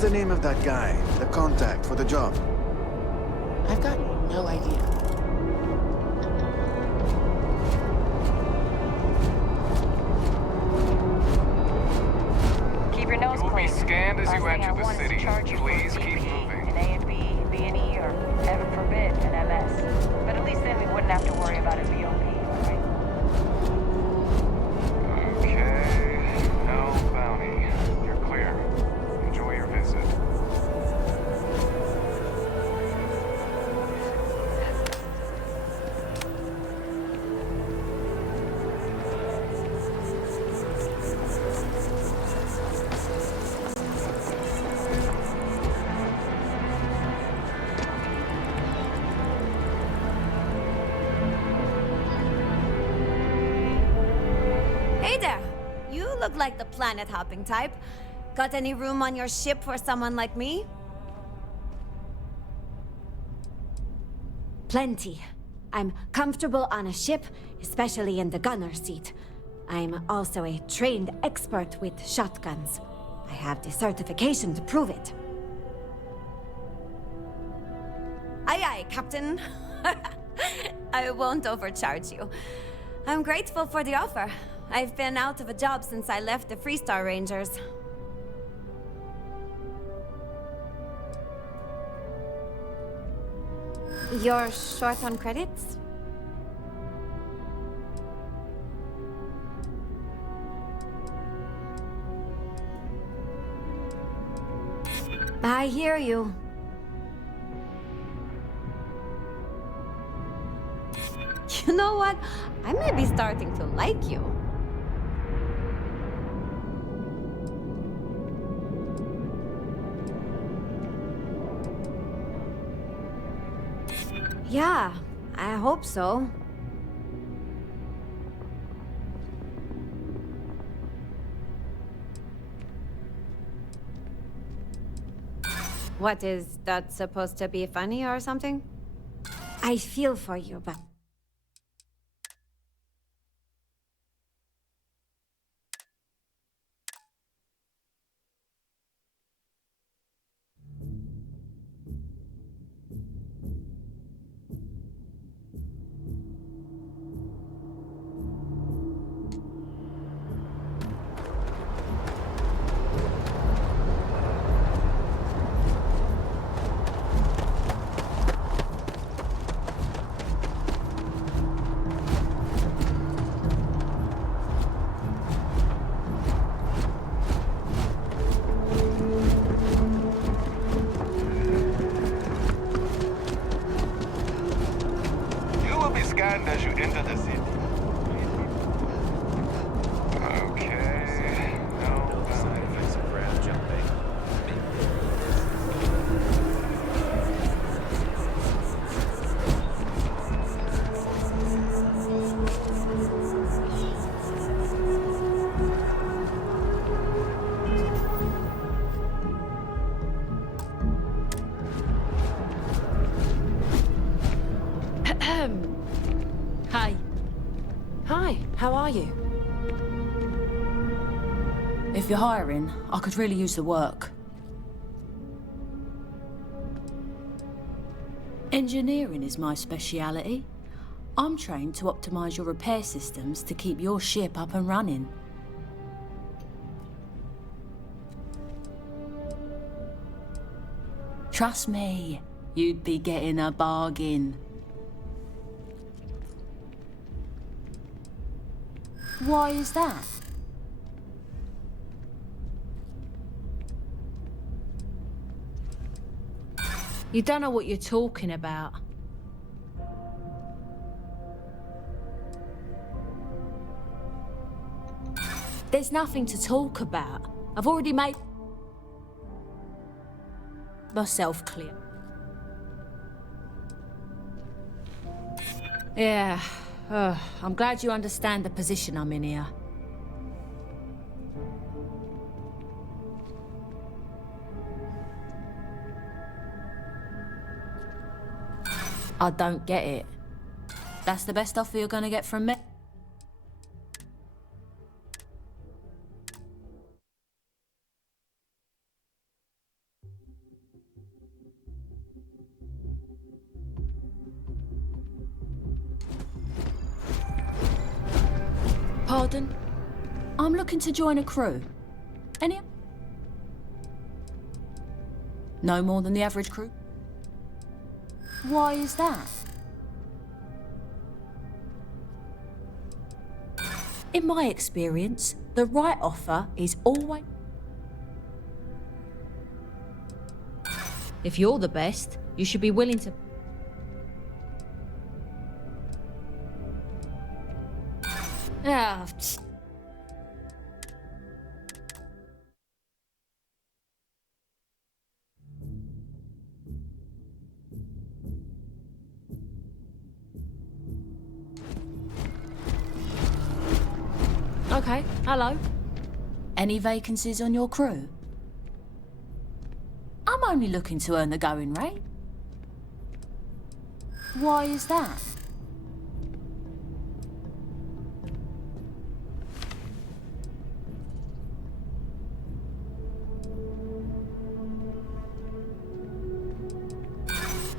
the name of that guy, the contact for the job? I've got no idea. Keep your nose clean. You will be scanned as you Last thing enter I the want is to city. charge you for Please a keep DP, moving. an A&B, B&E, or heaven forbid, an MS. But at least then we wouldn't have to worry about a BOP, right? Okay. No bounty. You're clear. Enjoy your visit. Hey there! You look like the planet-hopping type. Got any room on your ship for someone like me? Plenty. I'm comfortable on a ship, especially in the gunner seat. I'm also a trained expert with shotguns. I have the certification to prove it. Aye aye, Captain. I won't overcharge you. I'm grateful for the offer. I've been out of a job since I left the Freestar Rangers. You're short on credits? I hear you. You know what? I may be starting to like you. Yeah, I hope so. What, is that supposed to be funny or something? I feel for you, but... You will be scanned as you enter the city. Okay. No Side bounty. effects of ground jumping. Hi. Hi, how are you? If you're hiring, I could really use the work. Engineering is my speciality. I'm trained to optimize your repair systems to keep your ship up and running. Trust me, you'd be getting a bargain. Why is that? You don't know what you're talking about. There's nothing to talk about. I've already made myself clear. Yeah. I'm glad you understand the position I'm in here. I don't get it. That's the best offer you're gonna get from me? Pardon? I'm looking to join a crew. Any? No more than the average crew? Why is that? In my experience, the right offer is always... If you're the best, you should be willing to... Ah, okay, hello. Any vacancies on your crew? I'm only looking to earn the going rate. Why is that?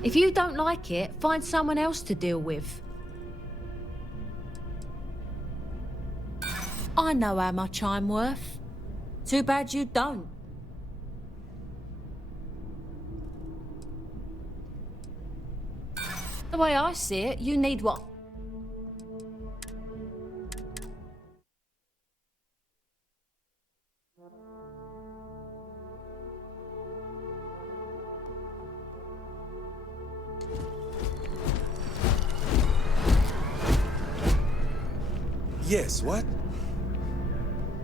If you don't like it, find someone else to deal with. I know how much I'm worth. Too bad you don't. The way I see it, you need what? Yes, what?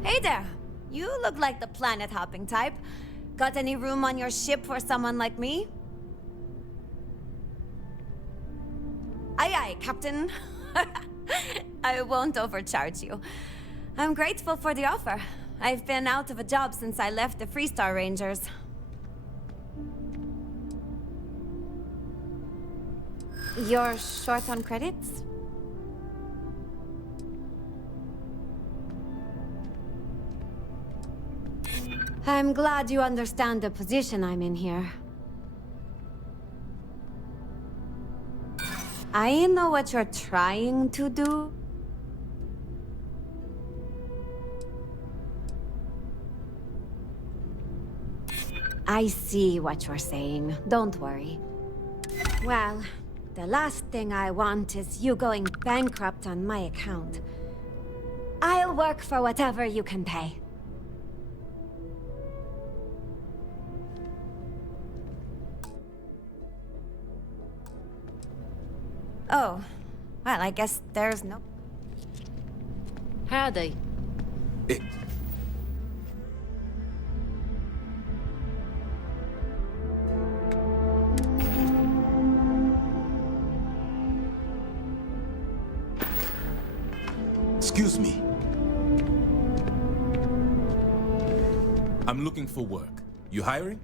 Hey there! You look like the planet hopping type. Got any room on your ship for someone like me? Aye aye, Captain. I won't overcharge you. I'm grateful for the offer. I've been out of a job since I left the Freestar Rangers. You're short on credits? I'm glad you understand the position I'm in here. I know what you're trying to do. I see what you're saying. Don't worry. Well, the last thing I want is you going bankrupt on my account. I'll work for whatever you can pay. Oh, well, I guess there's no... Howdy. Eh, Excuse me. I'm looking for work. You hiring?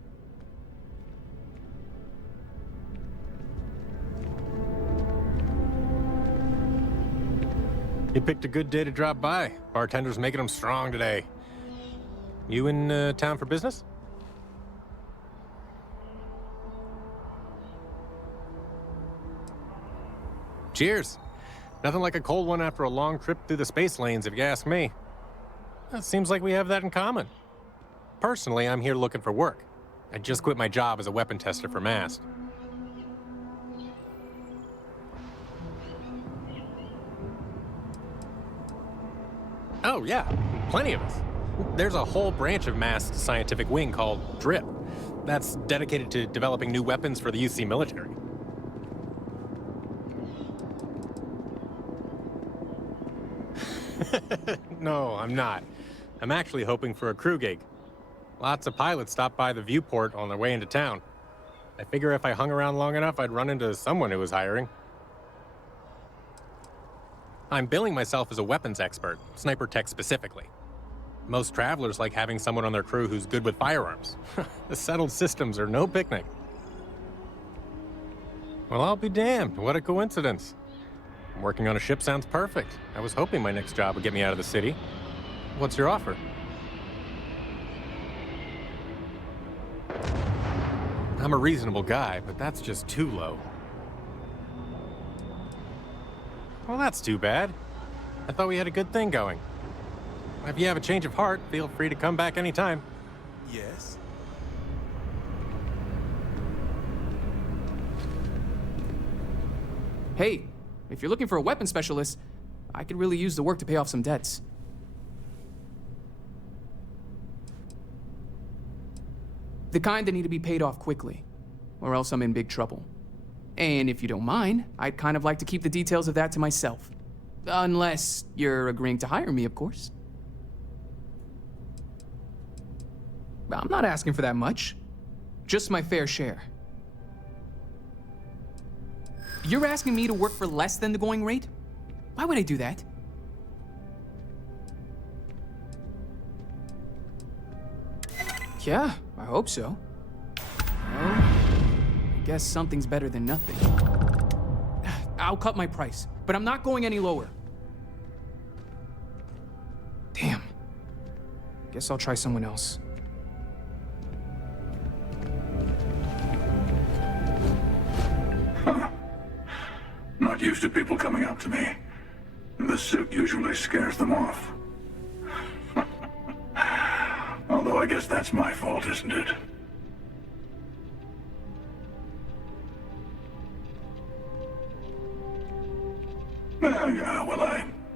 You picked a good day to drop by. Bartender's making them strong today. You in town for business? Cheers. Nothing like a cold one after a long trip through the space lanes, if you ask me. It seems like we have that in common. Personally, I'm here looking for work. I just quit my job as a weapon tester for MAST. Oh, yeah. Plenty of us. There's a whole branch of MAST's scientific wing called DRIP. That's dedicated to developing new weapons for the UC military. No, I'm not. I'm actually hoping for a crew gig. Lots of pilots stop by the viewport on their way into town. I figure if I hung around long enough, I'd run into someone who was hiring. I'm billing myself as a weapons expert, sniper tech specifically. Most travelers like having someone on their crew who's good with firearms. The settled systems are no picnic. Well, I'll be damned. What a coincidence. Working on a ship sounds perfect. I was hoping my next job would get me out of the city. What's your offer? I'm a reasonable guy, but that's just too low. Well, that's too bad. I thought we had a good thing going. If you have a change of heart, feel free to come back anytime. Yes? Hey, if you're looking for a weapon specialist, I could really use the work to pay off some debts. The kind that need to be paid off quickly, or else I'm in big trouble. And if you don't mind, I'd kind of like to keep the details of that to myself. Unless you're agreeing to hire me, of course. I'm not asking for that much. Just my fair share. You're asking me to work for less than the going rate? Why would I do that? Yeah, I hope so. Well, I guess something's better than nothing. I'll cut my price, but I'm not going any lower. Damn. Guess I'll try someone else. Not used to people coming up to me. The suit usually scares them off. Although I guess that's my fault, isn't it? Yeah, well,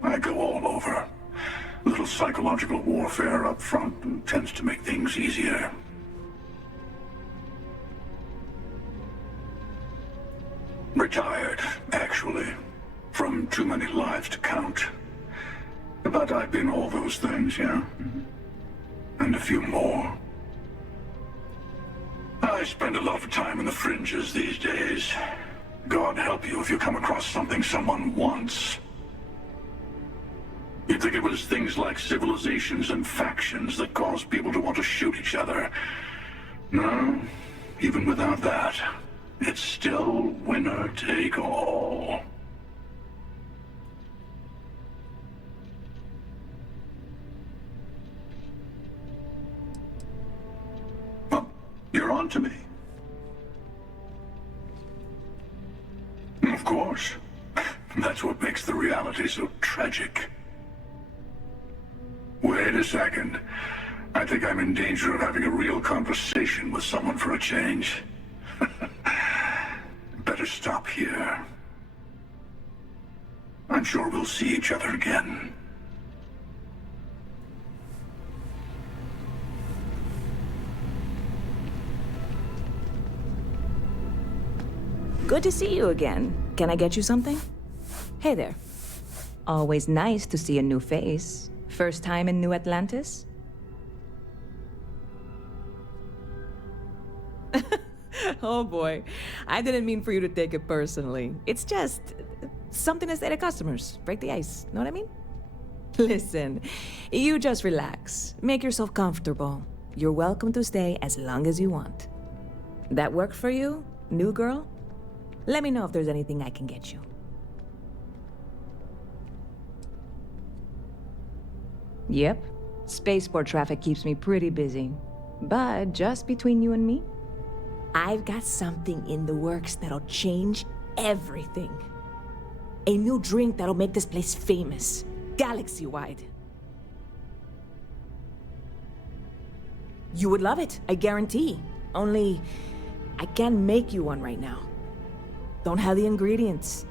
I go all over. A little psychological warfare up front tends to make things easier. Retired, actually. From too many lives to count. But I've been all those things, yeah? And a few more. I spend a lot of time in the fringes these days. God help you if you come across something someone wants. You'd think it was things like civilizations and factions that cause people to want to shoot each other. No, even without that, it's still winner take all. Well, you're on to me. Of course. That's what makes the reality so tragic. Wait a second. I think I'm in danger of having a real conversation with someone for a change. Better stop here. I'm sure we'll see each other again. Good to see you again. Can I get you something? Hey there. Always nice to see a new face. First time in New Atlantis? Oh boy. I didn't mean for you to take it personally. It's just something to say to customers. Break the ice. Know what I mean? Listen, you just relax. Make yourself comfortable. You're welcome to stay as long as you want. That work for you, new girl? Let me know if there's anything I can get you. Yep. Spaceport traffic keeps me pretty busy. But just between you and me, I've got something in the works that'll change everything. A new drink that'll make this place famous, galaxy-wide. You would love it, I guarantee. Only, I can't make you one right now. Don't have the ingredients.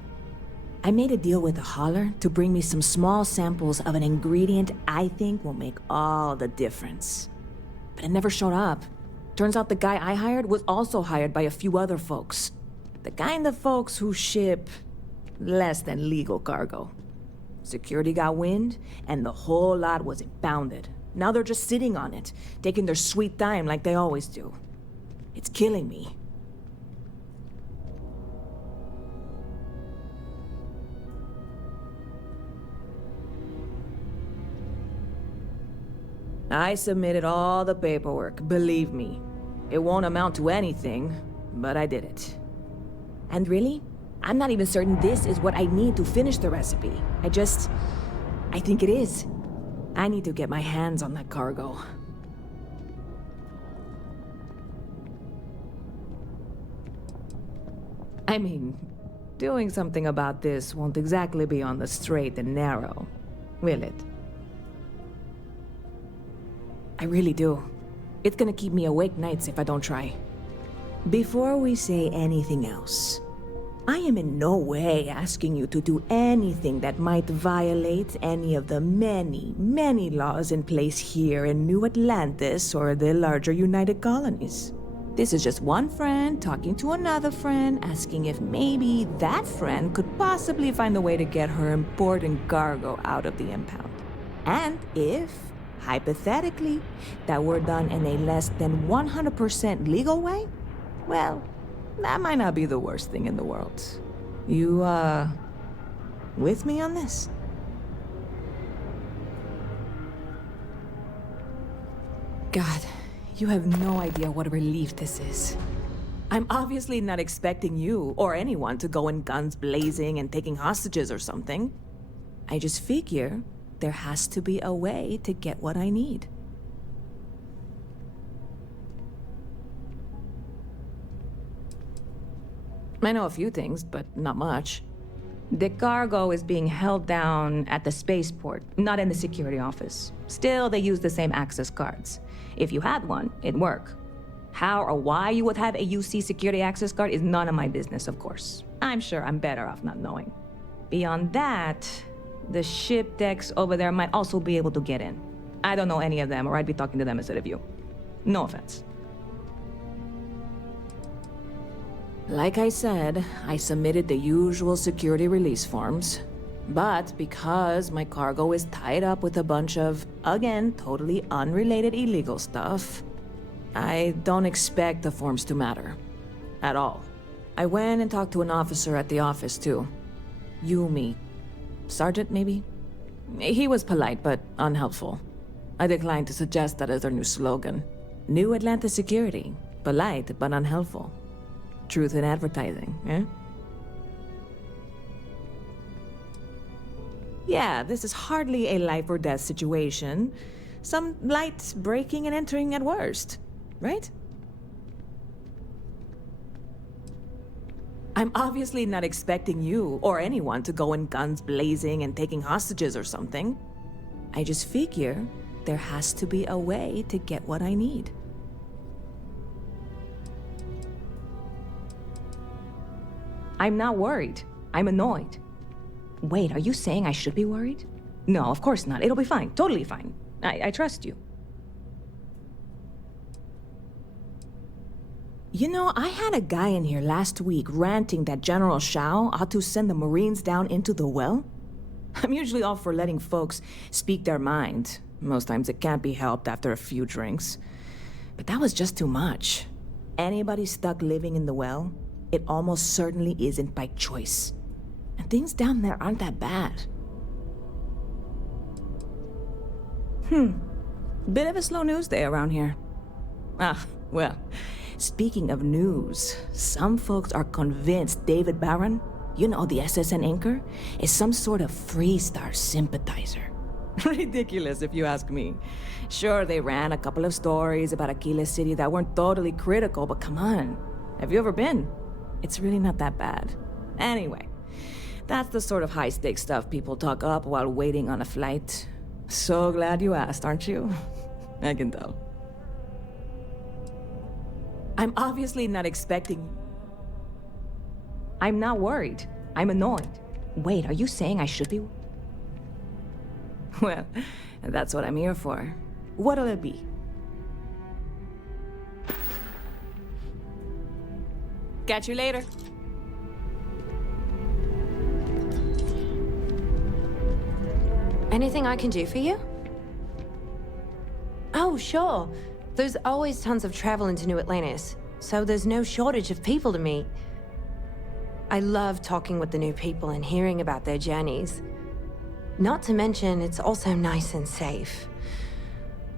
I made a deal with a hauler to bring me some small samples of an ingredient I think will make all the difference. But it never showed up. Turns out the guy I hired was also hired by a few other folks. The kind of folks who ship less than legal cargo. Security got wind, and the whole lot was impounded. Now they're just sitting on it, taking their sweet time like they always do. It's killing me. I submitted all the paperwork, believe me. It won't amount to anything, but I did it. And really, I'm not even certain this is what I need to finish the recipe. I think it is. I need to get my hands on that cargo. I mean, doing something about this won't exactly be on the straight and narrow, will it? I really do. It's gonna keep me awake nights if I don't try. Before we say anything else, I am in no way asking you to do anything that might violate any of the many, many laws in place here in New Atlantis or the larger United Colonies. This is just one friend talking to another friend, asking if maybe that friend could possibly find a way to get her important cargo out of the impound. And if, hypothetically, that were done in a less than 100% legal way, well, that might not be the worst thing in the world. You, with me on this? God, you have no idea what a relief this is. I'm obviously not expecting you or anyone to go in guns blazing and taking hostages or something. I just figure there has to be a way to get what I need. I know a few things, but not much. The cargo is being held down at the spaceport, not in the security office. Still, they use the same access cards. If you had one, it'd work. How or why you would have a UC security access card is none of my business, of course. I'm sure I'm better off not knowing. Beyond that, the ship decks over there might also be able to get in. I don't know any of them, or I'd be talking to them instead of you. No offense. Like I said, I submitted the usual security release forms. But because my cargo is tied up with a bunch of, again, totally unrelated illegal stuff, I don't expect the forms to matter. At all. I went and talked to an officer at the office, too. Yumi. Sergeant, maybe? He was polite, but unhelpful. I declined to suggest that as their new slogan. New Atlantis Security. Polite, but unhelpful. Truth in advertising, eh? Yeah, this is hardly a life or death situation. Some light breaking and entering at worst, right? I'm obviously not expecting you or anyone to go in guns blazing and taking hostages or something. I just figure there has to be a way to get what I need. I'm not worried. I'm annoyed. Wait, are you saying I should be worried? No, of course not. It'll be fine. Totally fine. I trust you. You know, I had a guy in here last week ranting that General Shao ought to send the Marines down into the well. I'm usually all for letting folks speak their mind. Most times it can't be helped after a few drinks. But that was just too much. Anybody stuck living in the well, it almost certainly isn't by choice. And things down there aren't that bad. Bit of a slow news day around here. Well, speaking of news, some folks are convinced David Barron, you know, the SSN anchor, is some sort of Freestar sympathizer. Ridiculous, if you ask me. Sure, they ran a couple of stories about Aquila City that weren't totally critical, but come on. Have you ever been? It's really not that bad. Anyway, that's the sort of high-stakes stuff people talk up while waiting on a flight. So glad you asked, aren't you? I can tell. I'm obviously not expecting... I'm not worried. I'm annoyed. Wait, are you saying I should be... Well, that's what I'm here for. What'll it be? Catch you later. Anything I can do for you? Oh, sure. There's always tons of travel into New Atlantis, so there's no shortage of people to meet. I love talking with the new people and hearing about their journeys. Not to mention, it's also nice and safe.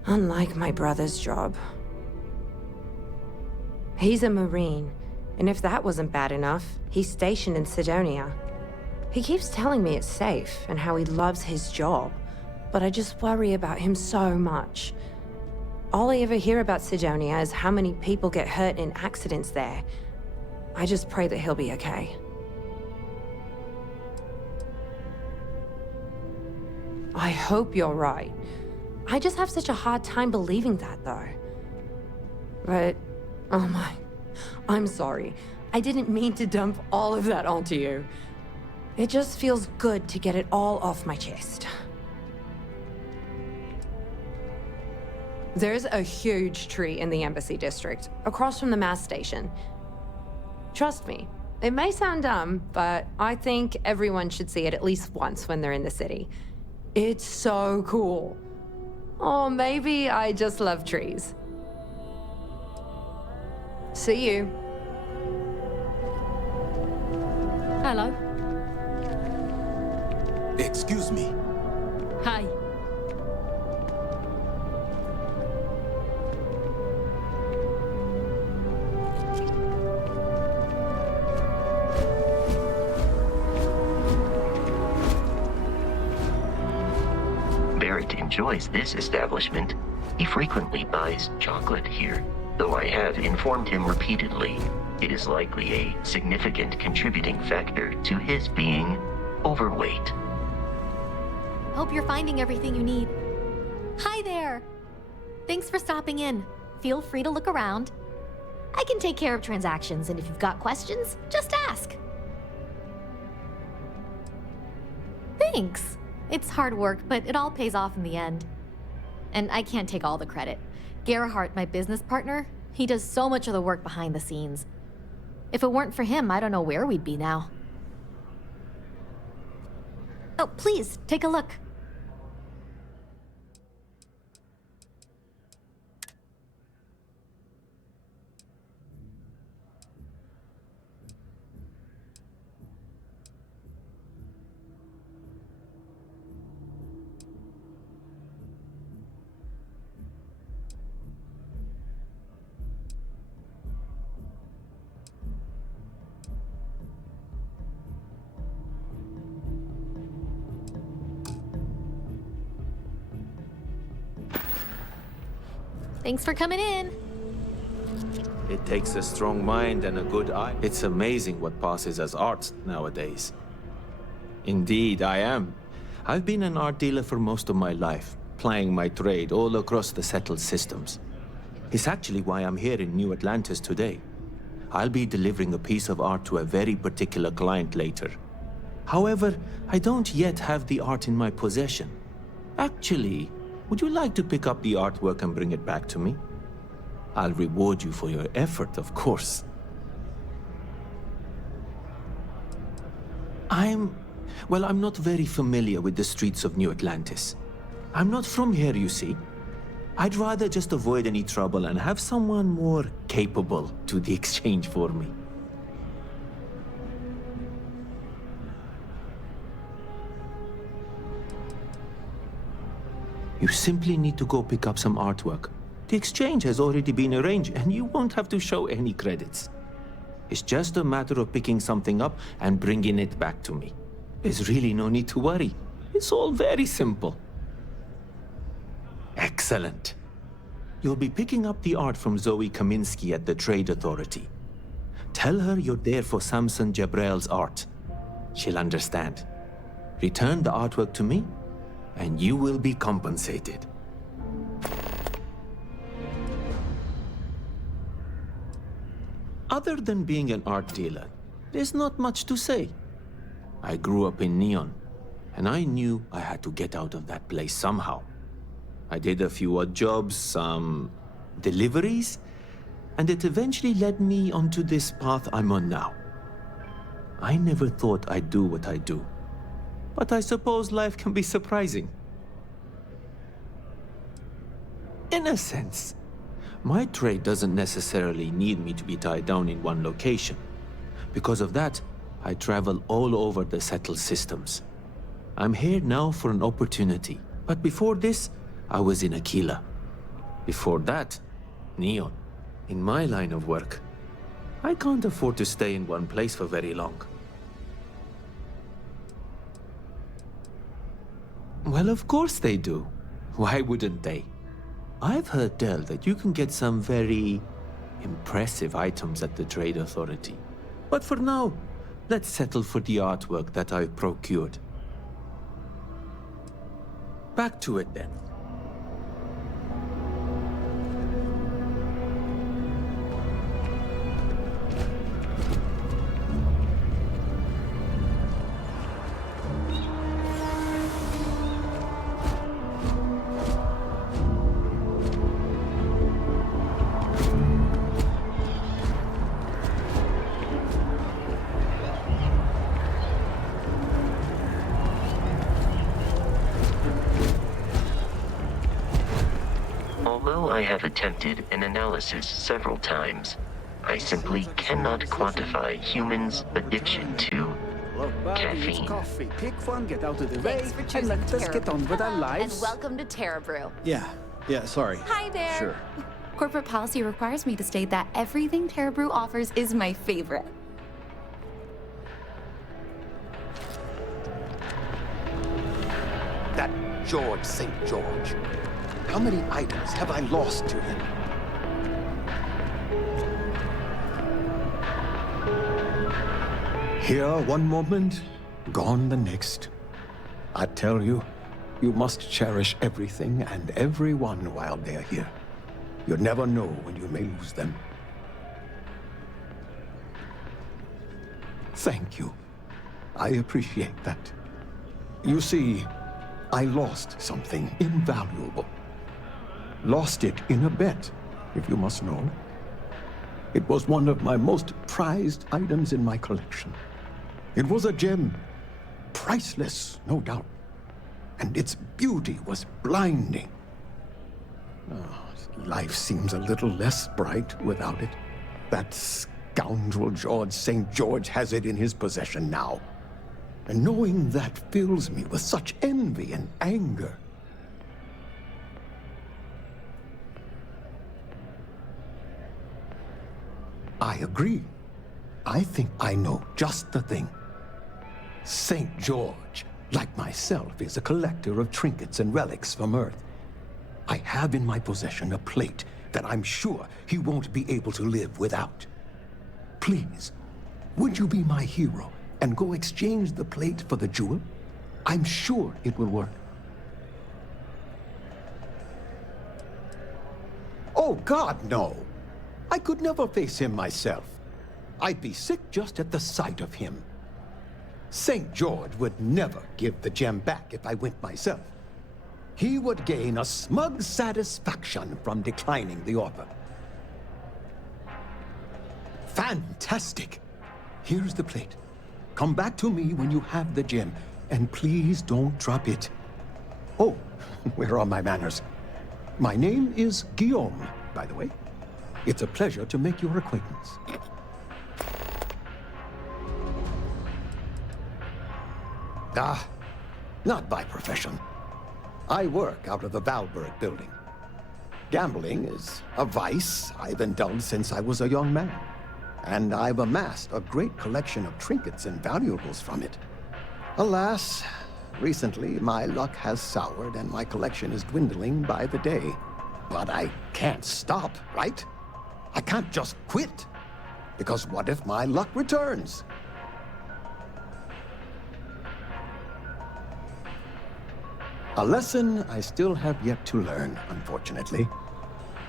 Unlike my brother's job. He's a Marine, and if that wasn't bad enough, he's stationed in Sidonia. He keeps telling me it's safe and how he loves his job, but I just worry about him so much. All I ever hear about Sidonia is how many people get hurt in accidents there. I just pray that he'll be okay. I hope you're right. I just have such a hard time believing that, though. But, oh my, I'm sorry. I didn't mean to dump all of that onto you. It just feels good to get it all off my chest. There's a huge tree in the Embassy District, across from the mass station. Trust me, it may sound dumb, but I think everyone should see it at least once when they're in the city. It's so cool. Or maybe I just love trees. See you. Hello. Excuse me. Hi. Barrett enjoys this establishment. He frequently buys chocolate here, though I have informed him repeatedly it is likely a significant contributing factor to his being overweight. Hope you're finding everything you need. Hi there! Thanks for stopping in. Feel free to look around. I can take care of transactions, and if you've got questions, just ask. Thanks. It's hard work, but it all pays off in the end. And I can't take all the credit. Gerhardt, my business partner, he does so much of the work behind the scenes. If it weren't for him, I don't know where we'd be now. Oh, please, take a look. Thanks for coming in. It takes a strong mind and a good eye. It's amazing what passes as art nowadays. Indeed, I am. I've been an art dealer for most of my life, plying my trade all across the settled systems. It's actually why I'm here in New Atlantis today. I'll be delivering a piece of art to a very particular client later. However, I don't yet have the art in my possession. Actually, would you like to pick up the artwork and bring it back to me? I'll reward you for your effort, of course. I'm not very familiar with the streets of New Atlantis. I'm not from here, you see. I'd rather just avoid any trouble and have someone more capable do the exchange for me. You simply need to go pick up some artwork. The exchange has already been arranged, and you won't have to show any credits. It's just a matter of picking something up and bringing it back to me. There's really no need to worry. It's all very simple. Excellent. You'll be picking up the art from Zoe Kaminsky at the Trade Authority. Tell her you're there for Samson Jabrail's art. She'll understand. Return the artwork to me, and you will be compensated. Other than being an art dealer, there's not much to say. I grew up in Neon, and I knew I had to get out of that place somehow. I did a few odd jobs, some deliveries, and it eventually led me onto this path I'm on now. I never thought I'd do what I do. But I suppose life can be surprising. In a sense, my trade doesn't necessarily need me to be tied down in one location. Because of that, I travel all over the settled systems. I'm here now for an opportunity, but before this, I was in Aquila. Before that, Neon. In my line of work, I can't afford to stay in one place for very long. Well, of course they do. Why wouldn't they? I've heard tell that you can get some very impressive items at the Trade Authority. But for now, let's settle for the artwork that I've procured. Back to it then. Although I have attempted an analysis several times, I simply cannot quantify humans' addiction to caffeine. Coffee. Pick one, get out of the way, Thanks for and choosing let us Terra get on with our Brew. lives. And welcome to Terra Brew. Yeah, sorry. Hi there. Sure. Corporate policy requires me to state that everything Terra Brew offers is my favorite. That George St. George. How many items have I lost to him? Here one moment, gone the next. I tell you, you must cherish everything and everyone while they're here. You never know when you may lose them. Thank you. I appreciate that. You see, I lost something invaluable. Lost it in a bet, if you must know. It was one of my most prized items in my collection. It was a gem, priceless, no doubt. And its beauty was blinding. Oh, life seems a little less bright without it. That scoundrel George St. George has it in his possession now. And knowing that fills me with such envy and anger. I agree. I think I know just the thing. St. George, like myself, is a collector of trinkets and relics from Earth. I have in my possession a plate that I'm sure he won't be able to live without. Please, would you be my hero and go exchange the plate for the jewel? I'm sure it will work. Oh, God, no. I could never face him myself. I'd be sick just at the sight of him. St. George would never give the gem back if I went myself. He would gain a smug satisfaction from declining the offer. Fantastic! Here's the plate. Come back to me when you have the gem, and please don't drop it. Oh, where are my manners? My name is Guillaume, by the way. It's a pleasure to make your acquaintance. Ah, not by profession. I work out of the Valberg building. Gambling is a vice I've indulged since I was a young man. And I've amassed a great collection of trinkets and valuables from it. Alas, recently my luck has soured and my collection is dwindling by the day. But I can't stop, right? I can't just quit. Because what if my luck returns? A lesson I still have yet to learn, unfortunately.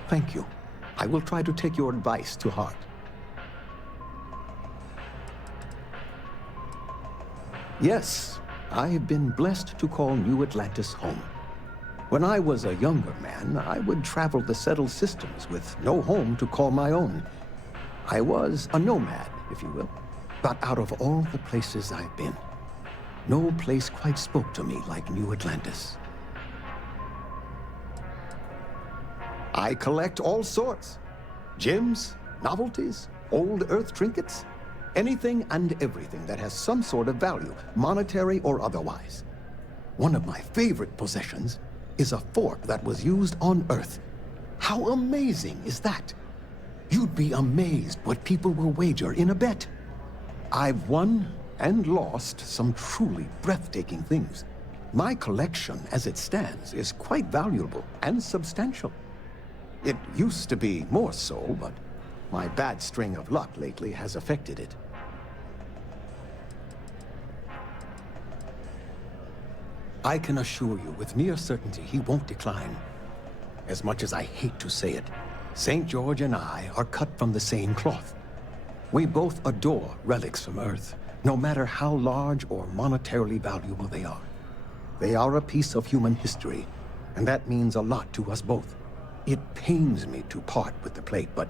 Thank you. I will try to take your advice to heart. Yes, I've been blessed to call New Atlantis home. When I was a younger man, I would travel the settled systems with no home to call my own. I was a nomad, if you will. But out of all the places I've been, no place quite spoke to me like New Atlantis. I collect all sorts. Gems, novelties, old Earth trinkets. Anything and everything that has some sort of value, monetary or otherwise. One of my favorite possessions is a fork that was used on Earth. How amazing is that? You'd be amazed what people will wager in a bet. I've won and lost some truly breathtaking things. My collection, as it stands, is quite valuable and substantial. It used to be more so, but my bad string of luck lately has affected it. I can assure you with near certainty he won't decline. As much as I hate to say it, St. George and I are cut from the same cloth. We both adore relics from Earth, no matter how large or monetarily valuable they are. They are a piece of human history, and that means a lot to us both. It pains me to part with the plate, but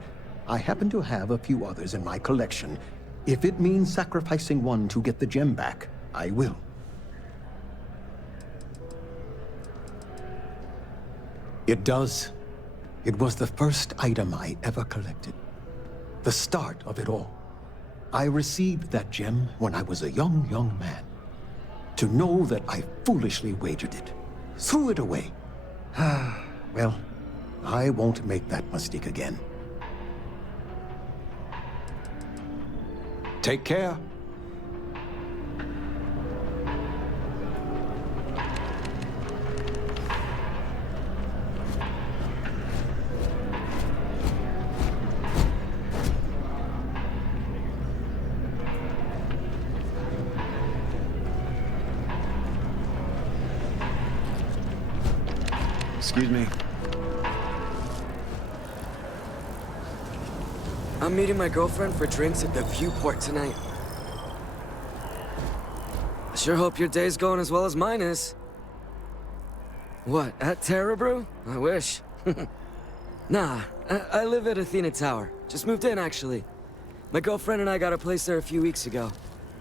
I happen to have a few others in my collection. If it means sacrificing one to get the gem back, I will. It does. It was the first item I ever collected. The start of it all. I received that gem when I was a young man. To know that I foolishly wagered it, threw it away. Well, I won't make that mistake again. Take care. Excuse me. I'm meeting my girlfriend for drinks at the Viewport tonight. I sure hope your day's going as well as mine is. What, at Terra Brew? I wish. Nah, I live at Athena Tower. Just moved in, actually. My girlfriend and I got a place there a few weeks ago.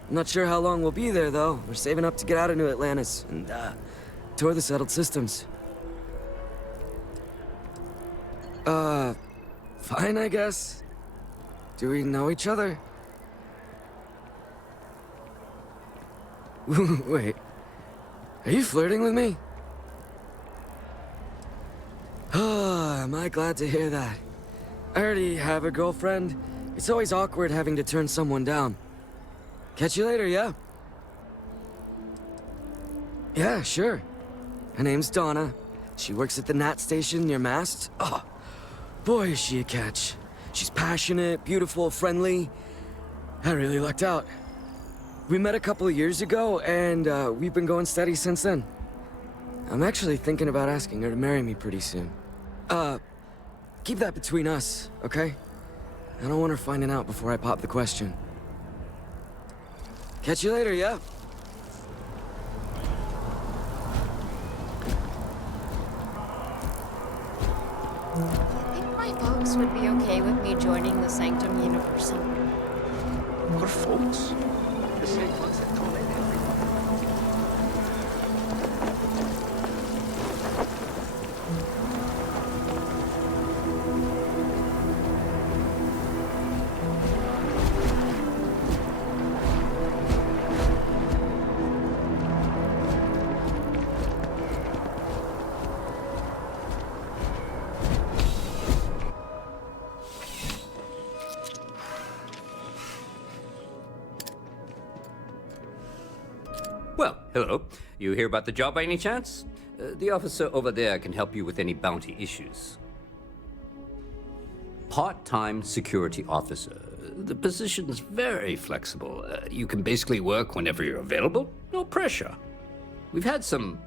I'm not sure how long we'll be there, though. We're saving up to get out of New Atlantis and, tour the settled systems. Fine, I guess. Do we know each other? Wait. Are you flirting with me? Am I glad to hear that. I already have a girlfriend. It's always awkward having to turn someone down. Catch you later, yeah? Yeah, sure. Her name's Donna. She works at the Nat station near Mast. Oh, boy, is she a catch. She's passionate, beautiful, friendly. I really lucked out. We met a couple of years ago, and we've been going steady since then. I'm actually thinking about asking her to marry me pretty soon. Keep that between us, okay? I don't want her finding out before I pop the question. Catch you later, yeah? My folks would be okay with me joining the Sanctum Universal. Our folks? The same ones that torment everyone. Well, hello. You hear about the job by any chance? The officer over there can help you with any bounty issues. Part-time security officer. The position's very flexible. You can basically work whenever you're available. No pressure. We've had some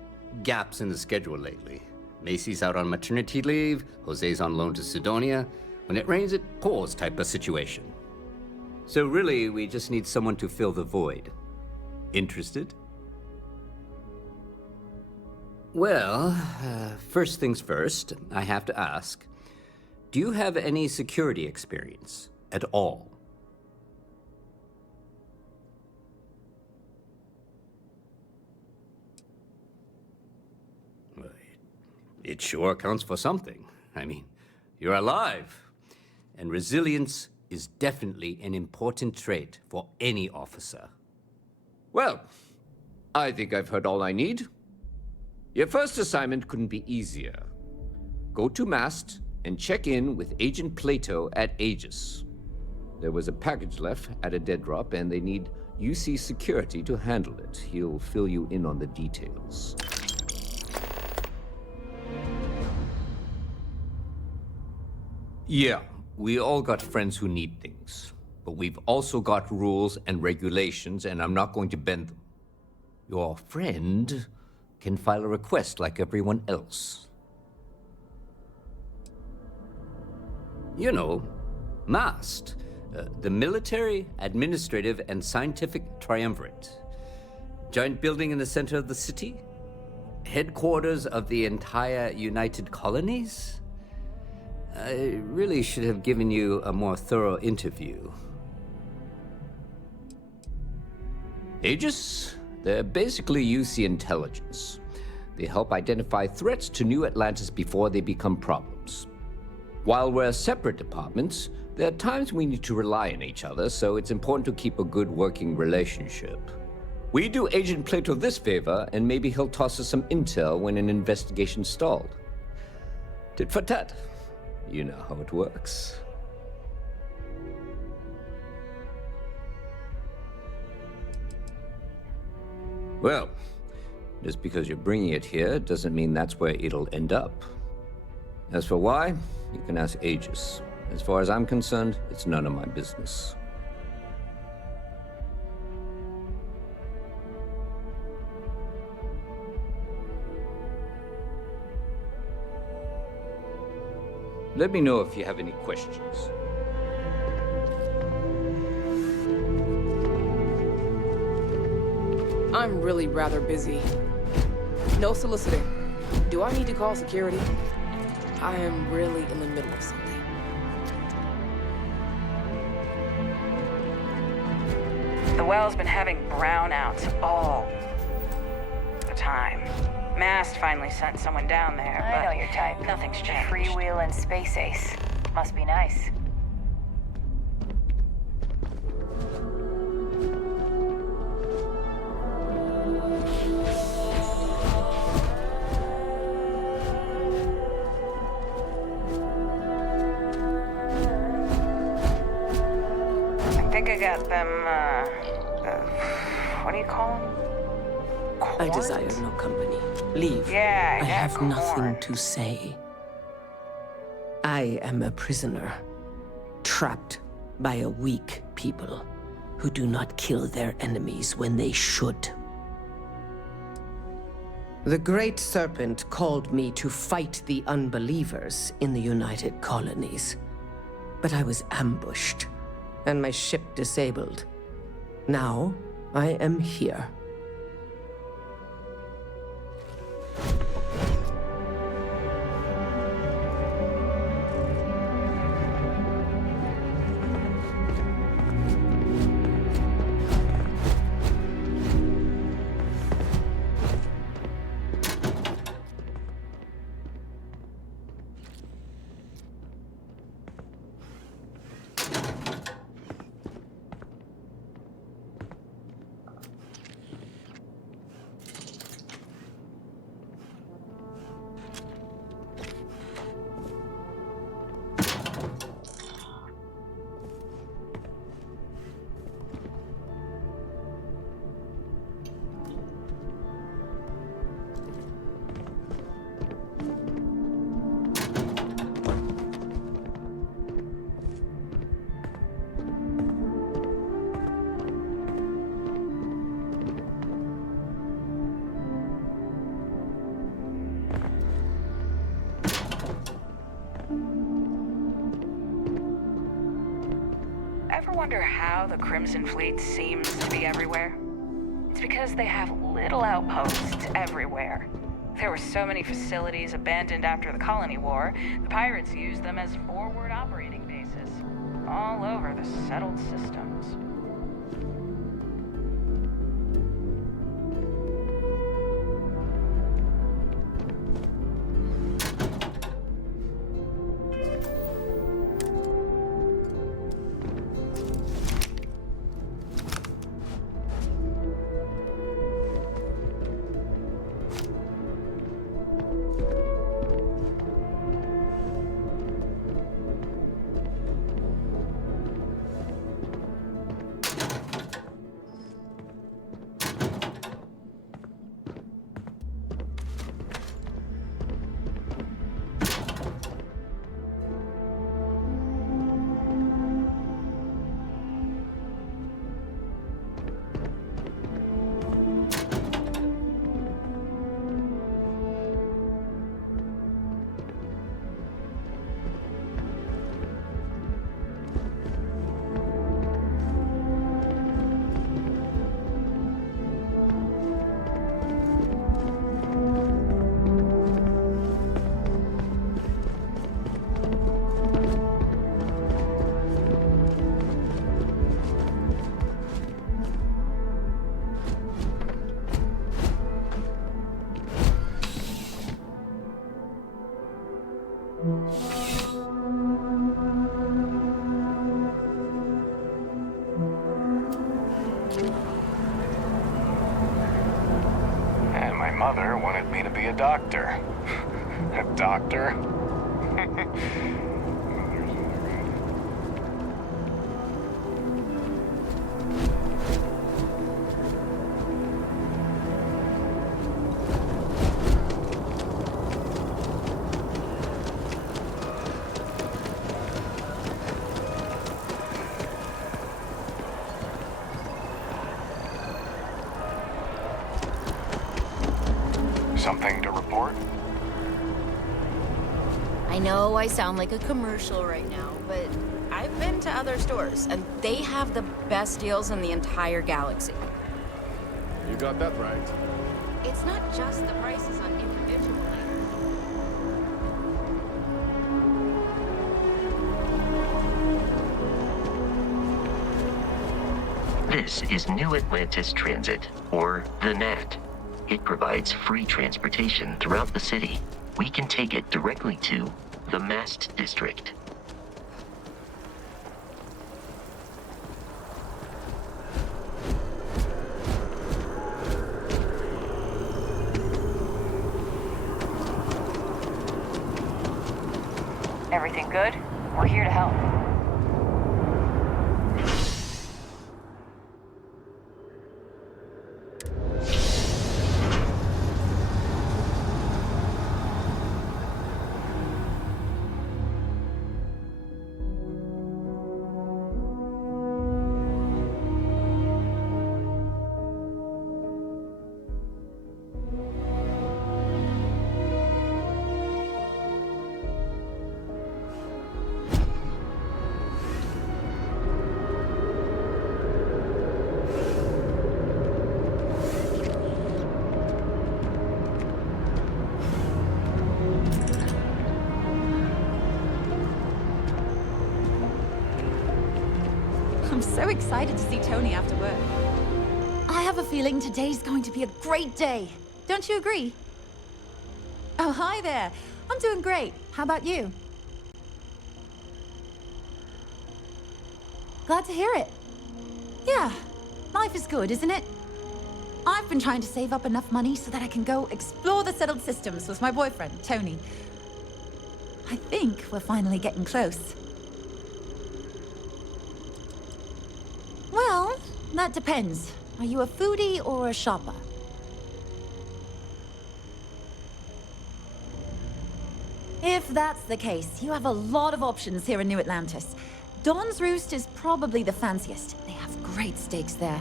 gaps in the schedule lately. Macy's out on maternity leave. Jose's on loan to Sidonia. When it rains, it pours type of situation. So really, we just need someone to fill the void. Interested? Well, first things first, I have to ask, do you have any security experience at all? It sure counts for something. I mean, you're alive. And resilience is definitely an important trait for any officer. Well, I think I've heard all I need. Your first assignment couldn't be easier. Go to Mast and check in with Agent Plato at Aegis. There was a package left at a dead drop, and they need UC security to handle it. He'll fill you in on the details. Yeah, we all got friends who need things. But we've also got rules and regulations, and I'm not going to bend them. Your friend can file a request like everyone else. You know, MAST, the Military, Administrative, and Scientific Triumvirate. Giant building in the center of the city? Headquarters of the entire United Colonies? I really should have given you a more thorough interview. Aegis? They're basically UC intelligence. They help identify threats to New Atlantis before they become problems. While we're separate departments, there are times we need to rely on each other, so it's important to keep a good working relationship. We do Agent Plato this favor, and maybe he'll toss us some intel when an investigation stalled. Tit for tat. You know how it works. Well, just because you're bringing it here doesn't mean that's where it'll end up. As for why, you can ask Aegis. As far as I'm concerned, it's none of my business. Let me know if you have any questions. I'm really rather busy. No soliciting. Do I need to call security? I am really in the middle of something. The well's been having brownouts all the time. Mast finally sent someone down there, I but know your type. nothing's changed. Freewheeling space ace. Must be nice. I think I got them, what do you call them? I desire no company. Leave. Yeah, I have corn. nothing to say. I am a prisoner, trapped by a weak people who do not kill their enemies when they should. The Great Serpent called me to fight the unbelievers in the United Colonies, but I was ambushed and my ship disabled. Now I am here. Ever wonder how the Crimson Fleet seems to be everywhere? It's because they have little outposts everywhere. There were so many facilities abandoned after the Colony War, the pirates used them as forward operating bases, all over the settled systems. get me to be a doctor. A doctor? Something to report? I know I sound like a commercial right now, but I've been to other stores, and they have the best deals in the entire galaxy. You got that right. It's not just the prices on individual items. This is New Atlantis Transit, or the NAT. It provides free transportation throughout the city. We can take it directly to the Mast District. Everything good? We're here to help. I'm so excited to see Tony after work. I have a feeling today's going to be a great day. Don't you agree? Oh, hi there. I'm doing great. How about you? Glad to hear it. Yeah, life is good, isn't it? I've been trying to save up enough money so that I can go explore the settled systems with my boyfriend, Tony. I think we're finally getting close. Well, that depends. Are you a foodie or a shopper? If that's the case, you have a lot of options here in New Atlantis. Dawn's Roost is probably the fanciest. They have great steaks there.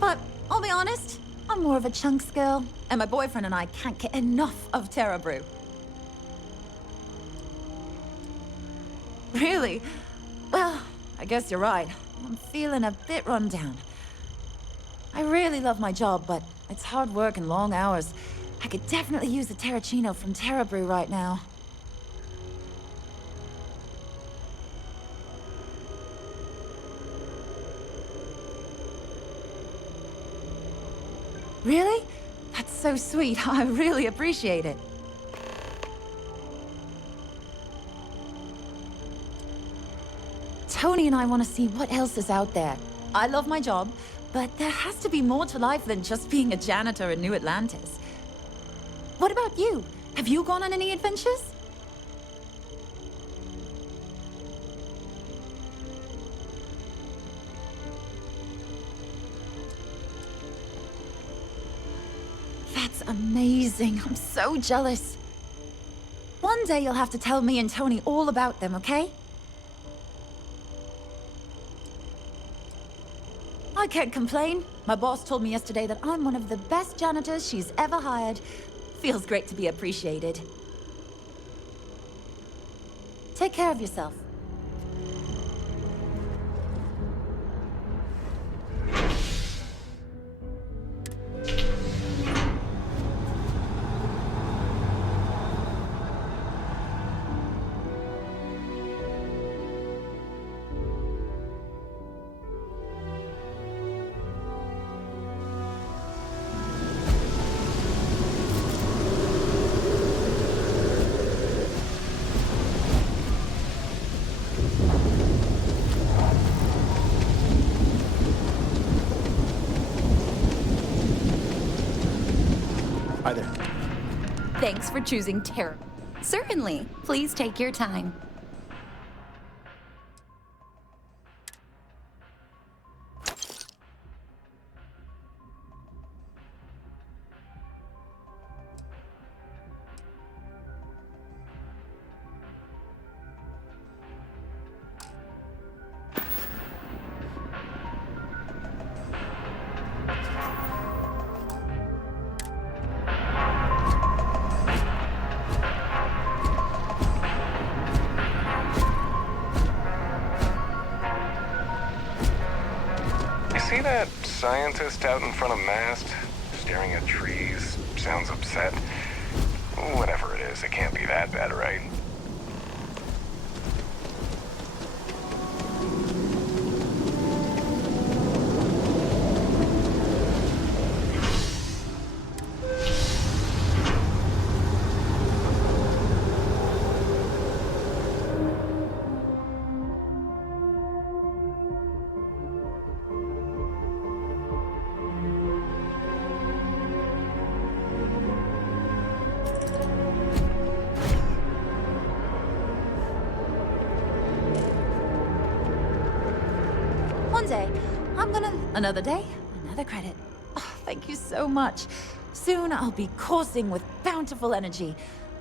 But I'll be honest, I'm more of a chunks girl, and my boyfriend and I can't get enough of Terra Brew. Really? Well, I guess you're right. I'm feeling a bit run down. I really love my job, but it's hard work and long hours. I could definitely use a Terracino from Terra Brew right now. Really? That's so sweet. I really appreciate it. Tony and I want to see what else is out there. I love my job, but there has to be more to life than just being a janitor in New Atlantis. What about you? Have you gone on any adventures? That's amazing. I'm so jealous. One day you'll have to tell me and Tony all about them, okay? I can't complain. My boss told me yesterday that I'm one of the best janitors she's ever hired. Feels great to be appreciated. Take care of yourself. Thanks for choosing terror. Certainly. Please take your time. See that scientist out in front of mast, staring at trees, sounds upset? Whatever it is, it can't be that bad, right? One day, Another day, another credit. Oh, thank you so much. Soon I'll be coursing with bountiful energy.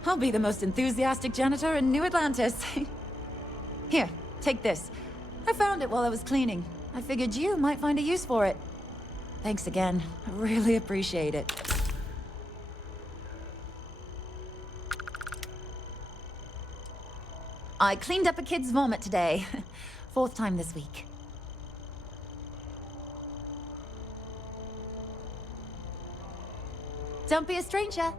I'll be the most enthusiastic janitor in New Atlantis. Here, take this. I found it while I was cleaning. I figured you might find a use for it. Thanks again. I really appreciate it. I cleaned up a kid's vomit today. 4th time this week. Don't be a stranger.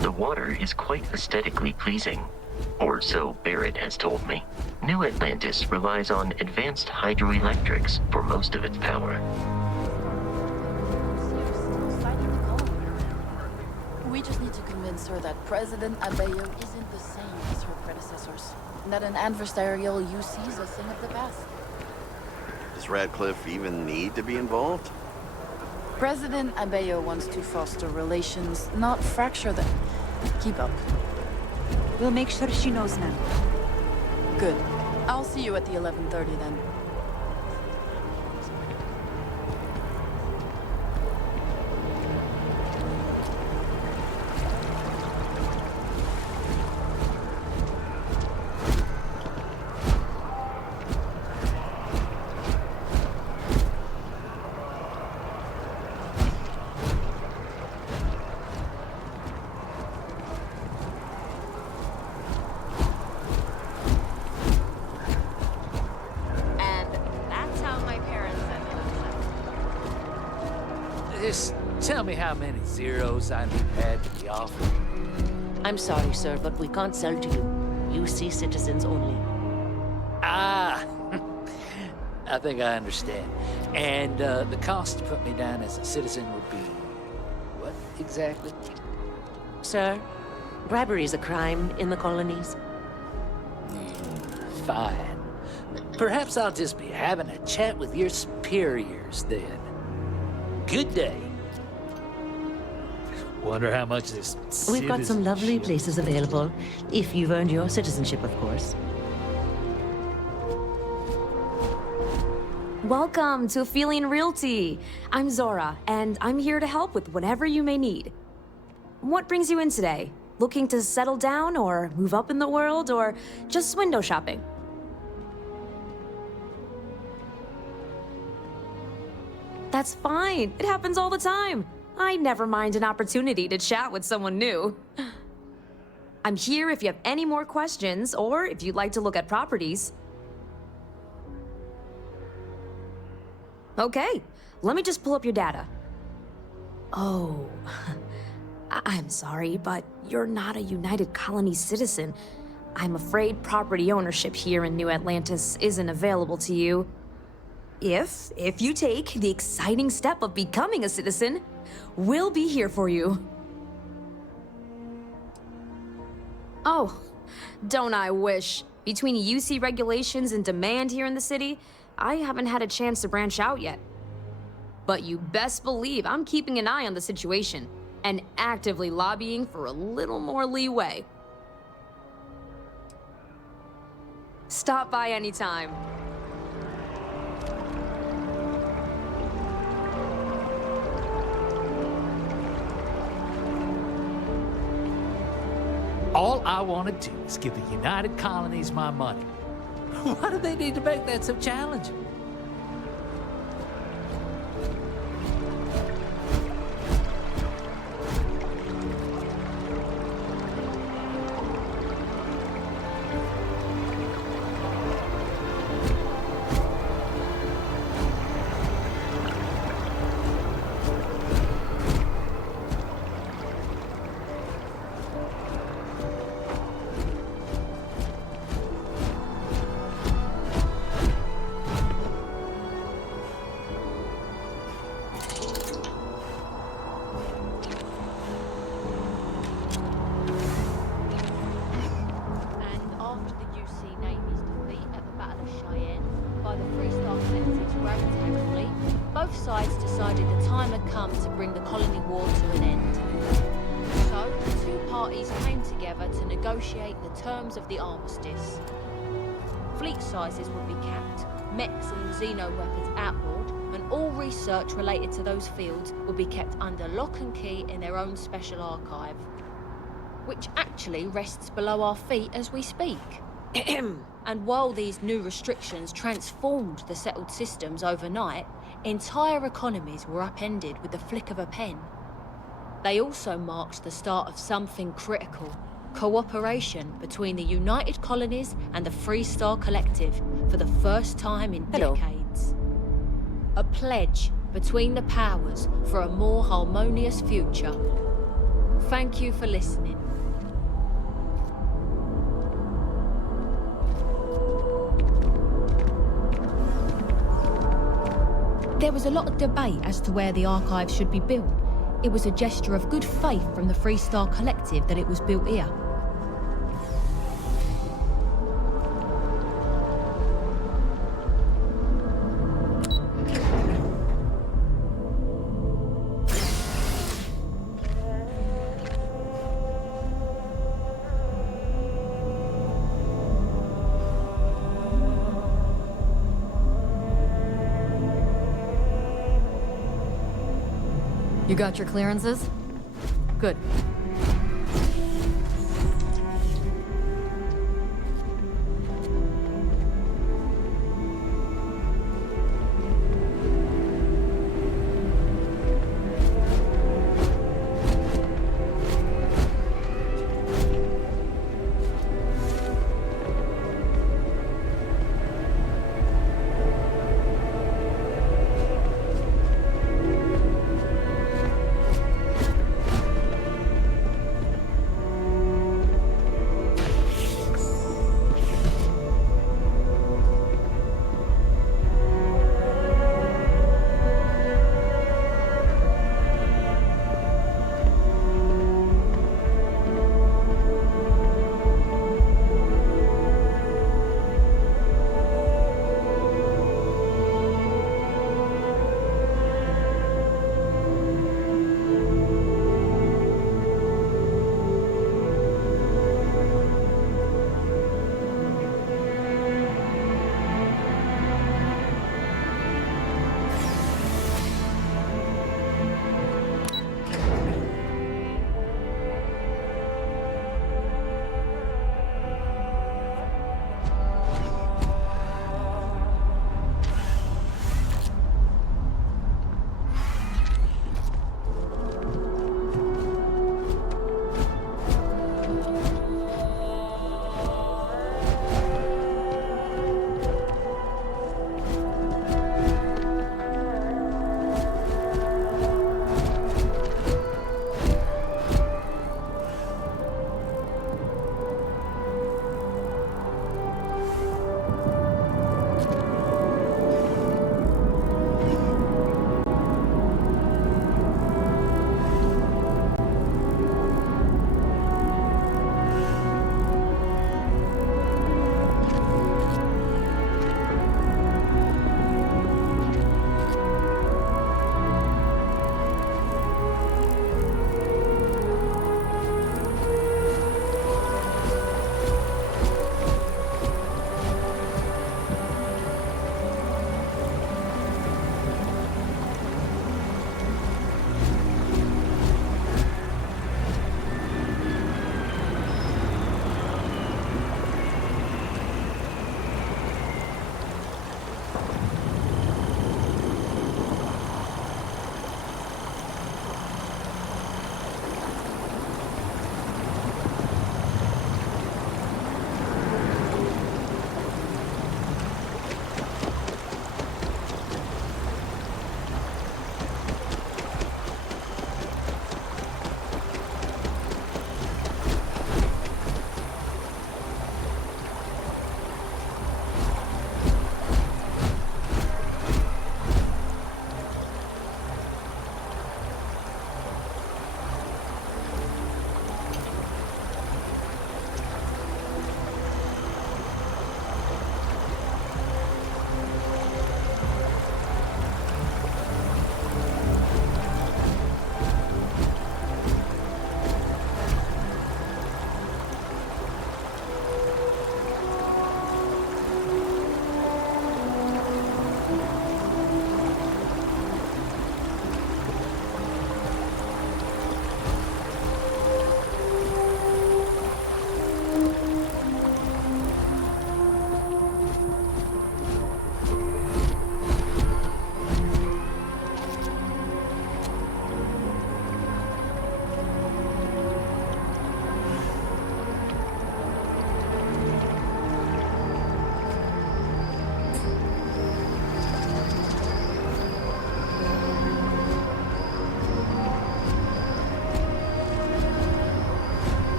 The water is quite aesthetically pleasing, or so Barrett has told me. New Atlantis relies on advanced hydroelectrics for most of its power. We just need to convince her that President Abeyo isn't the same as her predecessors. That an adversarial UC is a thing of the past. Does Radcliffe even need to be involved? President Abeyo wants to foster relations, not fracture them. Keep up. We'll make sure she knows, ma'am. Good. I'll see you at the 11:30 then. Just tell me how many zeros I'm prepared to be offered. I'm sorry, sir, but we can't sell to you. UC citizens only. Ah, I think I understand. And the cost to put me down as a citizen would be what exactly? Sir, bribery is a crime in the colonies. Fine. Perhaps I'll just be having a chat with your superiors then. Good day. Wonder how much this We've got some lovely places available, if you've earned your citizenship, of course. Welcome to Feeling Realty. I'm Zora, and I'm here to help with whatever you may need. What brings you in today? Looking to settle down, or move up in the world, or just window shopping? That's fine. It happens all the time. I never mind an opportunity to chat with someone new. I'm here if you have any more questions, or if you'd like to look at properties. Okay, let me just pull up your data. Oh, I'm sorry, but you're not a United Colony citizen. I'm afraid property ownership here in New Atlantis isn't available to you. If you take the exciting step of becoming a citizen, we'll be here for you. Oh, don't I wish. Between UC regulations and demand here in the city, I haven't had a chance to branch out yet. But you best believe I'm keeping an eye on the situation and actively lobbying for a little more leeway. Stop by anytime. All I want to do is give the United Colonies my money. Why do they need to make that so challenging? The terms of the armistice. Fleet sizes would be capped, mechs and xeno weapons outlawed, and all research related to those fields would be kept under lock and key in their own special archive, which actually rests below our feet as we speak. And while these new restrictions transformed the settled systems overnight, entire economies were upended with the flick of a pen. They also marked the start of something critical. Cooperation between the United Colonies and the Freestar Collective for the first time in decades. A pledge between the powers for a more harmonious future. Thank you for listening. There was a lot of debate as to where the archive should be built. It was a gesture of good faith from the Freestar Collective that it was built here. You got your clearances? Good.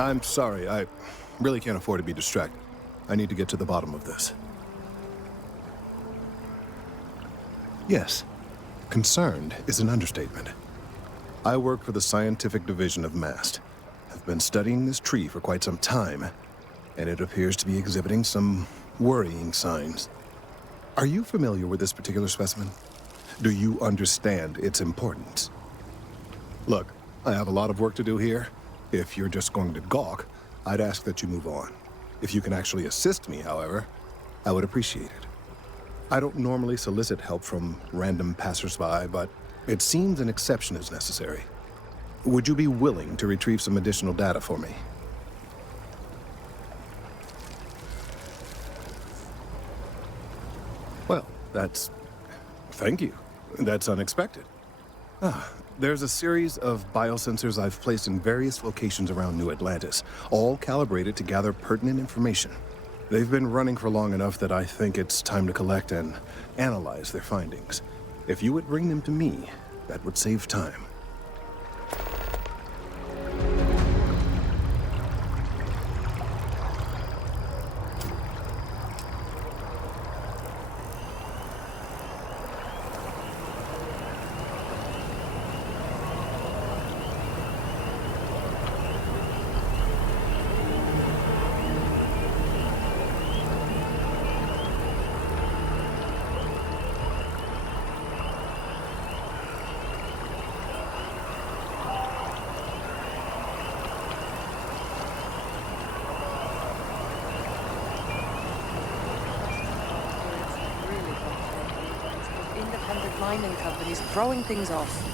I'm sorry. I really can't afford to be distracted. I need to get to the bottom of this. Yes, concerned is an understatement. I work for the scientific division of MAST. I've been studying this tree for quite some time, and it appears to be exhibiting some worrying signs. Are you familiar with this particular specimen? Do you understand its importance? Look, I have a lot of work to do here. If you're just going to gawk, I'd ask that you move on. If you can actually assist me, however, I would appreciate it. I don't normally solicit help from random passersby, but it seems an exception is necessary. Would you be willing to retrieve some additional data for me? Well, thank you. That's unexpected. There's a series of biosensors I've placed in various locations around New Atlantis, all calibrated to gather pertinent information. They've been running for long enough that I think it's time to collect and analyze their findings. If you would bring them to me, that would save time. Independent mining companies throwing things off.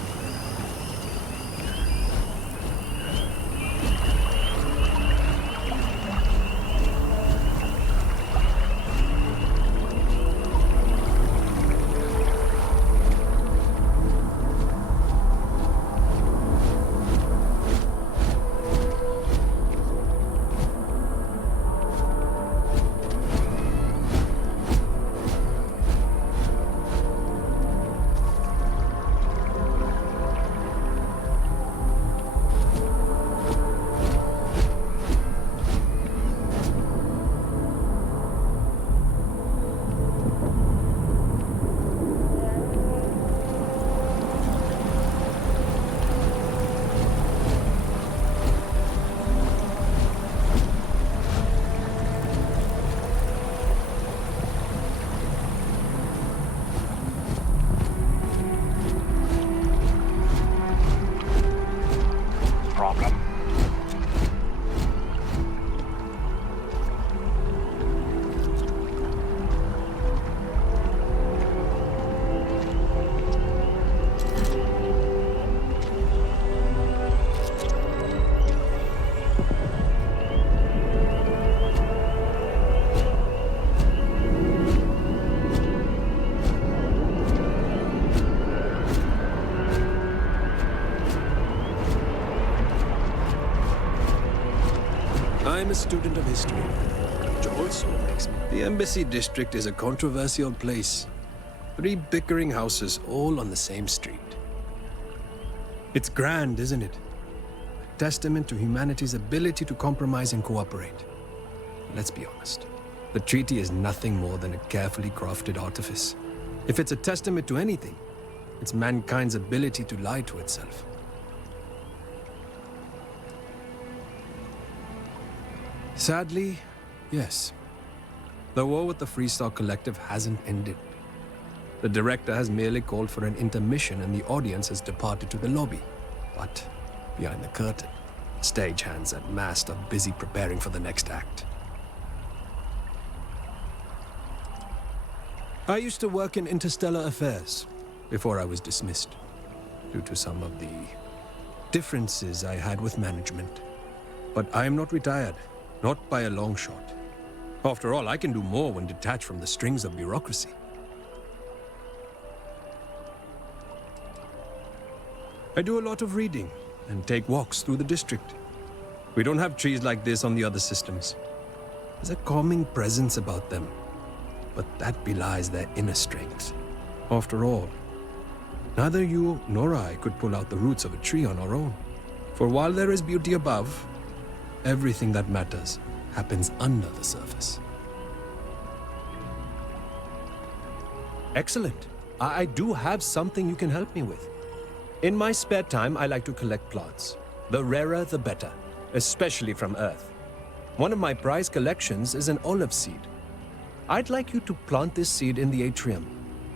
I'm a student of history, which also makes me. The Embassy District is a controversial place. 3 bickering houses all on the same street. It's grand, isn't it? A testament to humanity's ability to compromise and cooperate. Let's be honest. The treaty is nothing more than a carefully crafted artifice. If it's a testament to anything, it's mankind's ability to lie to itself. Sadly, yes. The war with the Freestar Collective hasn't ended. The director has merely called for an intermission and the audience has departed to the lobby. But behind the curtain, stagehands at MAST are busy preparing for the next act. I used to work in interstellar affairs before I was dismissed, due to some of the differences I had with management. But I am not retired. Not by a long shot. After all, I can do more when detached from the strings of bureaucracy. I do a lot of reading and take walks through the district. We don't have trees like this on the other systems. There's a calming presence about them, but that belies their inner strength. After all, neither you nor I could pull out the roots of a tree on our own. For while there is beauty above, Everything that matters happens under the surface. Excellent. I do have something you can help me with. In my spare time, I like to collect plants. The rarer, the better, especially from Earth. One of my prized collections is an olive seed. I'd like you to plant this seed in the atrium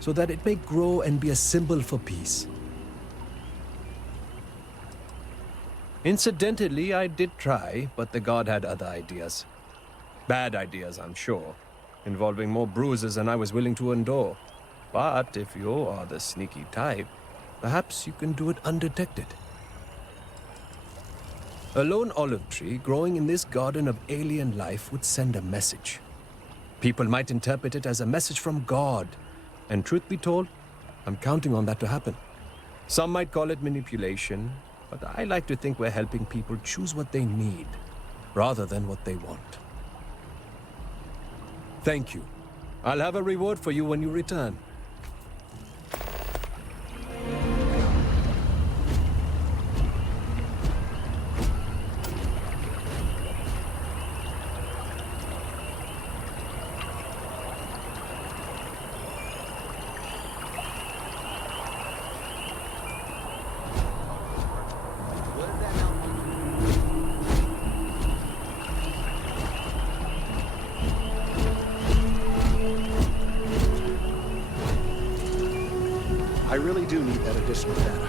so that it may grow and be a symbol for peace. Incidentally, I did try, but the god had other ideas. Bad ideas, I'm sure, involving more bruises than I was willing to endure. But if you are the sneaky type, perhaps you can do it undetected. A lone olive tree growing in this garden of alien life would send a message. People might interpret it as a message from God, and truth be told, I'm counting on that to happen. Some might call it manipulation, but I like to think we're helping people choose what they need, rather than what they want. Thank you. I'll have a reward for you when you return. I really do need that additional data.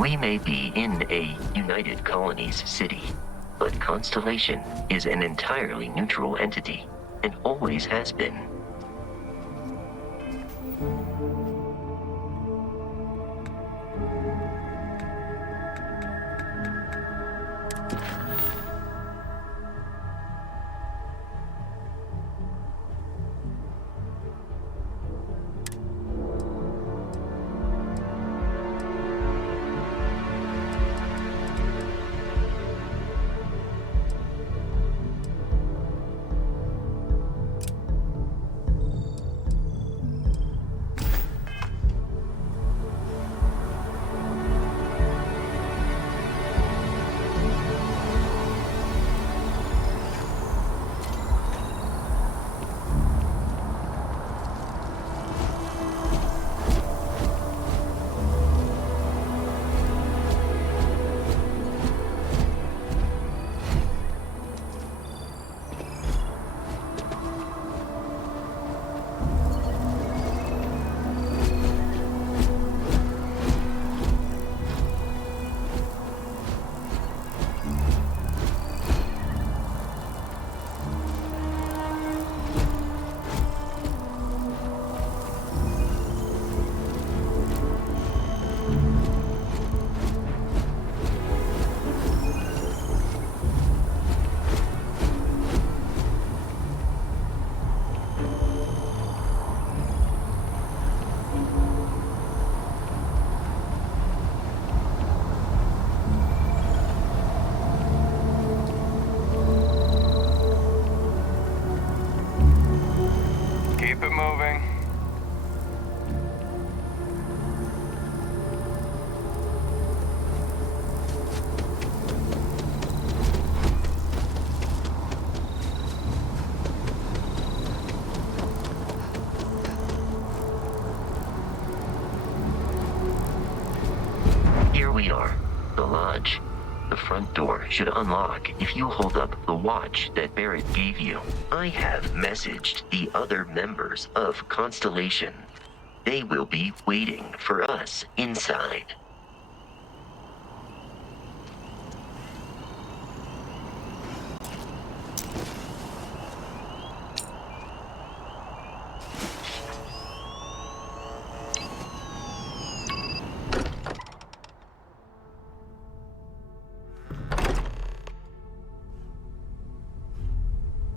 We may be in a United Colonies city, but Constellation is an entirely neutral entity, and always has been. Keep it moving. Here we are, the lodge. The front door should unlock if you hold up the watch that Barrett gave you. I have messaged the other members of Constellation. They will be waiting for us inside.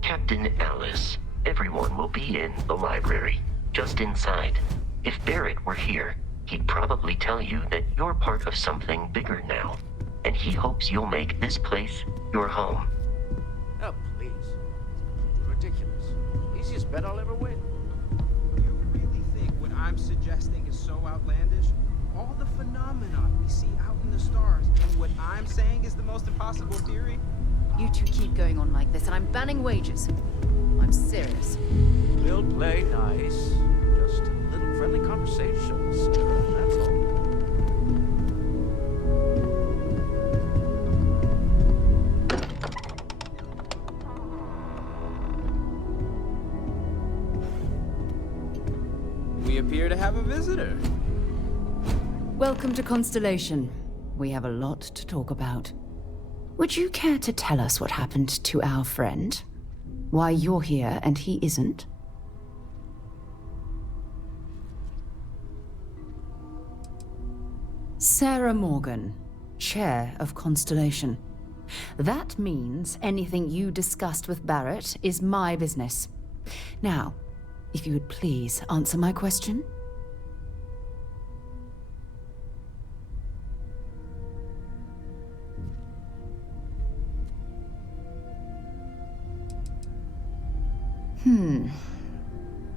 Captain Alice, everyone will be in the library, just inside. If Barrett were here, he'd probably tell you that you're part of something bigger now, and he hopes you'll make this place your home. Oh, please. Ridiculous. Easiest bet I'll ever win. You really think what I'm suggesting is so outlandish? All the phenomena we see out in the stars, and what I'm saying is the most impossible theory? You two keep going on like this, and I'm banning wages. I'm serious. We'll play nice. Just little friendly conversations, that's all. We appear to have a visitor. Welcome to Constellation. We have a lot to talk about. Would you care to tell us what happened to our friend? Why you're here and he isn't? Sarah Morgan, Chair of Constellation. That means anything you discussed with Barrett is my business. Now, if you would please answer my question.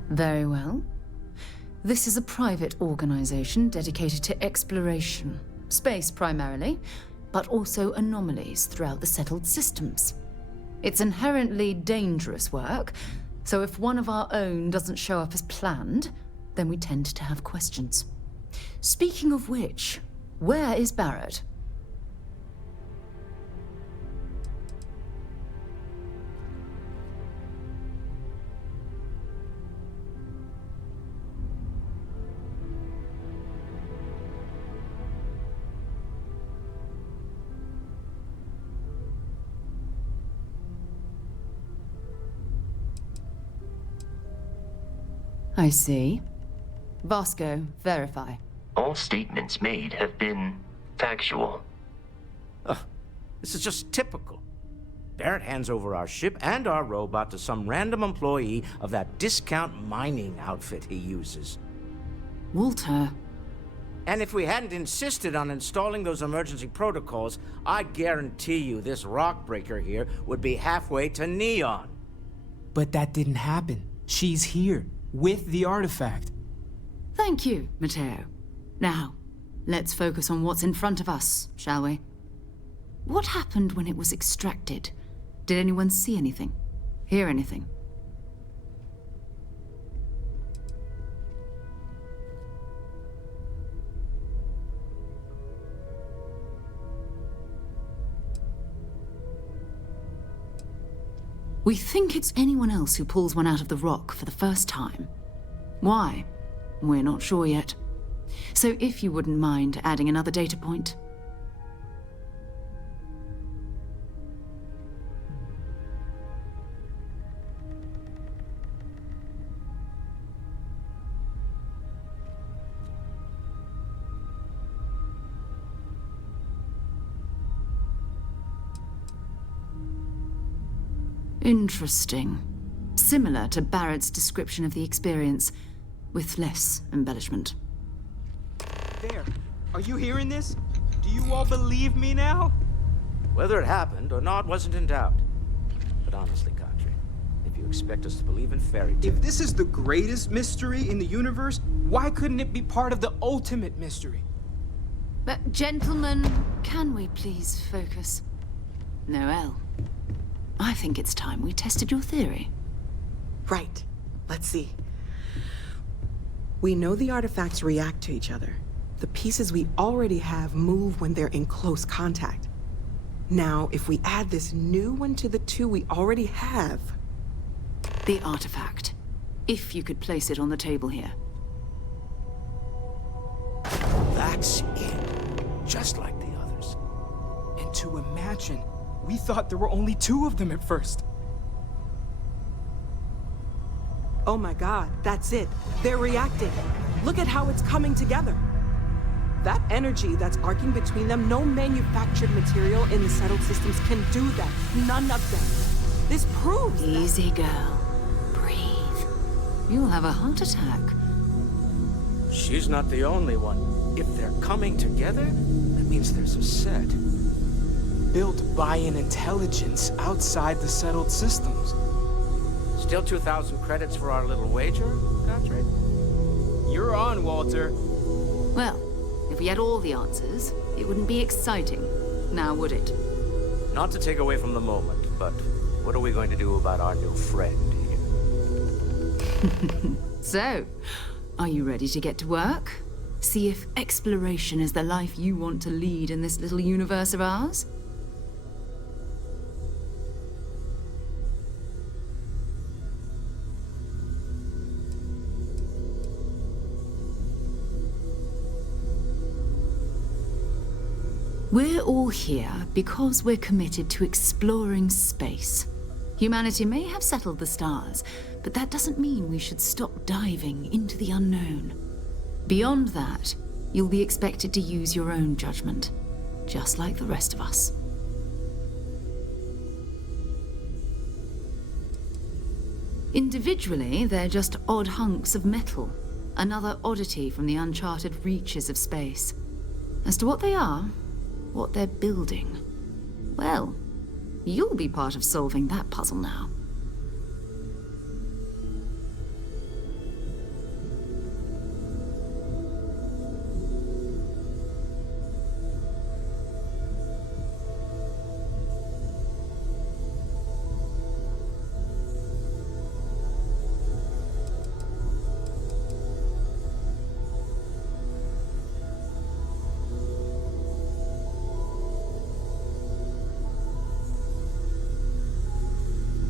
Very well. This is a private organization dedicated to exploration. Space primarily, but also anomalies throughout the settled systems. It's inherently dangerous work, so if one of our own doesn't show up as planned, then we tend to have questions. Speaking of which, where is Barrett? I see. Vasco, verify. All statements made have been factual. This is just typical. Barrett hands over our ship and our robot to some random employee of that discount mining outfit he uses. Walter. And if we hadn't insisted on installing those emergency protocols, I guarantee you this rock breaker here would be halfway to Neon. But that didn't happen. She's here, with the artifact. Thank you, Matteo. Now, let's focus on what's in front of us, shall we? What happened when it was extracted? Did anyone see anything? Hear anything? We think it's anyone else who pulls one out of the rock for the first time. Why? We're not sure yet. So if you wouldn't mind adding another data point. Interesting. Similar to Barrett's description of the experience, with less embellishment. There. Are you hearing this? Do you all believe me now? Whether it happened or not wasn't in doubt. But honestly, Kadri, if you expect us to believe in fairy tales... If this is the greatest mystery in the universe, why couldn't it be part of the ultimate mystery? But gentlemen, can we please focus? Noel, I think it's time we tested your theory. Right. Let's see. We know the artifacts react to each other. The pieces we already have move when they're in close contact. Now, if we add this new one to the two we already have... The artifact. If you could place it on the table here. That's it. Just like the others. And to imagine, we thought there were only 2 of them at first. Oh my god, that's it. They're reacting. Look at how it's coming together. That energy that's arcing between them, no manufactured material in the settled systems can do that. None of them. This proves Easy, girl. Breathe. You'll have a heart attack. She's not the only one. If they're coming together, that means there's a set. Built by an intelligence outside the settled systems. Still 2,000 credits for our little wager, Godfrey? You're on, Walter. Well, if we had all the answers, it wouldn't be exciting, now would it? Not to take away from the moment, but what are we going to do about our new friend here? So, are you ready to get to work? See if exploration is the life you want to lead in this little universe of ours? We're all here because we're committed to exploring space. Humanity may have settled the stars, but that doesn't mean we should stop diving into the unknown. Beyond that, you'll be expected to use your own judgment, just like the rest of us. Individually, they're just odd hunks of metal, another oddity from the uncharted reaches of space. As to what they are, what they're building, well, you'll be part of solving that puzzle now.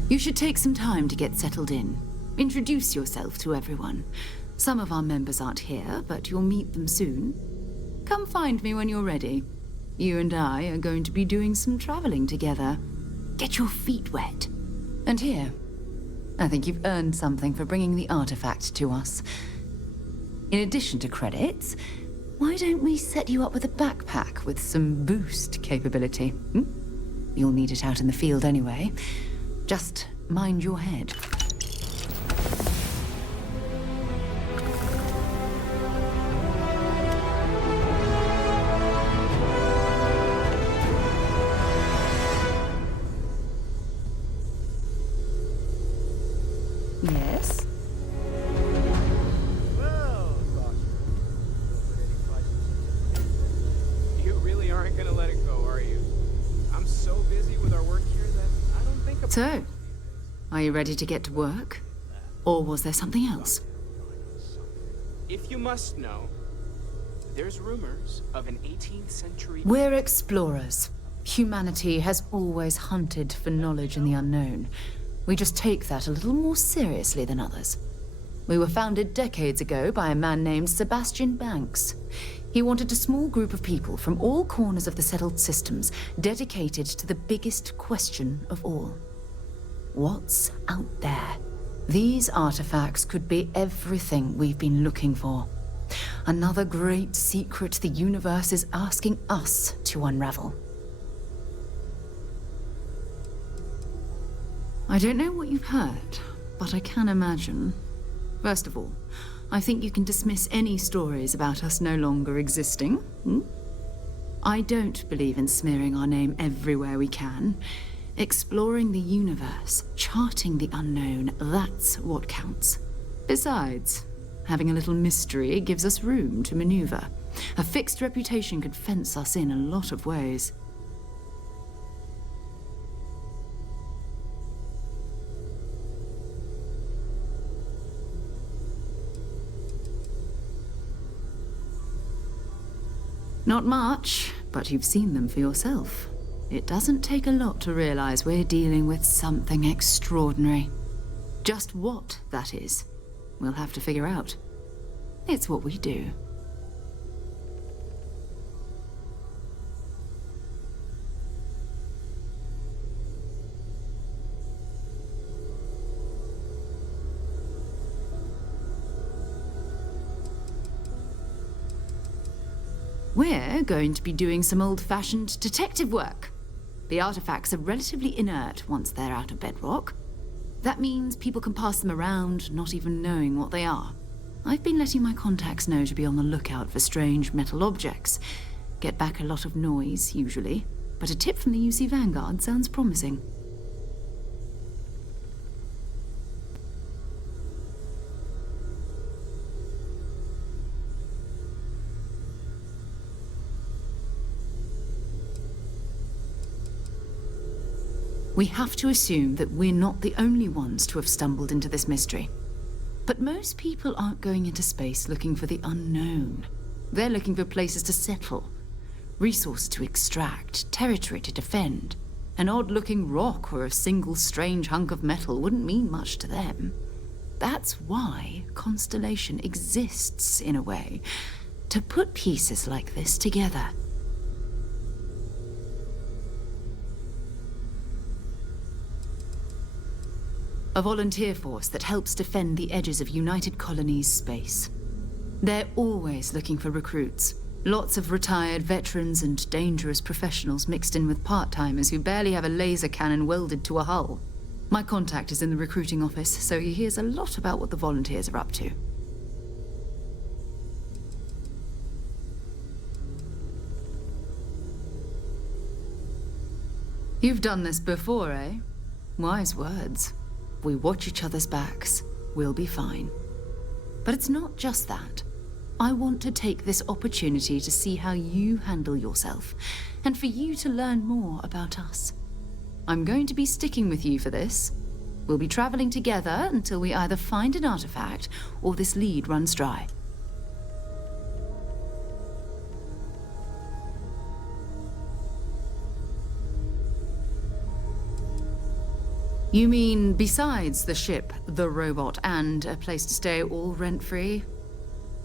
You should take some time to get settled in. Introduce yourself to everyone. Some of our members aren't here, but you'll meet them soon. Come find me when you're ready. You and I are going to be doing some traveling together. Get your feet wet. And here, I think you've earned something for bringing the artifact to us. In addition to credits, why don't we set you up with a backpack with some boost capability? You'll need it out in the field anyway. Just mind your head. Yes? Well, you really aren't gonna let it go, are you? I'm so busy with our work here that I don't think about... So, are you ready to get to work? Or was there something else? If you must know, there's rumors of an 18th century... We're explorers. Humanity has always hunted for knowledge in the unknown. We just take that a little more seriously than others. We were founded decades ago by a man named Sebastian Banks. He wanted a small group of people from all corners of the settled systems dedicated to the biggest question of all. What's out there? These artifacts could be everything we've been looking for. Another great secret the universe is asking us to unravel. I don't know what you've heard, but I can imagine. First of all, I think you can dismiss any stories about us no longer existing. I don't believe in smearing our name everywhere we can. Exploring the universe, charting the unknown, that's what counts. Besides, having a little mystery gives us room to maneuver. A fixed reputation could fence us in a lot of ways. Not much, but you've seen them for yourself. It doesn't take a lot to realize we're dealing with something extraordinary. Just what that is, we'll have to figure out. It's what we do. We're going to be doing some old-fashioned detective work. The artifacts are relatively inert once they're out of bedrock. That means people can pass them around, not even knowing what they are. I've been letting my contacts know to be on the lookout for strange metal objects. Get back a lot of noise, usually, but a tip from the UC Vanguard sounds promising. We have to assume that we're not the only ones to have stumbled into this mystery. But most people aren't going into space looking for the unknown. They're looking for places to settle, resources to extract, territory to defend. An odd-looking rock or a single strange hunk of metal wouldn't mean much to them. That's why Constellation exists, in a way, to put pieces like this together. A volunteer force that helps defend the edges of United Colonies space. They're always looking for recruits. Lots of retired veterans and dangerous professionals mixed in with part-timers who barely have a laser cannon welded to a hull. My contact is in the recruiting office, so he hears a lot about what the volunteers are up to. You've done this before, eh? Wise words. If we watch each other's backs, we'll be fine. But it's not just that. I want to take this opportunity to see how you handle yourself, and for you to learn more about us. I'm going to be sticking with you for this. We'll be traveling together until we either find an artifact or this lead runs dry. You mean besides the ship, the robot, and a place to stay all rent-free?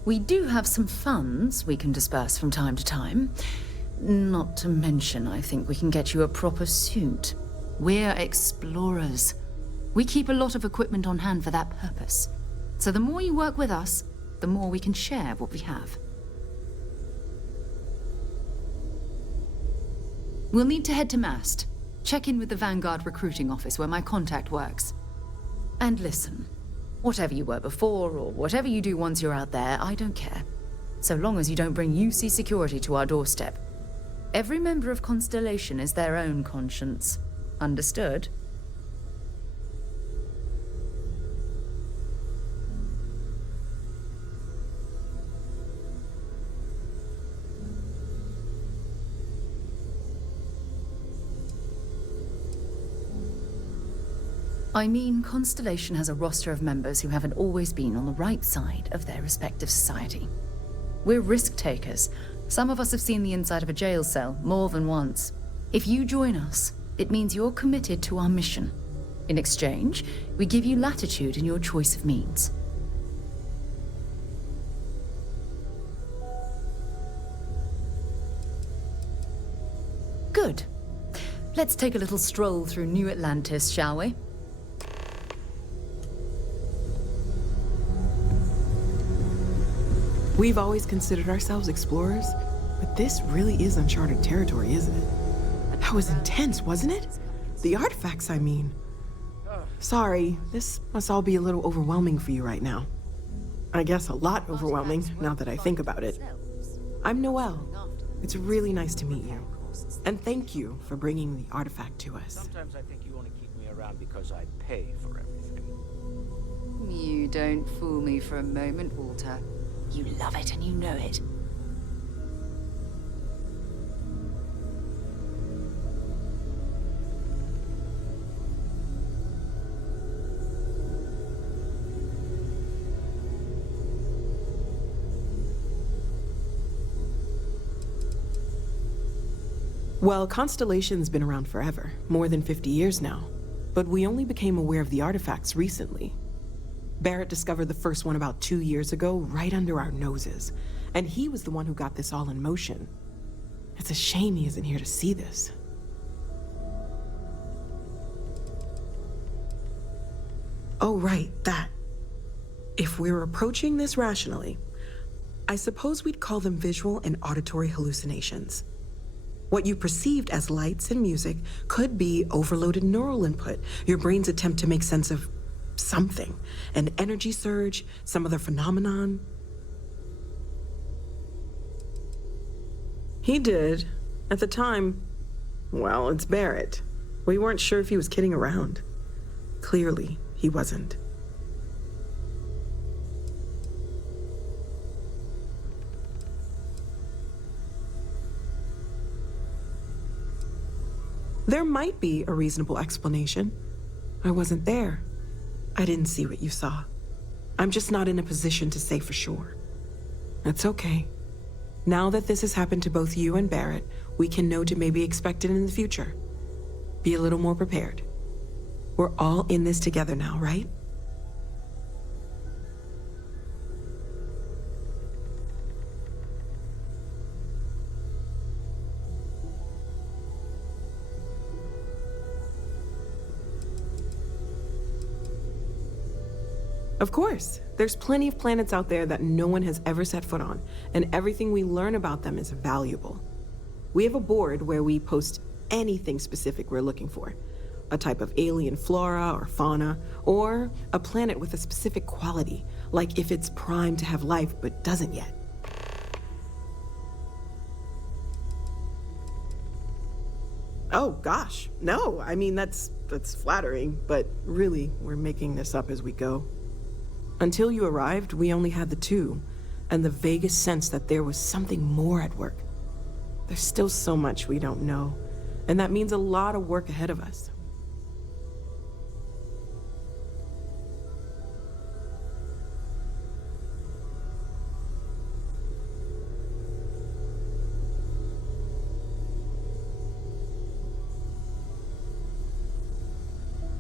We do have some funds we can disperse from time to time. Not to mention, I think we can get you a proper suit. We're explorers. We keep a lot of equipment on hand for that purpose. So the more you work with us, the more we can share what we have. We'll need to head to Mast. Check in with the Vanguard recruiting office where my contact works. And listen, whatever you were before or whatever you do once you're out there, I don't care. So long as you don't bring UC security to our doorstep. Every member of Constellation is their own conscience. Understood? I mean, Constellation has a roster of members who haven't always been on the right side of their respective society. We're risk-takers. Some of us have seen the inside of a jail cell more than once. If you join us, it means you're committed to our mission. In exchange, we give you latitude in your choice of means. Good. Let's take a little stroll through New Atlantis, shall we? We've always considered ourselves explorers, but this really is uncharted territory, isn't it? That was intense, wasn't it? The artifacts, I mean. Sorry, this must all be a little overwhelming for you right now. I guess a lot overwhelming, now that I think about it. I'm Noelle. It's really nice to meet you. And thank you for bringing the artifact to us. Sometimes I think you only keep me around because I pay for everything. You don't fool me for a moment, Walter. You love it and you know it. Well, Constellation's been around forever, more than 50 years now. But we only became aware of the artifacts recently. Barrett discovered the first one about 2 years ago, right under our noses. And he was the one who got this all in motion. It's a shame he isn't here to see this. Oh, right, that. If we're approaching this rationally, I suppose we'd call them visual and auditory hallucinations. What you perceived as lights and music could be overloaded neural input, your brain's attempt to make sense of something, an energy surge, some other phenomenon. He did. At the time, well, it's Barrett. We weren't sure if he was kidding around. Clearly, he wasn't. There might be a reasonable explanation. I wasn't there. I didn't see what you saw. I'm just not in a position to say for sure. That's okay. Now that this has happened to both you and Barrett, we can know to maybe expect it in the future. Be a little more prepared. We're all in this together now, right? Of course. There's plenty of planets out there that no one has ever set foot on, and everything we learn about them is valuable. We have a board where we post anything specific we're looking for. A type of alien flora or fauna, or a planet with a specific quality, like if it's primed to have life but doesn't yet. Oh gosh, no, I mean that's flattering, but really, we're making this up as we go. Until you arrived, we only had the two, and the vaguest sense that there was something more at work. There's still so much we don't know, and that means a lot of work ahead of us.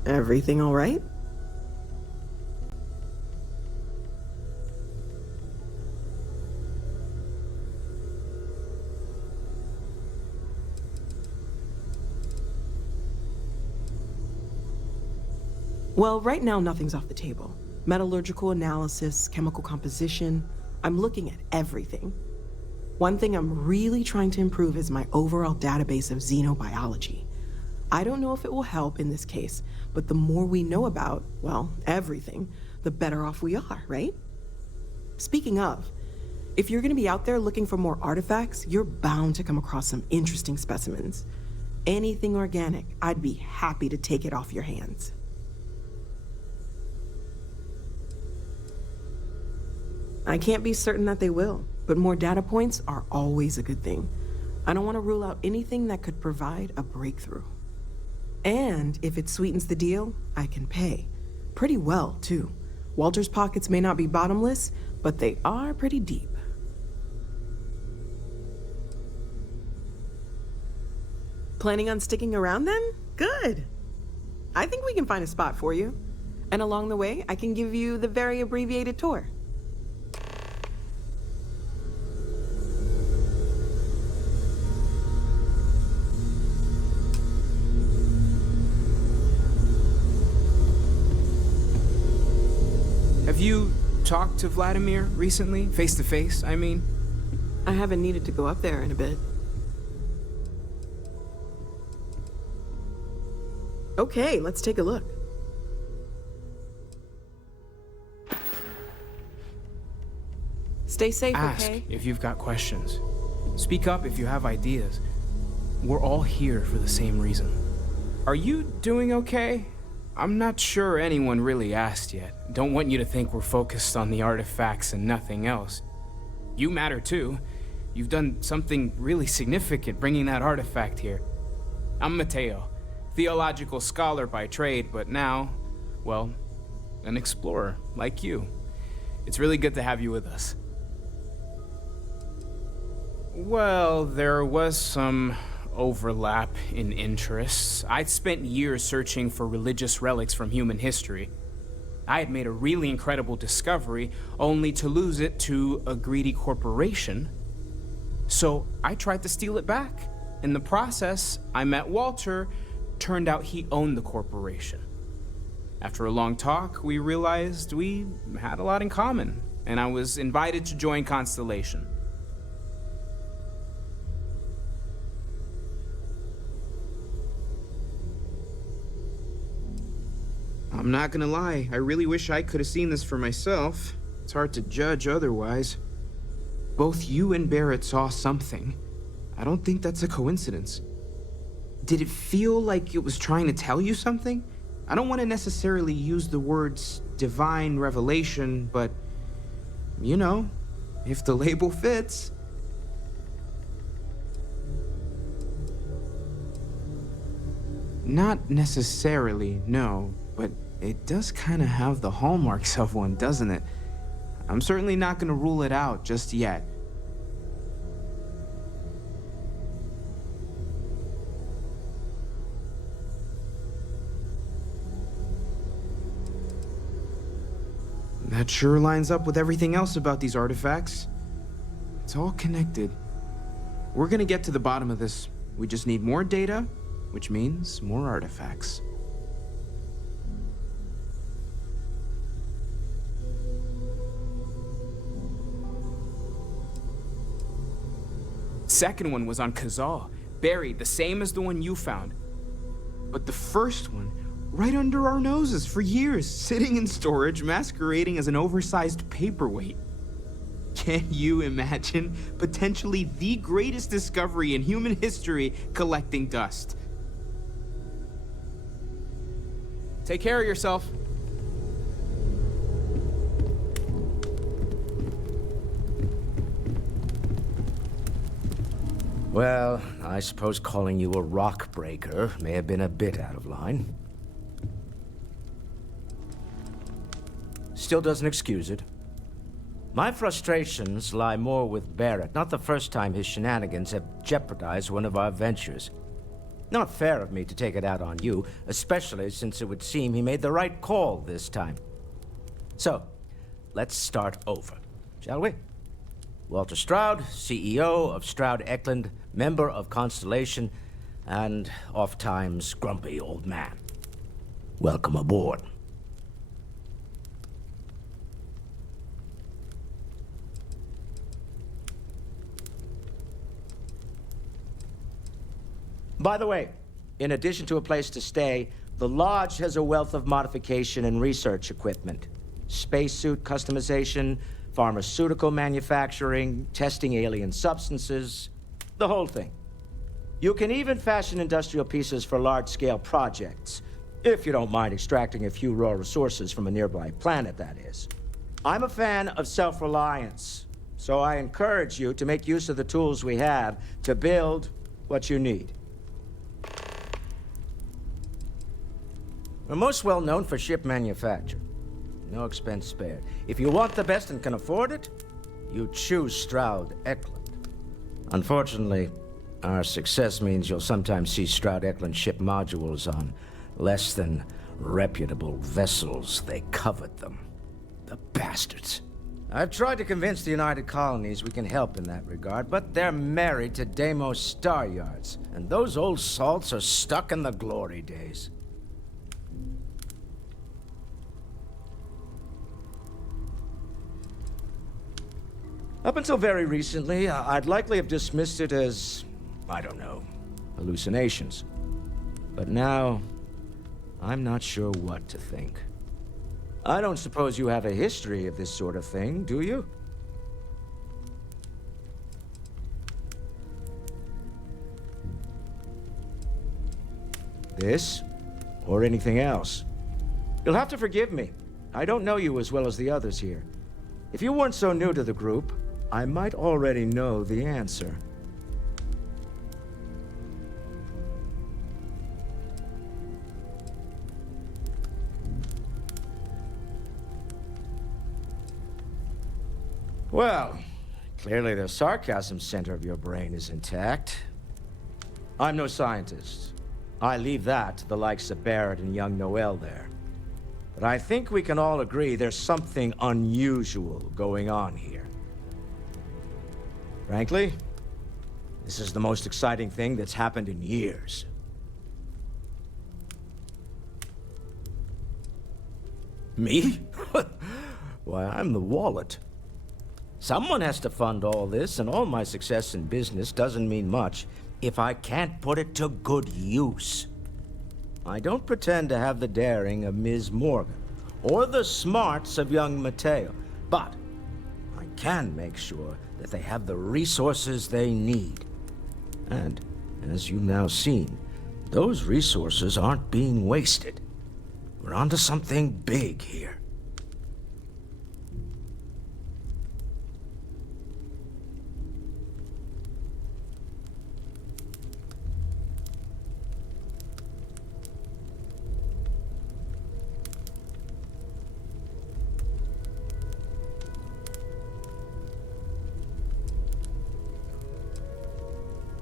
Everything all right? Well, right now, nothing's off the table. Metallurgical analysis, chemical composition, I'm looking at everything. One thing I'm really trying to improve is my overall database of xenobiology. I don't know if it will help in this case, but the more we know about, well, everything, the better off we are, right? Speaking of, if you're gonna be out there looking for more artifacts, you're bound to come across some interesting specimens. Anything organic, I'd be happy to take it off your hands. I can't be certain that they will, but more data points are always a good thing. I don't want to rule out anything that could provide a breakthrough. And if it sweetens the deal, I can pay. Pretty well, too. Walter's pockets may not be bottomless, but they are pretty deep. Planning on sticking around then? Good. I think we can find a spot for you. And along the way, I can give you the very abbreviated tour. Have you talked to Vladimir recently? Face to face, I mean? I haven't needed to go up there in a bit. Okay, let's take a look. Stay safe, Ask okay? if you've got questions. Speak up if you have ideas. We're all here for the same reason. Are you doing okay? I'm not sure anyone really asked yet. Don't want you to think we're focused on the artifacts and nothing else. You matter too. You've done something really significant bringing that artifact here. I'm Mateo, theological scholar by trade, but now, well, an explorer like you. It's really good to have you with us. Well, there was some overlap in interests. I'd spent years searching for religious relics from human history. I had made a really incredible discovery, only to lose it to a greedy corporation. So I tried to steal it back. In the process, I met Walter. Turned out he owned the corporation. After a long talk, we realized we had a lot in common, and I was invited to join Constellation. I'm not gonna lie, I really wish I could have seen this for myself. It's hard to judge otherwise. Both you and Barrett saw something. I don't think that's a coincidence. Did it feel like it was trying to tell you something? I don't want to necessarily use the words divine revelation, but, you know, if the label fits. Not necessarily, no, but it does kind of have the hallmarks of one, doesn't it? I'm certainly not going to rule it out just yet. That sure lines up with everything else about these artifacts. It's all connected. We're gonna get to the bottom of this. We just need more data, which means more artifacts. Second one was on Kazal, buried, the same as the one you found. But the first one, right under our noses for years, sitting in storage, masquerading as an oversized paperweight. Can you imagine potentially the greatest discovery in human history collecting dust? Take care of yourself. Well, I suppose calling you a rock breaker may have been a bit out of line. Still doesn't excuse it. My frustrations lie more with Barrett. Not the first time his shenanigans have jeopardized one of our ventures. Not fair of me to take it out on you, especially since it would seem he made the right call this time. So, let's start over, shall we? Walter Stroud, CEO of Stroud Eklund, member of Constellation, and oft-times grumpy old man. Welcome aboard. By the way, in addition to a place to stay, the Lodge has a wealth of modification and research equipment. Spacesuit customization, pharmaceutical manufacturing, testing alien substances, the whole thing. You can even fashion industrial pieces for large-scale projects, if you don't mind extracting a few raw resources from a nearby planet, that is. I'm a fan of self-reliance, so I encourage you to make use of the tools we have to build what you need. We're most well known for ship manufacture. No expense spared. If you want the best and can afford it, you choose Stroud Eklund. Unfortunately, our success means you'll sometimes see Stroud Eklund ship modules on less than reputable vessels. They covet them. The bastards. I've tried to convince the United Colonies we can help in that regard, but they're married to Deimos Star Yards, and those old salts are stuck in the glory days. Up until very recently, I'd likely have dismissed it as, I don't know, hallucinations. But now, I'm not sure what to think. I don't suppose you have a history of this sort of thing, do you? This, or anything else? You'll have to forgive me. I don't know you as well as the others here. If you weren't so new to the group, I might already know the answer. Well, clearly the sarcasm center of your brain is intact. I'm no scientist. I leave that to the likes of Barrett and young Noel there. But I think we can all agree there's something unusual going on here. Frankly, this is the most exciting thing that's happened in years. Me? Why, I'm the wallet. Someone has to fund all this, and all my success in business doesn't mean much if I can't put it to good use. I don't pretend to have the daring of Ms. Morgan, or the smarts of young Mateo, but I can make sure that they have the resources they need. And, as you've now seen, those resources aren't being wasted. We're onto something big here.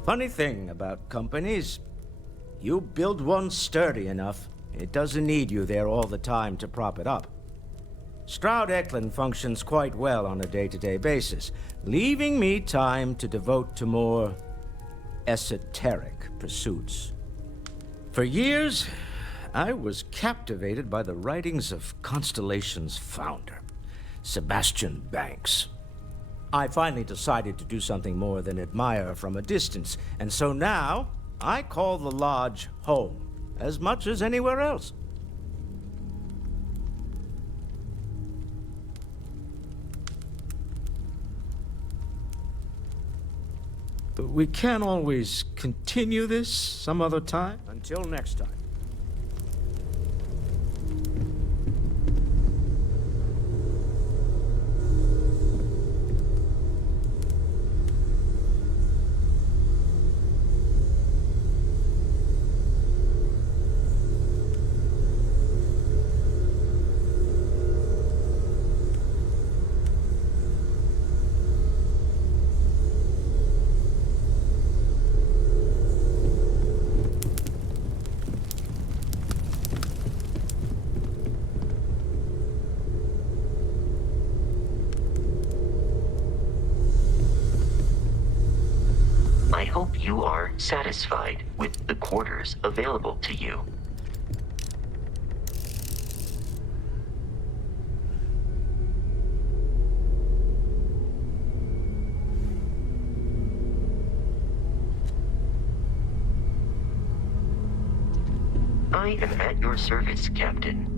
Funny thing about companies, you build one sturdy enough, it doesn't need you there all the time to prop it up. Stroud Eklund functions quite well on a day-to-day basis, leaving me time to devote to more esoteric pursuits. For years, I was captivated by the writings of Constellation's founder, Sebastian Banks. I finally decided to do something more than admire from a distance, and so now I call the lodge home as much as anywhere else. But we can always continue this some other time. Until next time. I hope you are satisfied with the quarters available to you. I am at your service, Captain.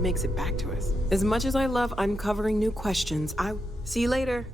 Makes it back to us. As much as I love uncovering new questions, see you later.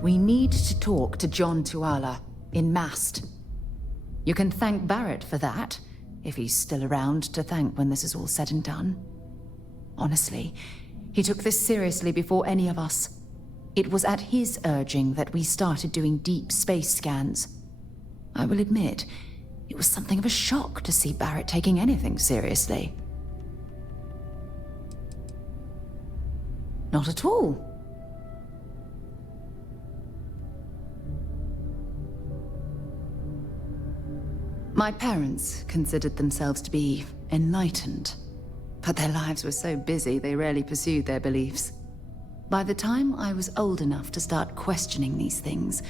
We need to talk to John Tuala in Mast. You can thank Barrett for that, if he's still around to thank when this is all said and done. Honestly, he took this seriously before any of us. It was at his urging that we started doing deep space scans. I will admit, it was something of a shock to see Barrett taking anything seriously. Not at all. My parents considered themselves to be enlightened, but their lives were so busy they rarely pursued their beliefs. By the time I was old enough to start questioning these things,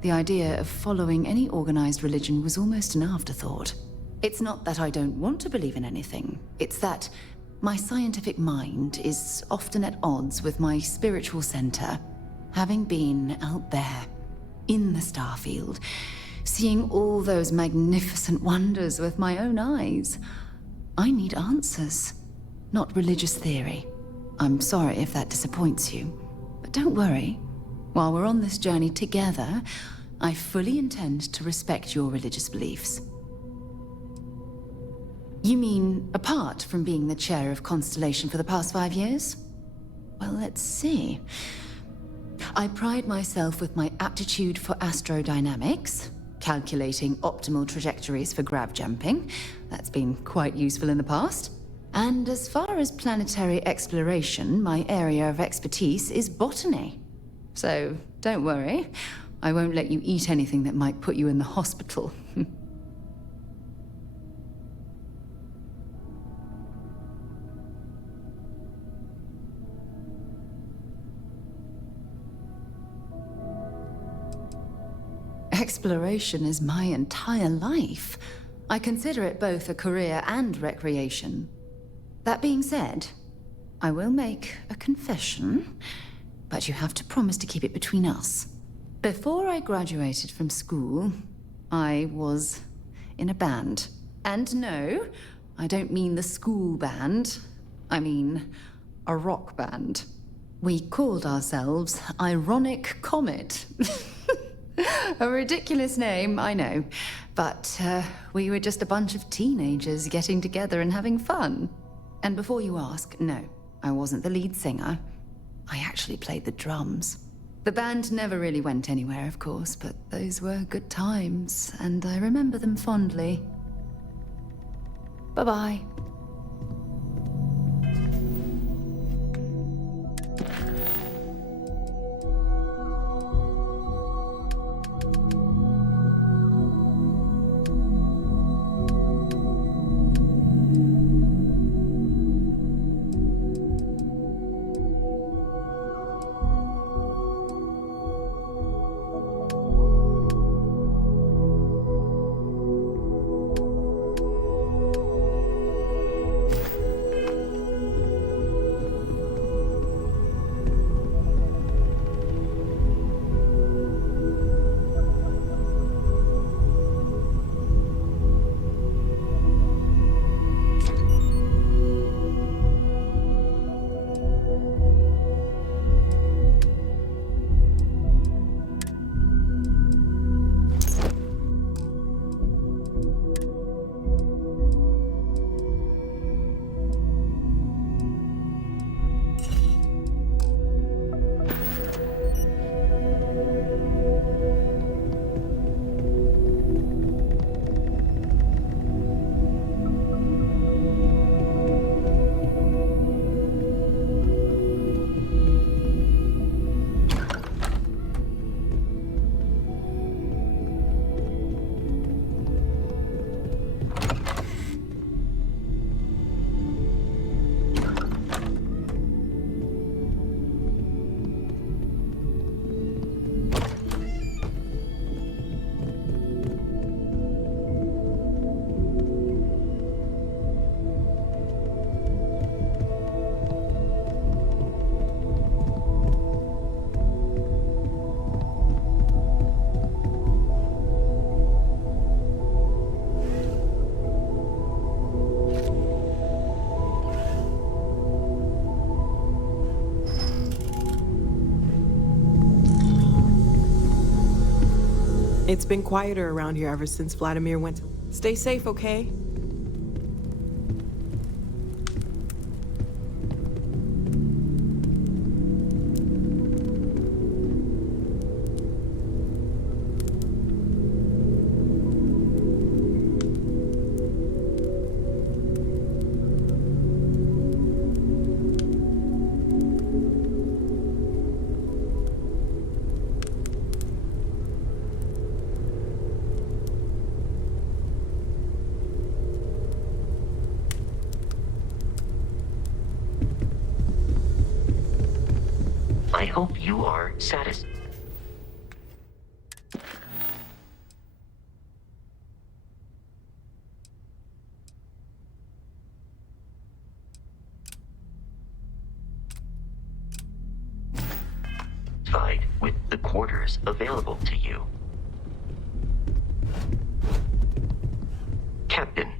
the idea of following any organized religion was almost an afterthought. It's not that I don't want to believe in anything, it's that my scientific mind is often at odds with my spiritual center. Having been out there, in the Starfield, seeing all those magnificent wonders with my own eyes, I need answers, not religious theory. I'm sorry if that disappoints you, but don't worry. While we're on this journey together, I fully intend to respect your religious beliefs. You mean apart from being the chair of Constellation for the past 5 years? Well, let's see. I pride myself with my aptitude for astrodynamics, calculating optimal trajectories for grav jumping. That's been quite useful in the past. And as far as planetary exploration, my area of expertise is botany. So don't worry, I won't let you eat anything that might put you in the hospital. Exploration is my entire life. I consider it both a career and recreation. That being said, I will make a confession, but you have to promise to keep it between us. Before I graduated from school, I was in a band. And no, I don't mean the school band. I mean a rock band. We called ourselves Ironic Comet. A ridiculous name, I know. But we were just a bunch of teenagers getting together and having fun. And before you ask, no, I wasn't the lead singer. I actually played the drums. The band never really went anywhere, of course, but those were good times, and I remember them fondly. Bye-bye. It's been quieter around here ever since Vladimir went. Stay safe, okay? I hope you are satisfied. With the quarters available to you. Captain,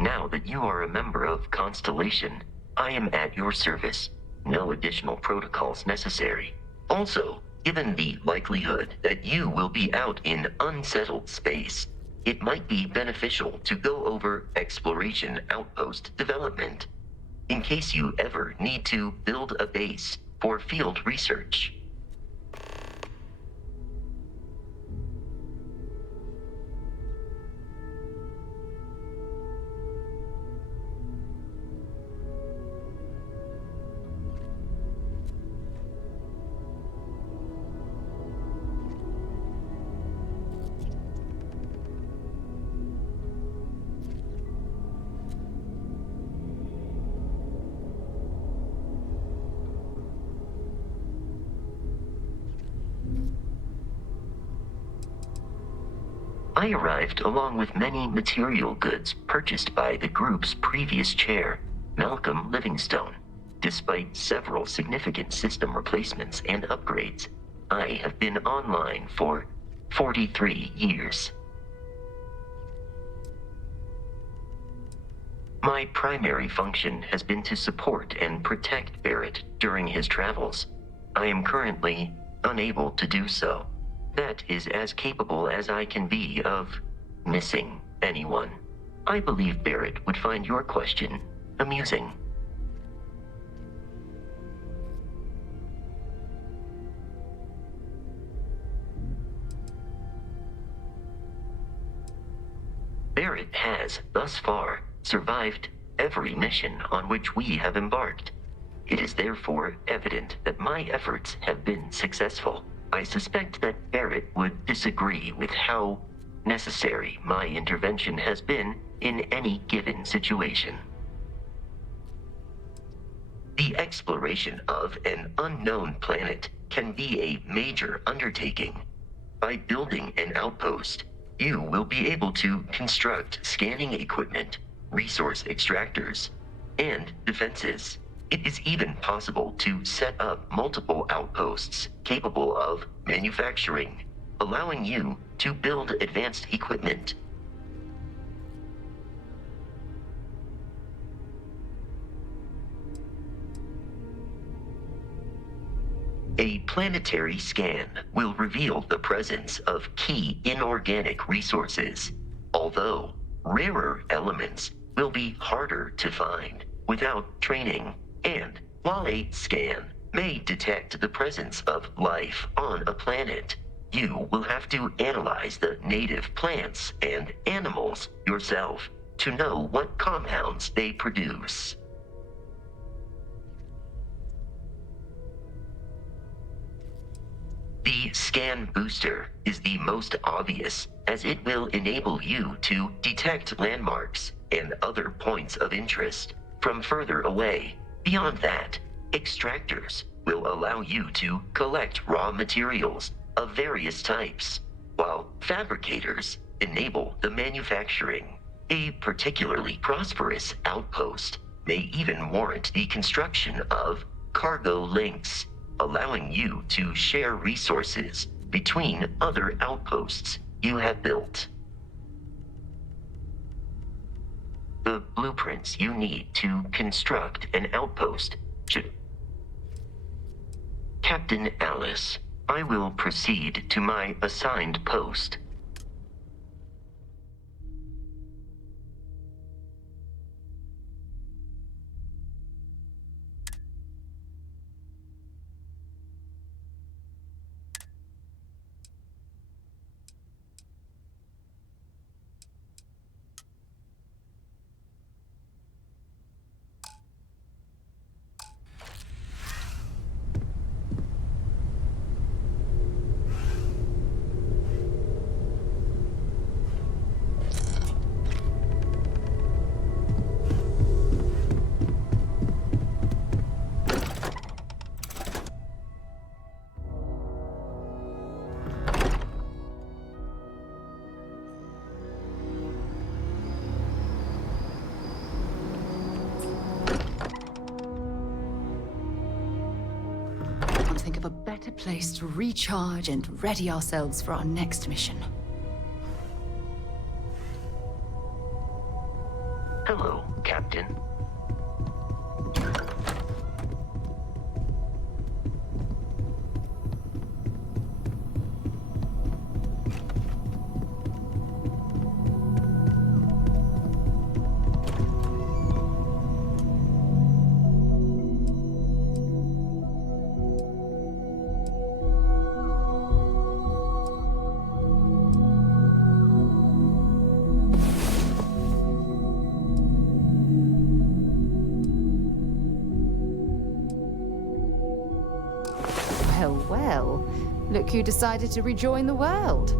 now that you are a member of Constellation, I am at your service. No additional protocols necessary. Also, given the likelihood that you will be out in unsettled space, it might be beneficial to go over exploration outpost development, in case you ever need to build a base for field research. I arrived along with many material goods purchased by the group's previous chair, Malcolm Livingstone. Despite several significant system replacements and upgrades, I have been online for 43 years. My primary function has been to support and protect Barrett during his travels. I am currently unable to do so. That is as capable as I can be of missing anyone. I believe Barrett would find your question amusing. Barrett has, thus far, survived every mission on which we have embarked. It is therefore evident that my efforts have been successful. I suspect that Barrett would disagree with how necessary my intervention has been in any given situation. The exploration of an unknown planet can be a major undertaking. By building an outpost, you will be able to construct scanning equipment, resource extractors, and defenses. It is even possible to set up multiple outposts capable of manufacturing, allowing you to build advanced equipment. A planetary scan will reveal the presence of key inorganic resources, although rarer elements will be harder to find without training. And while a scan may detect the presence of life on a planet, you will have to analyze the native plants and animals yourself to know what compounds they produce. The scan booster is the most obvious, as it will enable you to detect landmarks and other points of interest from further away. Beyond that, extractors will allow you to collect raw materials of various types, while fabricators enable the manufacturing. A particularly prosperous outpost may even warrant the construction of cargo links, allowing you to share resources between other outposts you have built. The blueprints you need to construct an outpost should... Captain Alice, I will proceed to my assigned post. think of a better place to recharge and ready ourselves for our next mission. Hello, Captain. Well, well. Look who decided to rejoin the world.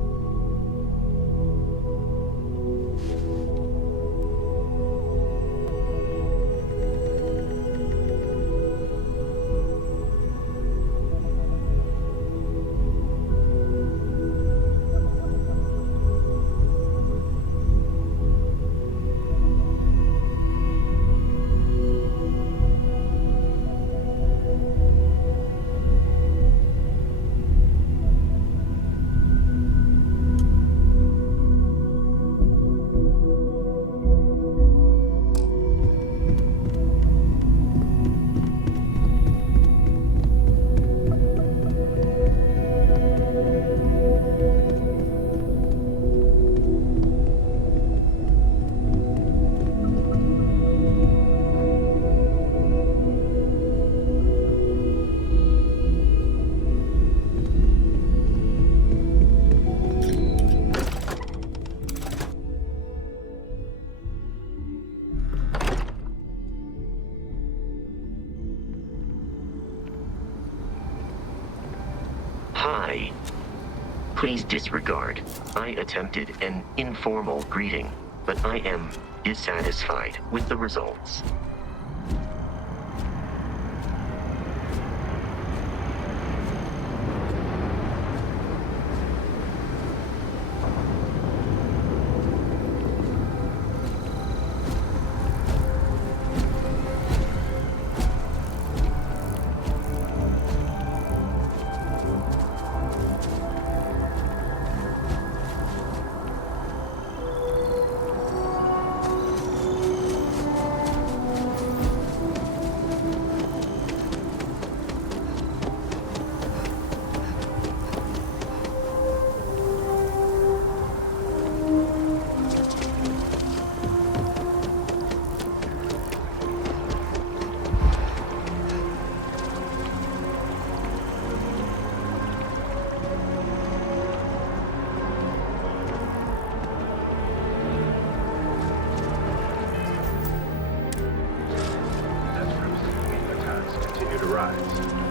Hi. Please disregard. I attempted an informal greeting, but I am dissatisfied with the results.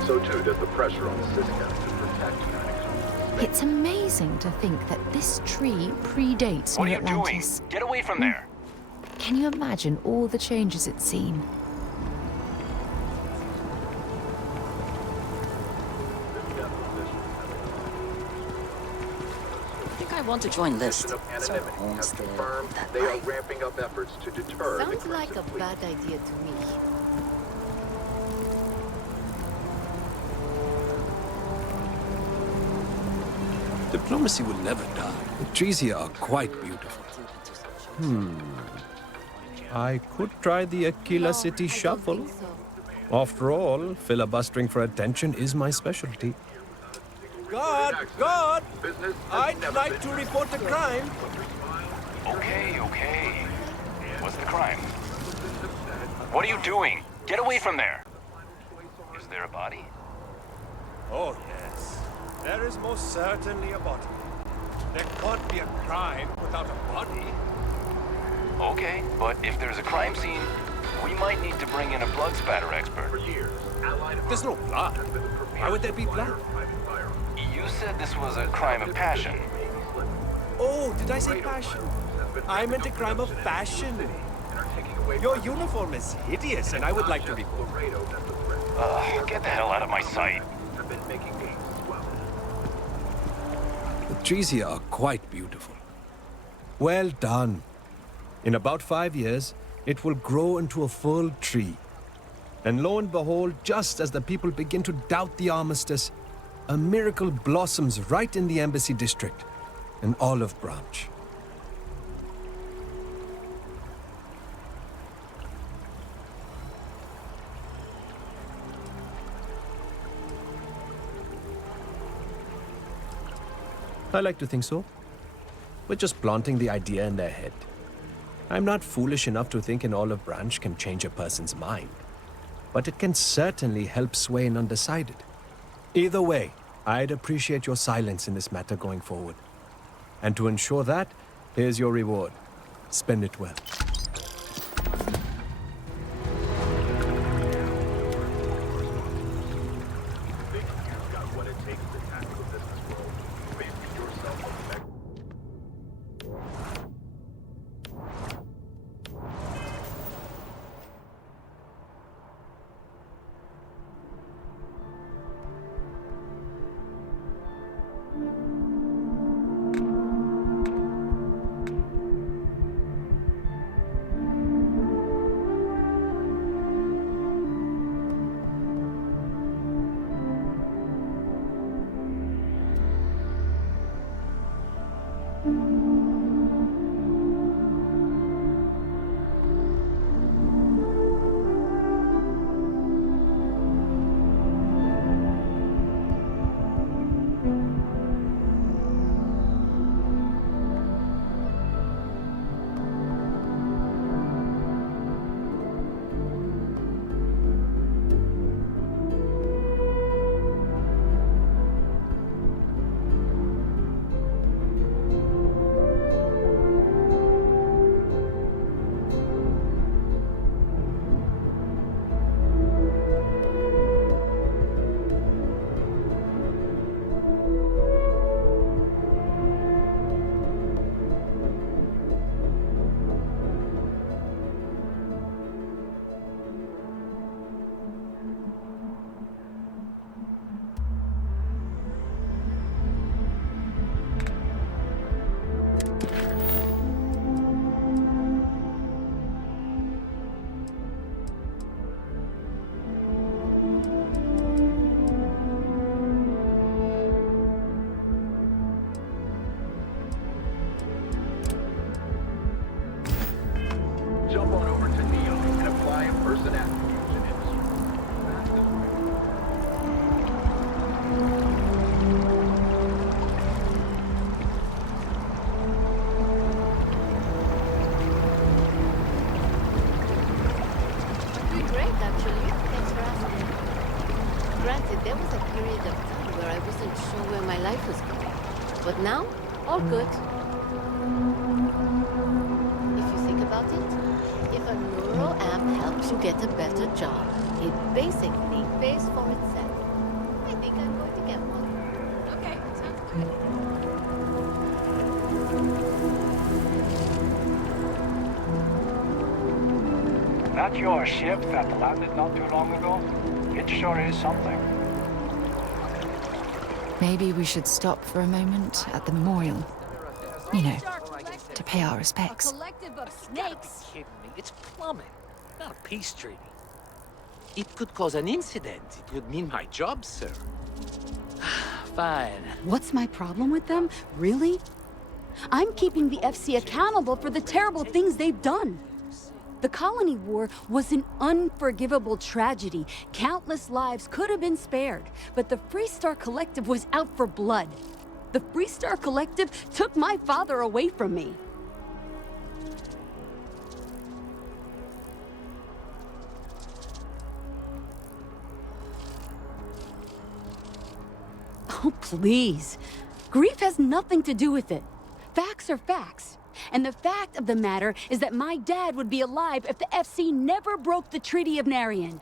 So too does the pressure on the system to protect United. It's amazing to think that this tree predates New Atlantis. Get away from there! Can you imagine all the changes it's seen? I think I want to join List. So owns that They are ramping up efforts to deter. Sounds like a bad idea to me. Diplomacy will never die. The trees here are quite beautiful. I could try the Aquila City Shuffle. After all, filibustering for attention is my specialty. God! I'd like to report a crime. Okay. What's the crime? What are you doing? Get away from there! Is there a body? Oh, yes. There is most certainly a body. There can't be a crime without a body. Okay, but if there's a crime scene, we might need to bring in a blood spatter expert. For years, There's no blood. Why would there be blood? You said this was a crime of passion. Oh, did I say passion? I meant a crime of fashion. Your uniform is hideous, and I would like to report. Get the hell out of my sight. The trees here are quite beautiful. Well done. In about 5 years, it will grow into a full tree. And lo and behold, just as the people begin to doubt the armistice, a miracle blossoms right in the embassy district, an olive branch. I like to think so. We're just planting the idea in their head. I'm not foolish enough to think an olive branch can change a person's mind, but it can certainly help sway an undecided. Either way, I'd appreciate your silence in this matter going forward. And to ensure that, here's your reward. Spend it well. Jump on over to Neo and apply a person attribution industry. Doing great, actually. Thanks for asking. Granted, there was a period of time where I wasn't sure where my life was going. But now, all good. If you think about it, if a neural app helps you get a better job, it basically pays for itself. I think I'm going to get one. Okay, sounds good. That your ship that landed not too long ago? It sure is something. Maybe we should stop for a moment at the memorial. You know, to pay our respects. Collective of snakes. Kidding me? It's plumbing, not a peace treaty. It could cause an incident. It would mean my job, sir. Fine. What's my problem with them? Really? I'm keeping the FC accountable for the terrible things they've done. The Colony War was an unforgivable tragedy. Countless lives could have been spared, but the Freestar Collective was out for blood. The Freestar Collective took my father away from me. Oh, please. Grief has nothing to do with it. Facts are facts. And the fact of the matter is that my dad would be alive if the FC never broke the Treaty of Narian.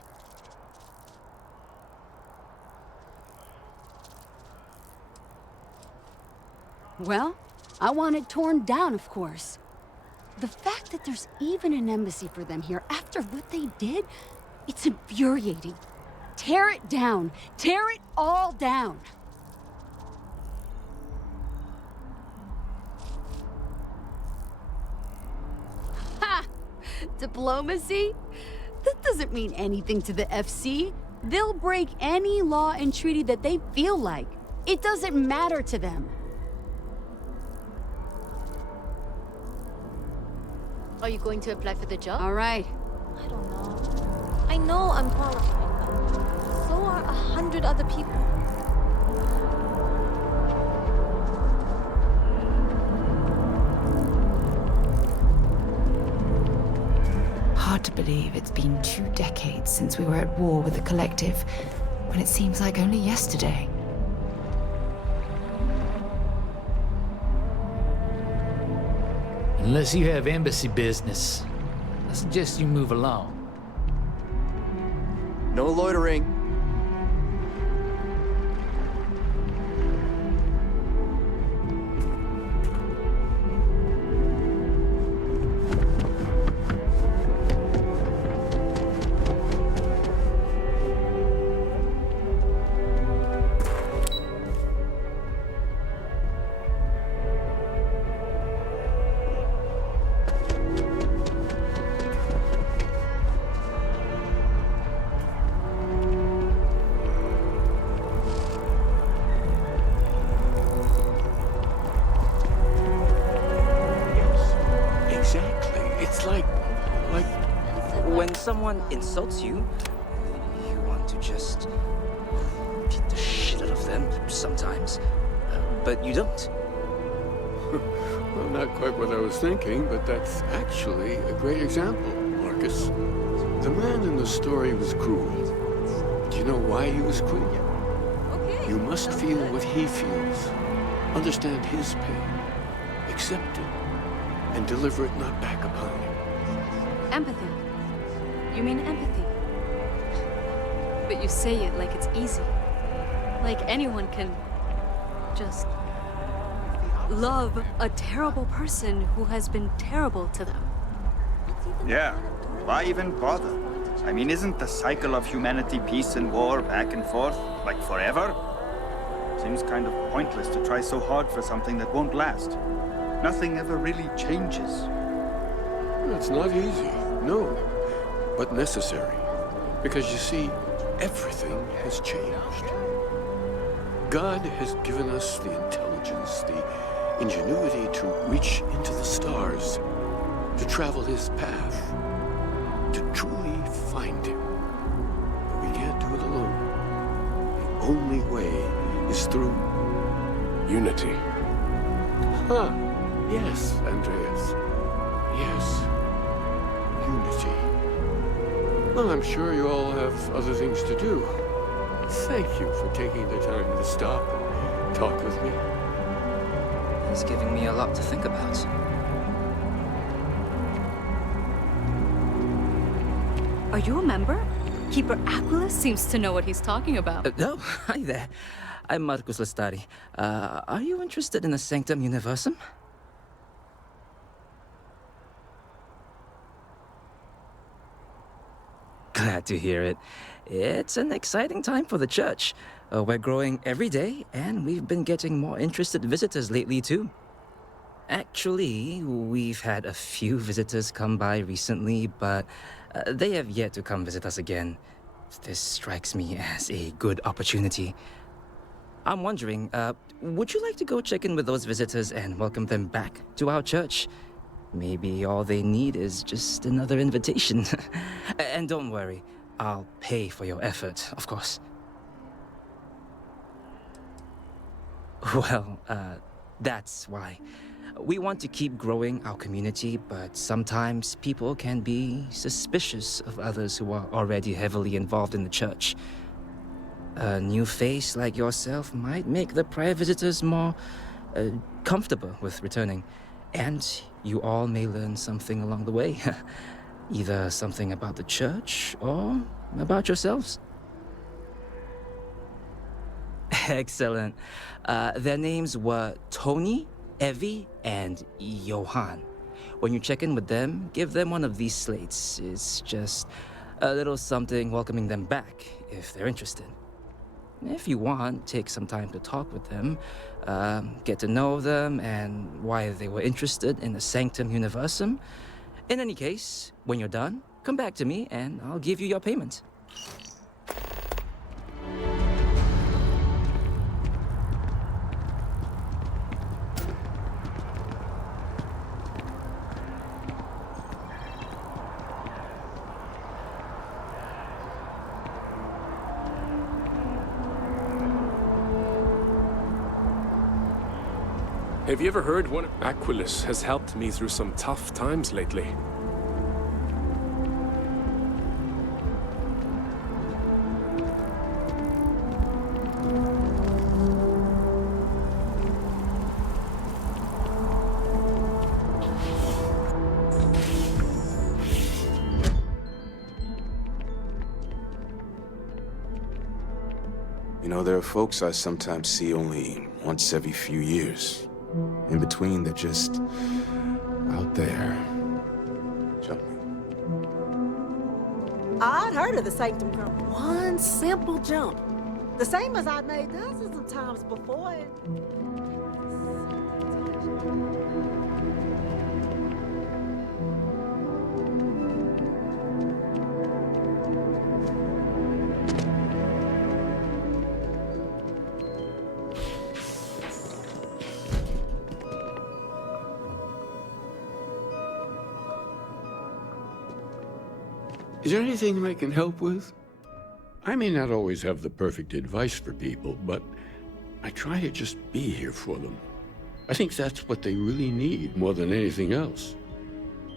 Well, I want it torn down, of course. The fact that there's even an embassy for them here after what they did, it's infuriating. Tear it down. Tear it all down. Ha! Diplomacy? That doesn't mean anything to the FC. They'll break any law and treaty that they feel like. It doesn't matter to them. Are you going to apply for the job? All right. I don't know. I know I'm qualified, but so are 100 other people. Hard to believe it's been 2 decades since we were at war with the Collective, when it seems like only yesterday. Unless you have embassy business, I suggest you move along. No loitering. When someone insults you, you want to just beat the shit out of them sometimes, but you don't. Well, not quite what I was thinking, but that's actually a great example, Marcus. The man in the story was cruel. Do you know why he was cruel? You must feel what he feels, understand his pain, accept it, and deliver it not back upon him. Empathy. You mean empathy? But you say it like it's easy. Like anyone can just love a terrible person who has been terrible to them. Yeah, why even bother? I mean, isn't the cycle of humanity peace and war back and forth, like forever? Seems kind of pointless to try so hard for something that won't last. Nothing ever really changes. It's not easy, no, but necessary. Because you see, everything has changed. God has given us the intelligence, the ingenuity to reach into the stars, to travel his path, to truly find him. But we can't do it alone. The only way is through unity. Yes, Andreas. Yes. Unity. Well, I'm sure you all have other things to do. Thank you for taking the time to stop and talk with me. He's giving me a lot to think about. Are you a member? Keeper Aquila seems to know what he's talking about. Oh, hi there. I'm Marcus Lestari. Are you interested in the Sanctum Universum? Glad to hear it. It's an exciting time for the church. We're growing every day, and we've been getting more interested visitors lately, too. Actually, we've had a few visitors come by recently, but they have yet to come visit us again. This strikes me as a good opportunity. I'm wondering, would you like to go check in with those visitors and welcome them back to our church? Maybe all they need is just another invitation. And don't worry, I'll pay for your effort, of course. Well, that's why. We want to keep growing our community, but sometimes people can be suspicious of others who are already heavily involved in the church. A new face like yourself might make the prior visitors more comfortable with returning. And you all may learn something along the way. Either something about the church or about yourselves. Excellent. Their names were Tony, Evie, and Johan. When you check in with them, give them one of these slates. It's just a little something welcoming them back, if they're interested. If you want, take some time to talk with them, get to know them and why they were interested in the Sanctum Universum. In any case, when you're done, come back to me and I'll give you your payment. Have you ever heard one? Aquilus has helped me through some tough times lately. You know, there are folks I sometimes see only once every few years. In between, they're just out there, jumping. I'd heard of the Sanctum from one simple jump. The same as I'd made dozens of times before. Is there anything I can help with? I may not always have the perfect advice for people, but I try to just be here for them. I think that's what they really need more than anything else.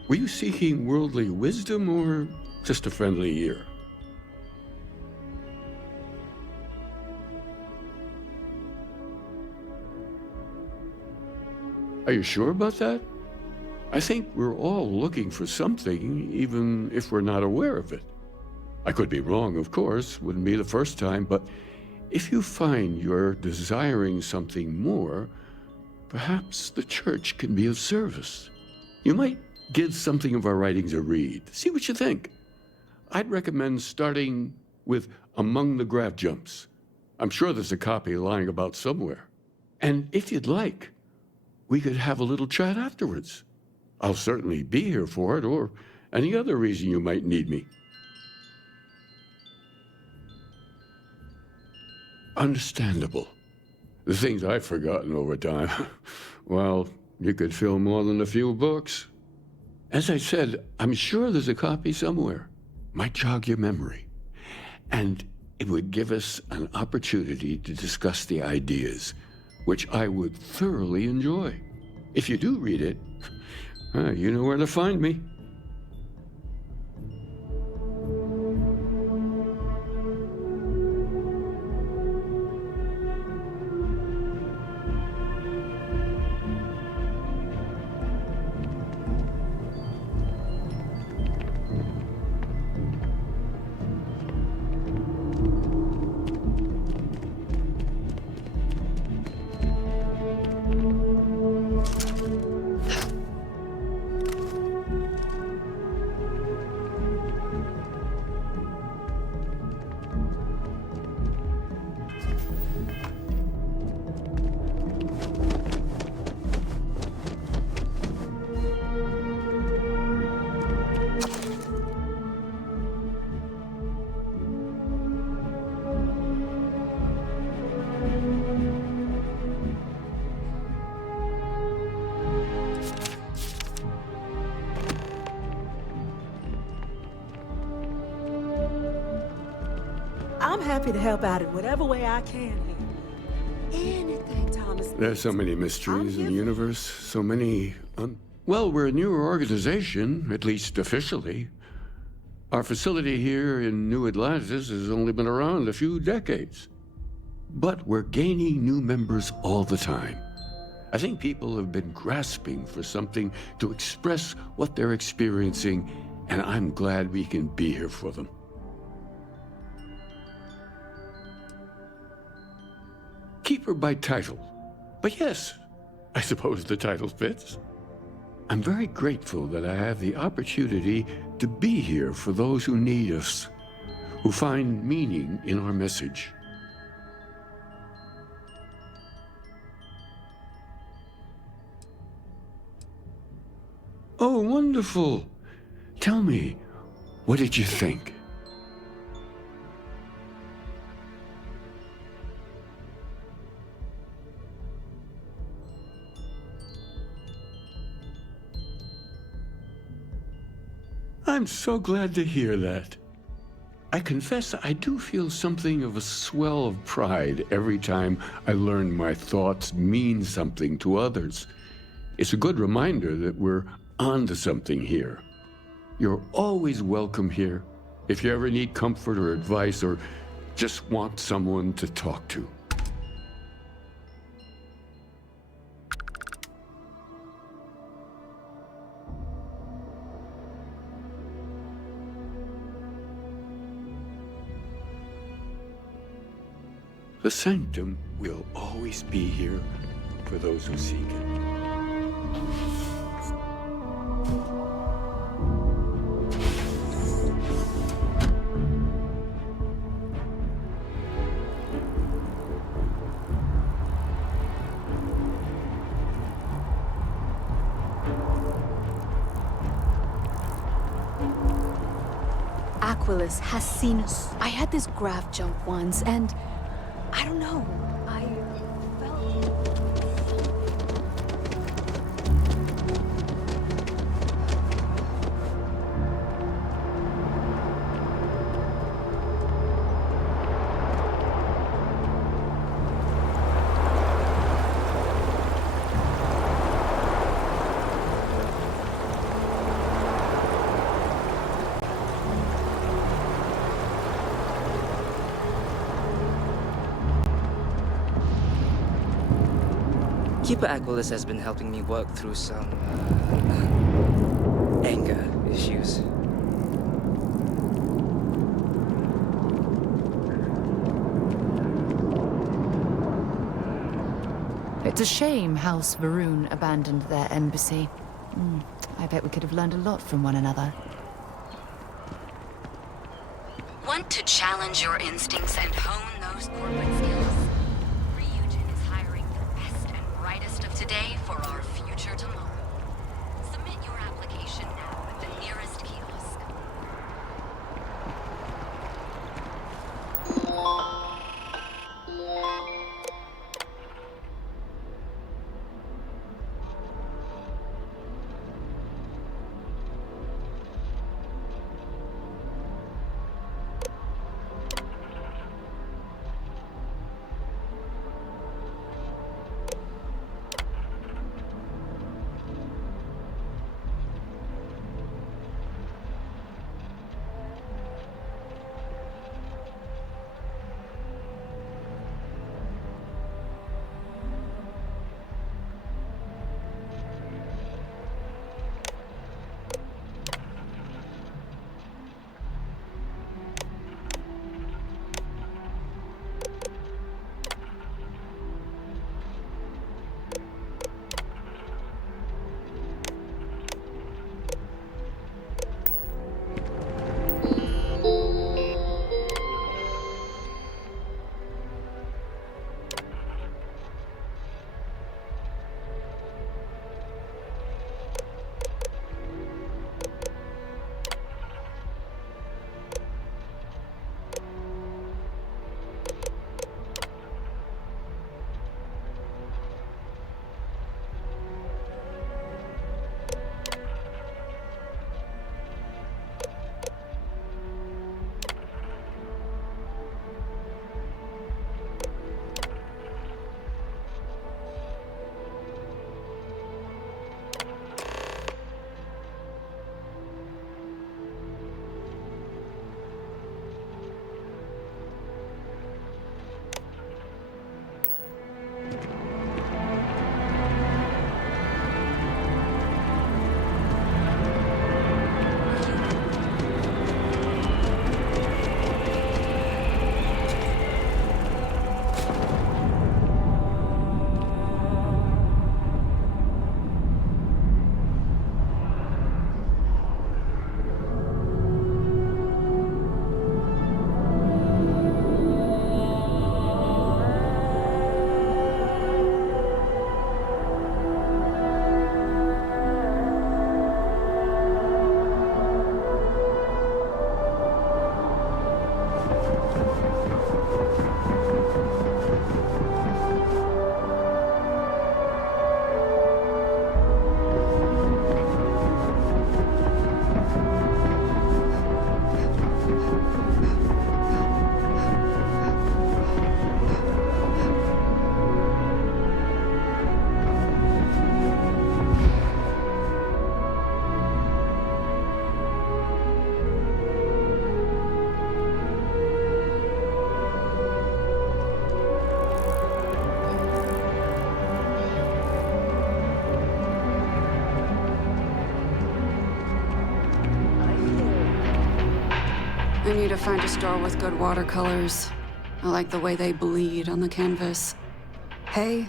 Were you seeking worldly wisdom or just a friendly ear? Are you sure about that? I think we're all looking for something, even if we're not aware of it. I could be wrong, of course, wouldn't be the first time, but if you find you're desiring something more, perhaps the church can be of service. You might give something of our writings a read. See what you think. I'd recommend starting with Among the Graph Jumps. I'm sure there's a copy lying about somewhere. And if you'd like, we could have a little chat afterwards. I'll certainly be here for it, or any other reason you might need me. Understandable. The things I've forgotten over time. Well, you could fill more than a few books. As I said, I'm sure there's a copy somewhere. Might jog your memory. And it would give us an opportunity to discuss the ideas, which I would thoroughly enjoy. If you do read it, you know where to find me. I'm happy to help out in whatever way I can here. Anything, Thomas. There's so many mysteries in the universe, so many... Well, we're a newer organization, at least officially. Our facility here in New Atlantis has only been around a few decades. But we're gaining new members all the time. I think people have been grasping for something to express what they're experiencing, and I'm glad we can be here for them. Keeper by title. But yes, I suppose the title fits. I'm very grateful that I have the opportunity to be here for those who need us, who find meaning in our message. Oh, wonderful. Tell me, What did you think? I'm so glad to hear that. I confess I do feel something of a swell of pride every time I learn my thoughts mean something to others. It's a good reminder that we're onto something here. You're always welcome here if you ever need comfort or advice or just want someone to talk to. The sanctum will always be here for those who seek it. Aquilus has seen us. I had this graph jump once, and I don't know. I Keeper Aquilus has been helping me work through some anger issues. It's a shame House Varun abandoned their embassy. I bet we could have learned a lot from one another. Want to challenge your instincts and hone those corporate skills? Ryujin is hiring the best and brightest of today for our future tomorrow. Submit your application now at the nearest kiosk. I need to find a store with good watercolors. I like the way they bleed on the canvas. Hey?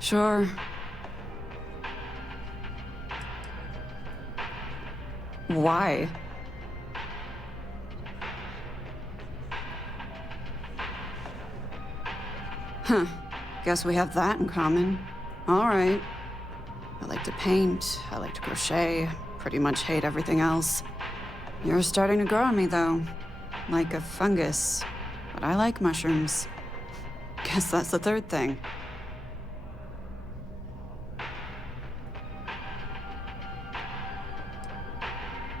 Sure. Why? Huh. Guess we have that in common. All right. I like to paint, I like to crochet, pretty much hate everything else. You're starting to grow on me, though. Like a fungus. But I like mushrooms. Guess that's the third thing.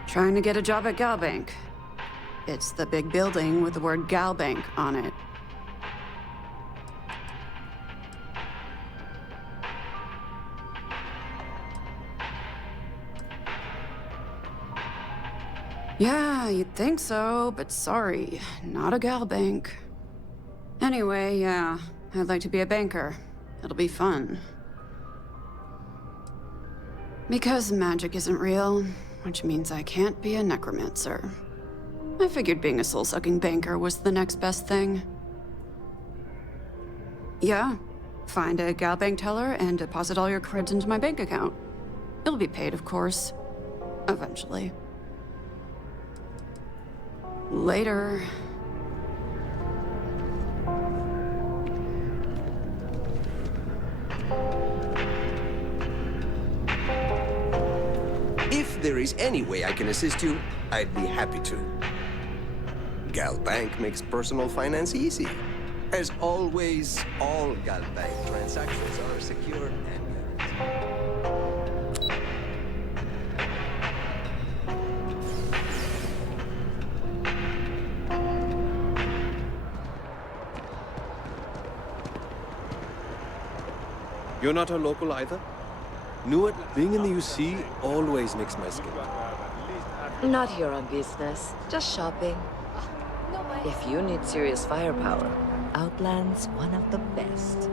Trying to get a job at Galbank. It's the big building with the word Galbank on it. Yeah, you'd think so, but sorry, not a Galbank. Anyway, yeah, I'd like to be a banker. It'll be fun. Because magic isn't real, which means I can't be a necromancer. I figured being a soul-sucking banker was the next best thing. Yeah, find a Galbank teller and deposit all your creds into my bank account. It'll be paid, of course. Eventually. Later. If there is any way I can assist you, I'd be happy to. Galbank makes personal finance easy. As always, all Galbank transactions are secure and You're not a local either? Knew it? Being in the UC always makes my skin. Not here on business, just shopping. If you need serious firepower, Outland's one of the best.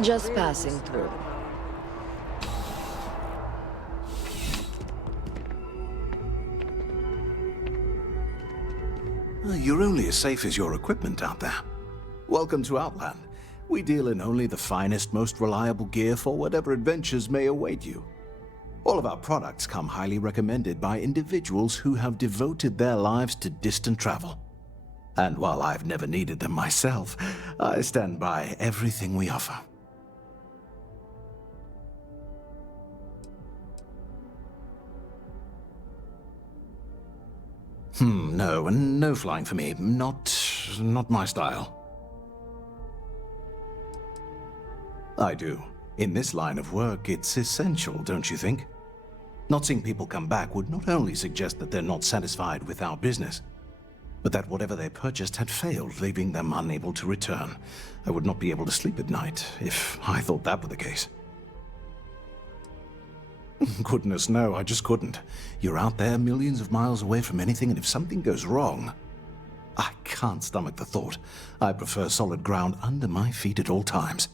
Just passing through. You're only as safe as your equipment out there. Welcome to Outland. We deal in only the finest, most reliable gear for whatever adventures may await you. All of our products come highly recommended by individuals who have devoted their lives to distant travel. And while I've never needed them myself, I stand by everything we offer. No flying for me. Not my style. I do. In this line of work, it's essential, don't you think? Not seeing people come back would not only suggest that they're not satisfied with our business, but that whatever they purchased had failed, leaving them unable to return. I would not be able to sleep at night if I thought that were the case. Goodness, no, I just couldn't. You're out there millions of miles away from anything, and if something goes wrong, I can't stomach the thought. I prefer solid ground under my feet at all times.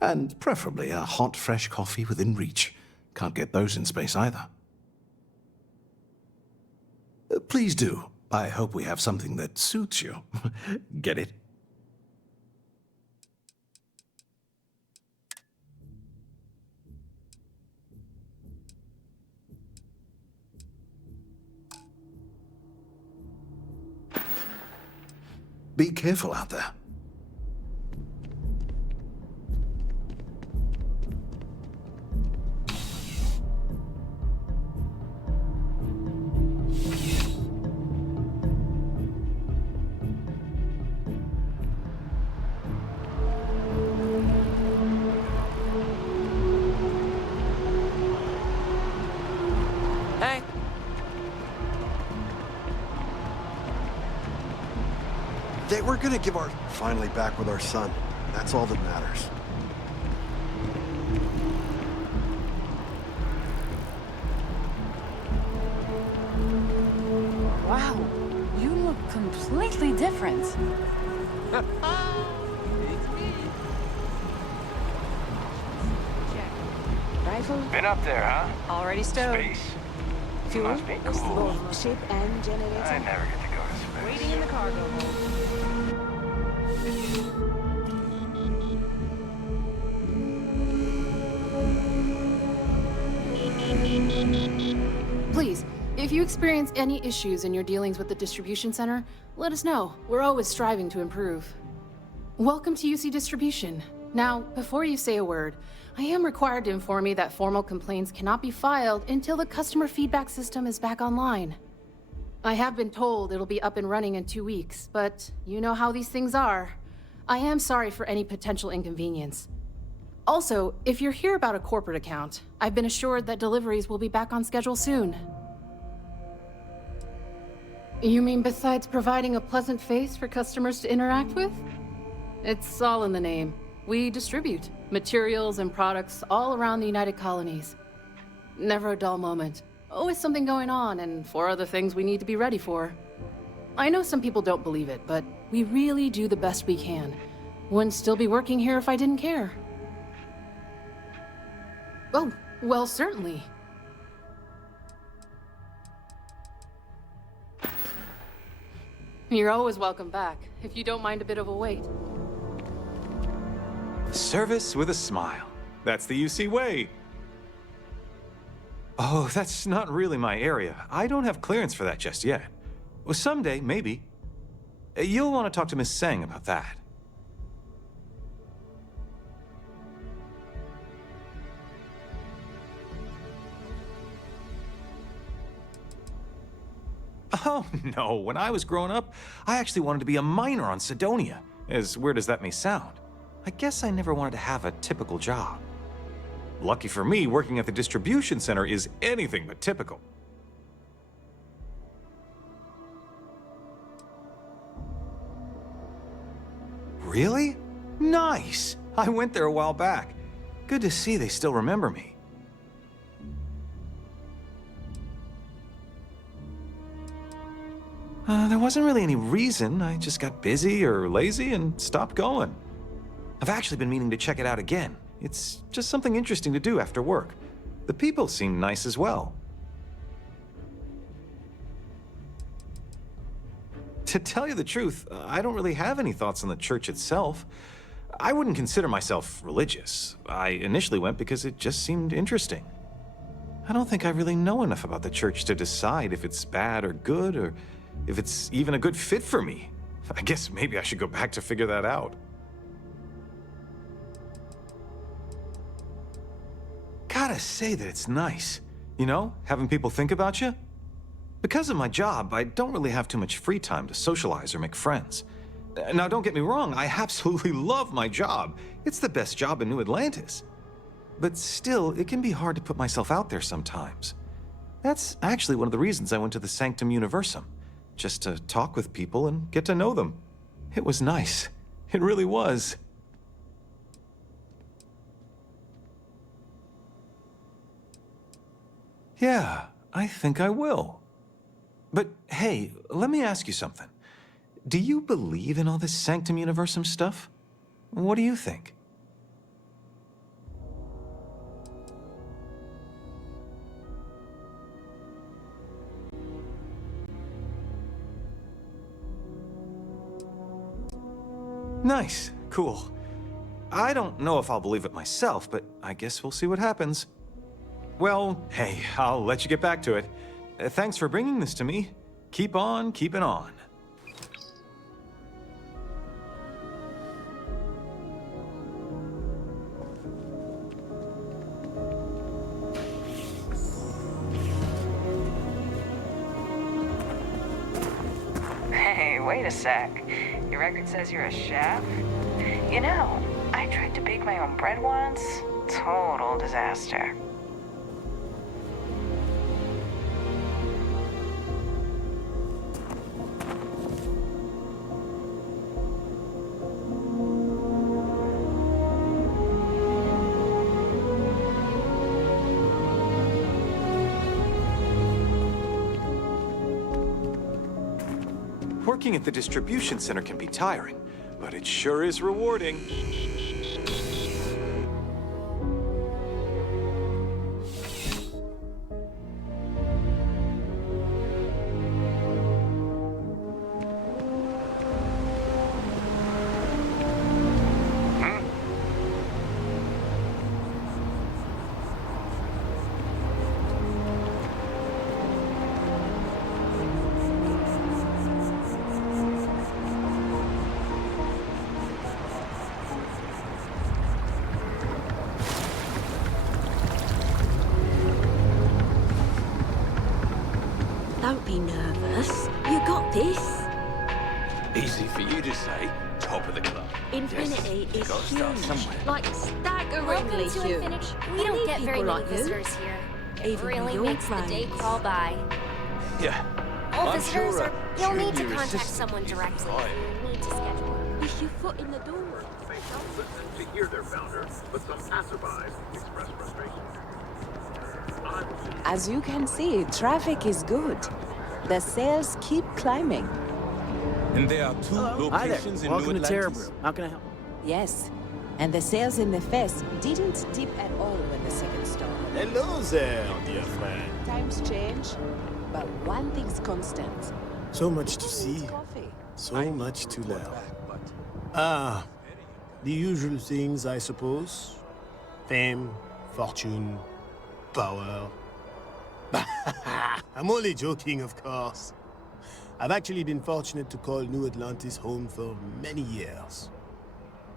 And preferably a hot, fresh coffee within reach. Can't get those in space either. Please do. I hope we have something that suits you. Get it? Be careful out there. Hey. We're gonna give our finally back with our son. That's all that matters. completely different. Rifle Been up there, huh? already stowed. Space. Fuel Must be is cool. both ship and generator. I never get to go to space. Waiting in the cargo hold. Please, if you experience any issues in your dealings with the distribution center, let us know. We're always striving to improve. Welcome to UC Distribution. Now, before you say a word, I am required to inform you that formal complaints cannot be filed until the customer feedback system is back online. I have been told it'll be up and running in 2 weeks, but you know how these things are. I am sorry for any potential inconvenience. Also, if you're here about a corporate account, I've been assured that deliveries will be back on schedule soon. You mean besides providing a pleasant face for customers to interact with? It's all in the name. We distribute materials and products all around the United Colonies. Never a dull moment. Always something going on and 4 other things we need to be ready for. I know some people don't believe it, but we really do the best we can. Wouldn't still be working here if I didn't care. Oh, well, certainly. You're always welcome back, if you don't mind a bit of a wait. Service with a smile. That's the UC way. Oh, that's not really my area. I don't have clearance for that just yet. Well, someday, maybe. You'll want to talk to Miss Seng about that. Oh, no. When I was growing up, I actually wanted to be a miner on Sidonia. As weird as that may sound. I guess I never wanted to have a typical job. Lucky for me, working at the distribution center is anything but typical. Really? Nice! I went there a while back. Good to see they still remember me. There wasn't really any reason. I just got busy or lazy and stopped going. I've actually been meaning to check it out again. It's just something interesting to do after work. The people seem nice as well. To tell you the truth, I don't really have any thoughts on the church itself. I wouldn't consider myself religious. I initially went because it just seemed interesting. I don't think I really know enough about the church to decide if it's bad or good, or if it's even a good fit for me. I guess maybe I should go back to figure that out. Gotta say that it's nice, you know, having people think about you. Because of my job, I don't really have too much free time to socialize or make friends. Now, don't get me wrong, I absolutely love my job. It's the best job in New Atlantis. But still, it can be hard to put myself out there sometimes. That's actually one of the reasons I went to the Sanctum Universum, just to talk with people and get to know them. It was nice. It really was. Yeah, I think I will. But hey, let me ask you something. Do you believe in all this Sanctum Universum stuff? What do you think? Nice, cool. I don't know if I'll believe it myself, but I guess we'll see what happens. Well, hey, I'll let you get back to it. Thanks for bringing this to me. Keep on keeping on. Hey, wait a sec. Your record says you're a chef? You know, I tried to bake my own bread once. Total disaster. Working at the distribution center can be tiring, but it sure is rewarding. Don't be nervous. You got this. Easy for you to say. Top of the club. Infinity Yes. is Gotta start huge. somewhere. Like staggeringly Welcome to huge. Infinity. We We don't need get very people many like you. visitors here. It Even really your makes the day brains. crawl by. Yeah. All I'm visitors sure are. You'll need to junior contact assistant someone is directly. fine. You need to schedule. It's your foot in the door. To hear their founder, but some passerbys express frustration. As you can see, traffic is good. The sales keep climbing. And there are two locations in New Atlantis. How can I help? Yes. And the sales in the fest didn't dip at all when the second started. Hello there, dear friend. Times change, but one thing's constant. So much to see, so much to learn. Ah, the usual things, I suppose. Fame, fortune, power. I'm only joking, of course. I've actually been fortunate to call New Atlantis home for many years.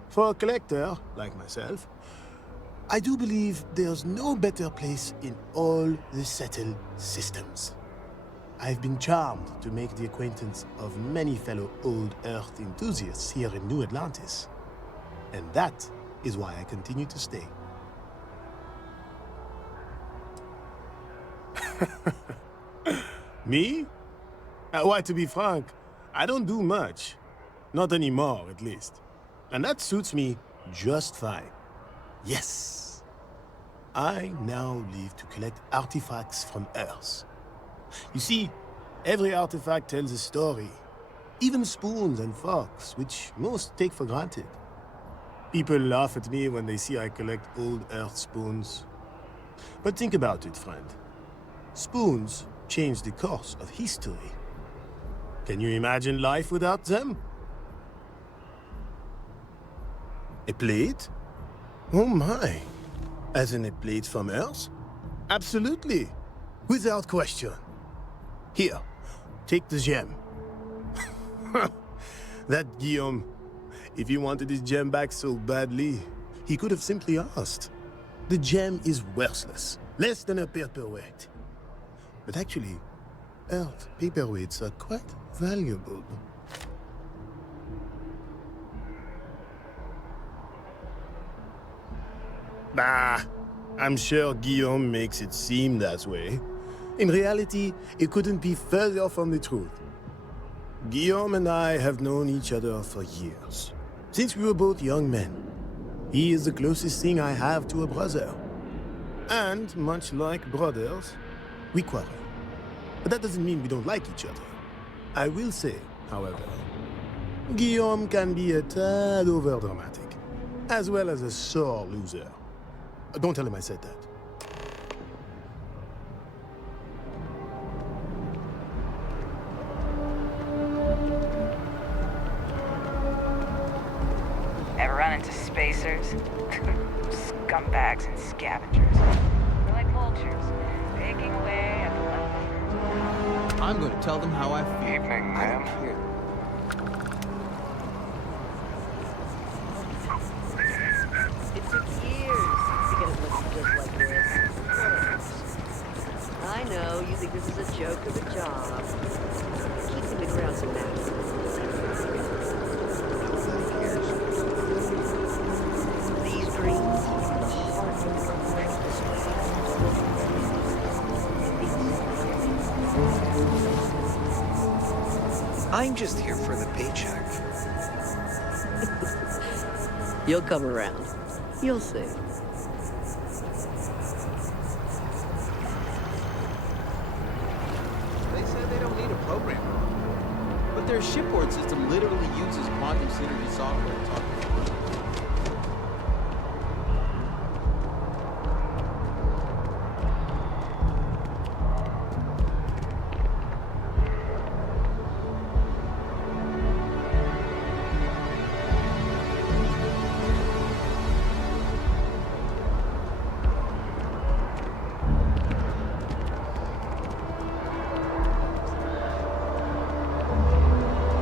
For a collector, like myself, I do believe there's no better place in all the settled systems. I've been charmed to make the acquaintance of many fellow old Earth enthusiasts here in New Atlantis. And that is why I continue to stay. Me? Why, to be frank, I don't do much. Not anymore, at least. And that suits me just fine. Yes. I now live to collect artifacts from Earth. You see, every artifact tells a story. Even spoons and forks, which most take for granted. People laugh at me when they see I collect old Earth spoons. But think about it, friend. Spoons change the course of history. Can you imagine life without them? A plate? Oh my. As in a plate from Earth? Absolutely. Without question. Here, take the gem. That Guillaume, if he wanted his gem back so badly, he could have simply asked. The gem is worthless, less than a paperweight. But actually, Earth paperweights are quite valuable. Bah, I'm sure Guillaume makes it seem that way. In reality, it couldn't be further from the truth. Guillaume and I have known each other for years, since we were both young men. He is the closest thing I have to a brother. And, much like brothers, we quarrel. But that doesn't mean we don't like each other. I will say, however, Guillaume can be a tad overdramatic, as well as a sore loser. Don't tell him I said that. Ever run into spacers? Scumbags and scavengers. They're like vultures, picking away at the leftovers. I'm going to tell them how I feel. Evening, ma'am. It took years to get it looking just like this. I know you think this is a joke of a job. Keeping the grounds immaculate. These greens are the heart of the perfect I'm just here for the paycheck. You'll come around. You'll see. They said they don't need a programmer, but their shipboard system literally uses quantum synergy software to talk to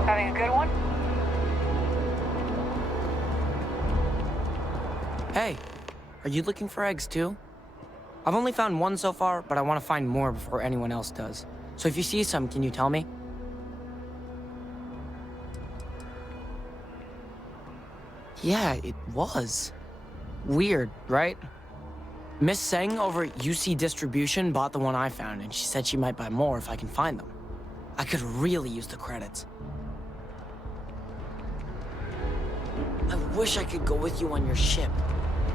Having a good one? Hey, are you looking for eggs too? I've only found one so far, but I want to find more before anyone else does. So if you see some, can you tell me? Yeah, it was. Weird, right? Miss Seng over at UC Distribution bought the one I found, and she said she might buy more if I can find them. I could really use the credits. I wish I could go with you on your ship,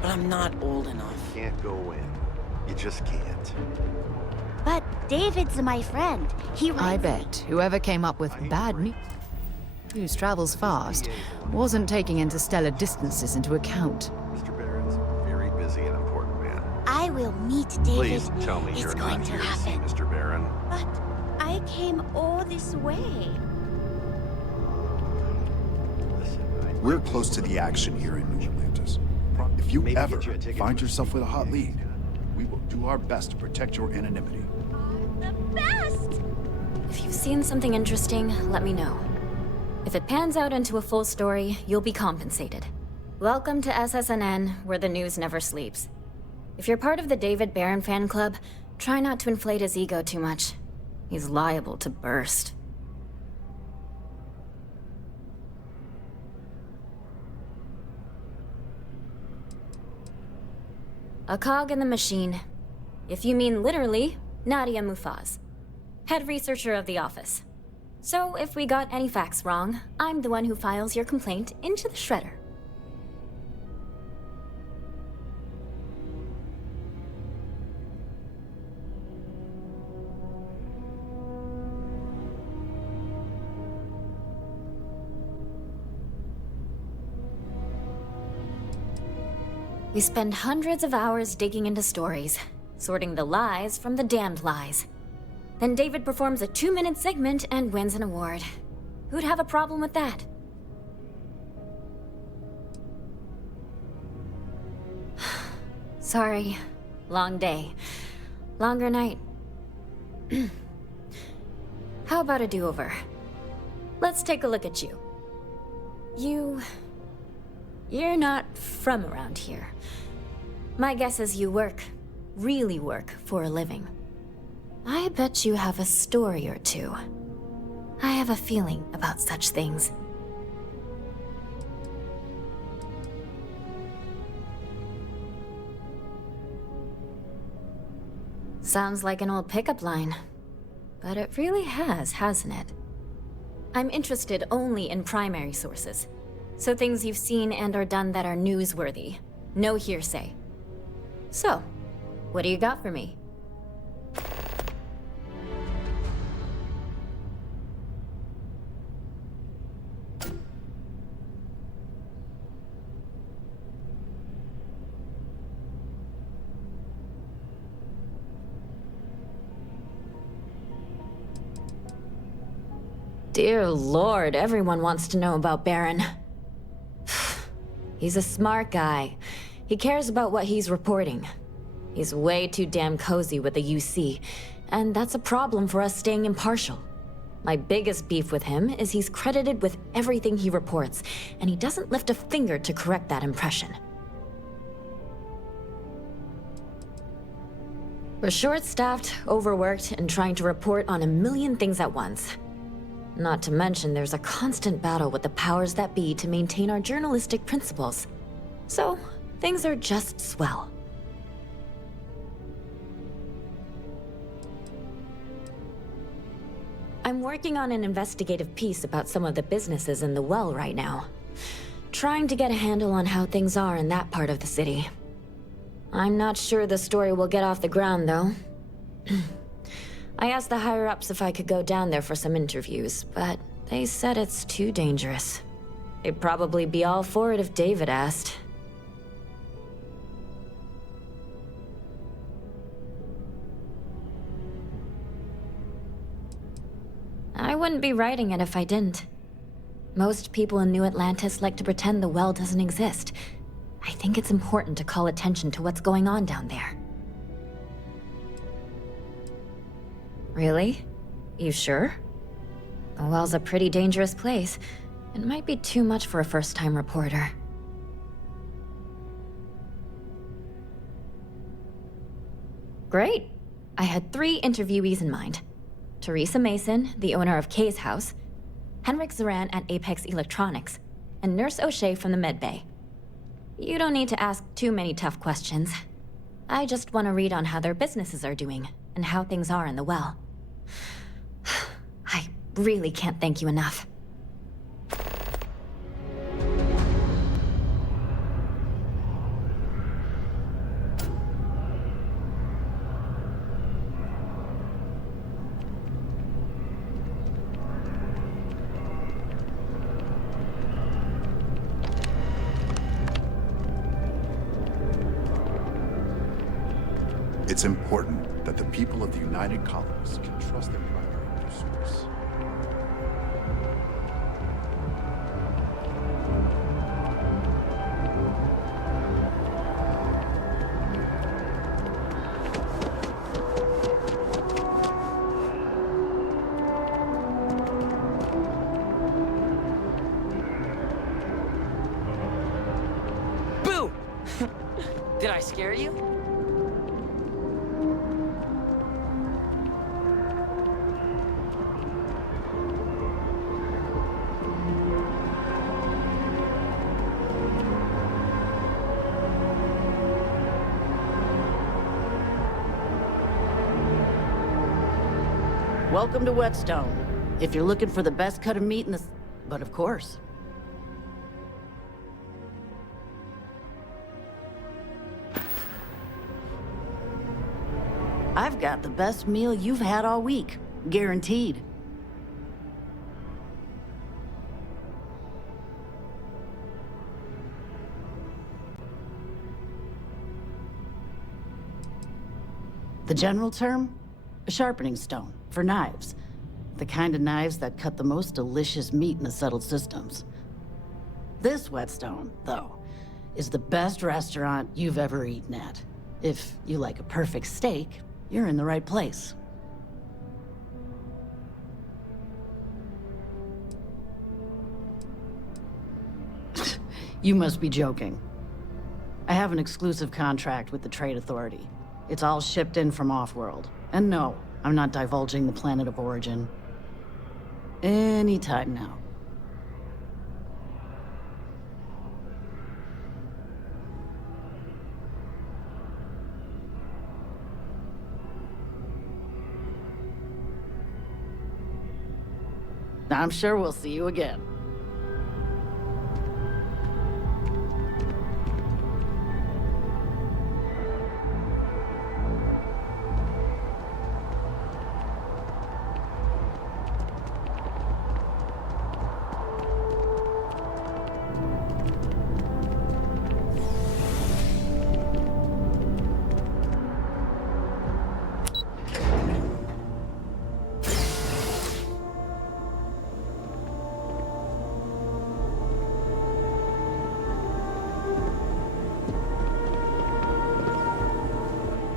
but I'm not old enough. Can't go in. You just can't. But David's my friend. He I bet whoever came up with bad news travels fast wasn't taking interstellar distances into account. Mr. Barron's very busy and important man. I will meet David. Please tell me It's you're going not to here to see happen. Mr. Barron. But I came all this way. We're close to the action here in New Atlantis. If you ever find yourself with a hot lead, we will do our best to protect your anonymity. The best! If you've seen something interesting, let me know. If it pans out into a full story, you'll be compensated. Welcome to SSNN, where the news never sleeps. If you're part of the David Barron fan club, try not to inflate his ego too much. He's liable to burst. A cog in the machine. If you mean literally, Nadia Mufaz, head researcher of the office. So if we got any facts wrong, I'm the one who files your complaint into the shredder. We spend hundreds of hours digging into stories, sorting the lies from the damned lies. Then David performs a 2-minute segment and wins an award. Who'd have a problem with that? Sorry. Long day. Longer night. How about a do-over? Let's take a look at you. You're not from around here. My guess is you work, really work, for a living. I bet you have a story or two. I have a feeling about such things. Sounds like an old pickup line. But it really has, hasn't it? I'm interested only in primary sources. So things you've seen and or done that are newsworthy. No hearsay. So, what do you got for me? Dear Lord, everyone wants to know about Baron. He's a smart guy. He cares about what he's reporting. He's way too damn cozy with the UC, and that's a problem for us staying impartial. My biggest beef with him is he's credited with everything he reports, and he doesn't lift a finger to correct that impression. We're short-staffed, overworked, and trying to report on a million things at once. Not to mention there's a constant battle with the powers that be to maintain our journalistic principles. So, things are just swell. I'm working on an investigative piece about some of the businesses in the well right now. Trying to get a handle on how things are in that part of the city. I'm not sure the story will get off the ground, though. I asked the higher-ups if I could go down there for some interviews, but They said it's too dangerous. They'd probably be all for it if David asked. I wouldn't be writing it if I didn't. Most people in New Atlantis like to pretend the well doesn't exist. I think it's important to call attention to what's going on down there. Really? You sure? The well's a pretty dangerous place. It might be too much for a first-time reporter. Great. I had 3 interviewees in mind. Teresa Mason, the owner of Kay's house, Henrik Zoran at Apex Electronics, and Nurse O'Shea from the medbay. You don't need to ask too many tough questions. I just want to read on how their businesses are doing, and how things are in the well. I really can't thank you enough. It's important that the people of the United Colonies can trust their primary news source. Boo! Did I scare you? Welcome to Whetstone. If you're looking for the best cut of meat in the... But of course. I've got the best meal you've had all week. Guaranteed. The general term? A sharpening stone, for knives. The kind of knives that cut the most delicious meat in the settled systems. This Whetstone, though, is the best restaurant you've ever eaten at. If you like a perfect steak, you're in the right place. You must be joking. I have an exclusive contract with the Trade Authority. It's all shipped in from off-world. And no, I'm not divulging the planet of origin. Anytime now. I'm sure we'll see you again.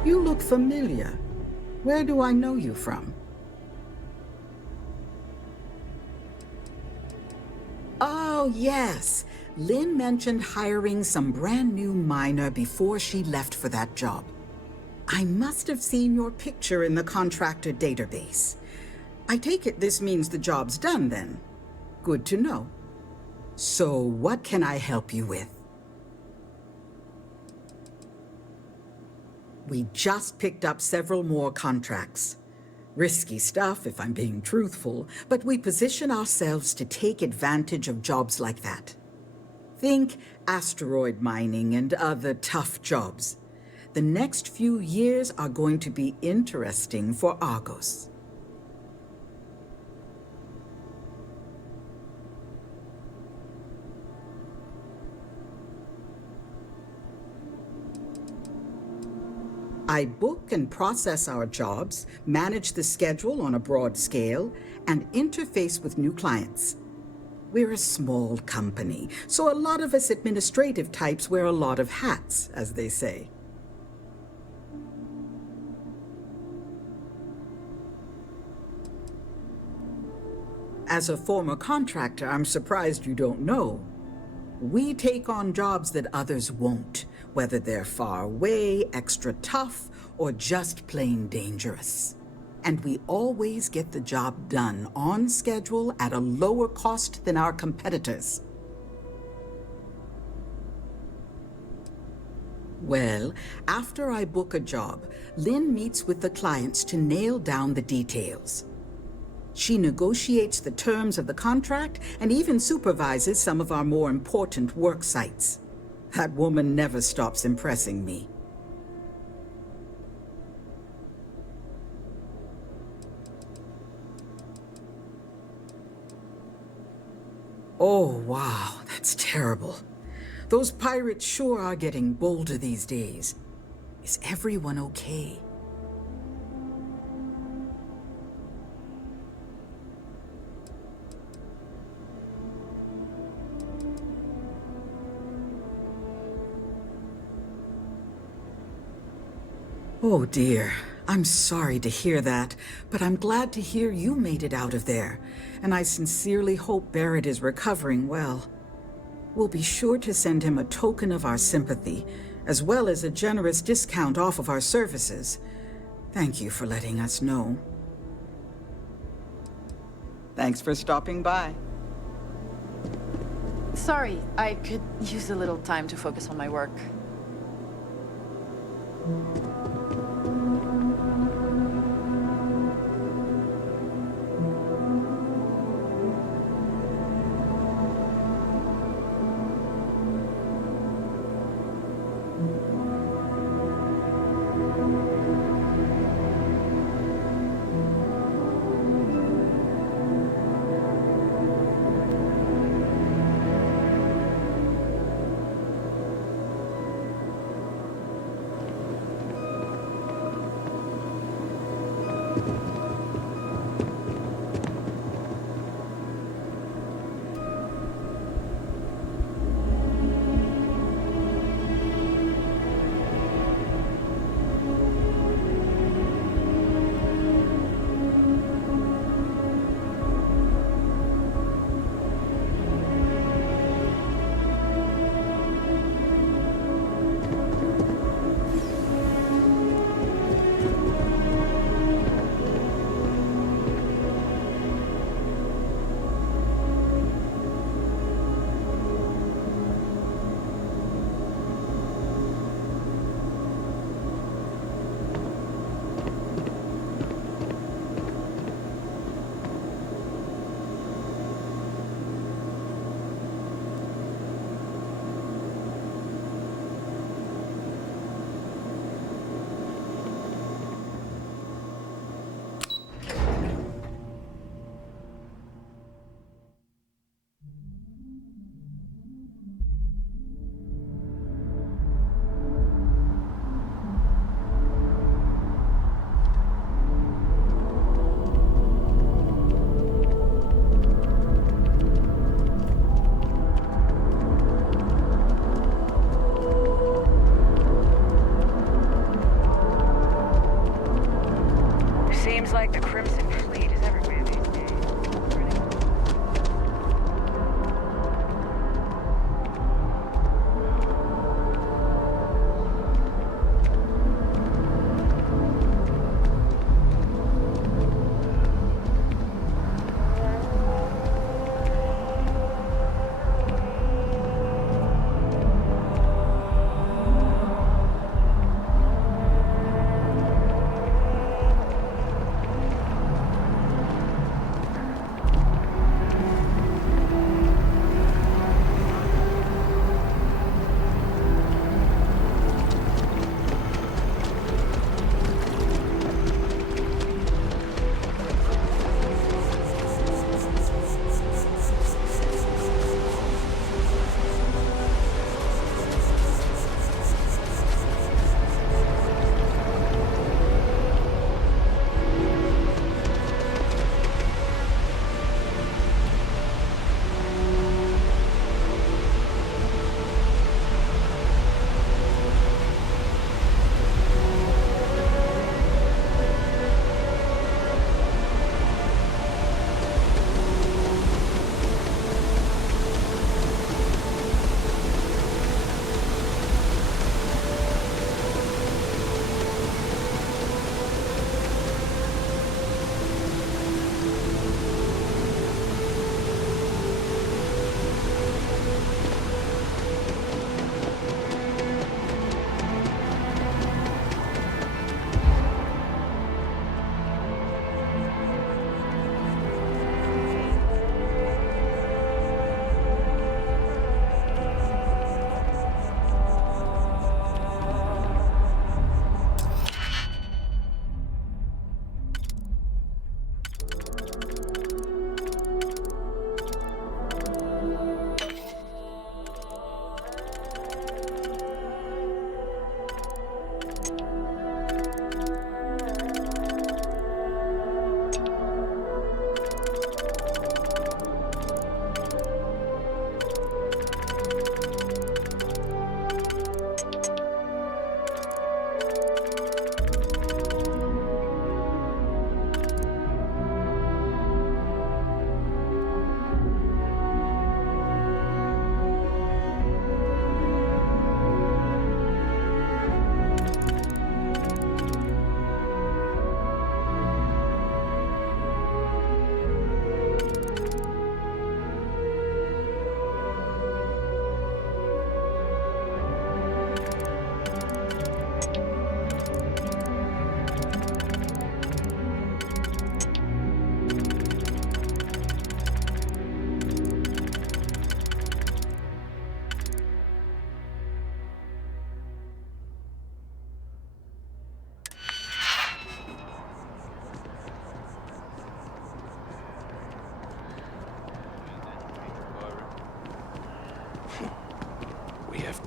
You look familiar. Where do I know you from? Oh, yes. Lynn mentioned hiring some brand new miner before she left for that job. I must have seen your picture in the contractor database. I take it this means the job's done then. Good to know. So what can I help you with? We just picked up several more contracts. Risky stuff, if I'm being truthful, but we position ourselves to take advantage of jobs like that. Think asteroid mining and other tough jobs. The next few years are going to be interesting for Argos. I book and process our jobs, manage the schedule on a broad scale, and interface with new clients. We're a small company, so a lot of us administrative types wear a lot of hats, as they say. As a former contractor, I'm surprised you don't know. We take on jobs that others won't, whether they're far away, extra tough, or just plain dangerous. And we always get the job done on schedule at a lower cost than our competitors. Well, after I book a job, Lynn meets with the clients to nail down the details. She negotiates the terms of the contract and even supervises some of our more important work sites. That woman never stops impressing me. Oh, wow, that's terrible. Those pirates sure are getting bolder these days. Is everyone okay? Oh dear, I'm sorry to hear that, but I'm glad to hear you made it out of there, and I sincerely hope Barrett is recovering well. We'll be sure to send him a token of our sympathy, as well as a generous discount off of our services. Thank you for letting us know. Thanks for stopping by. Sorry, I could use a little time to focus on my work.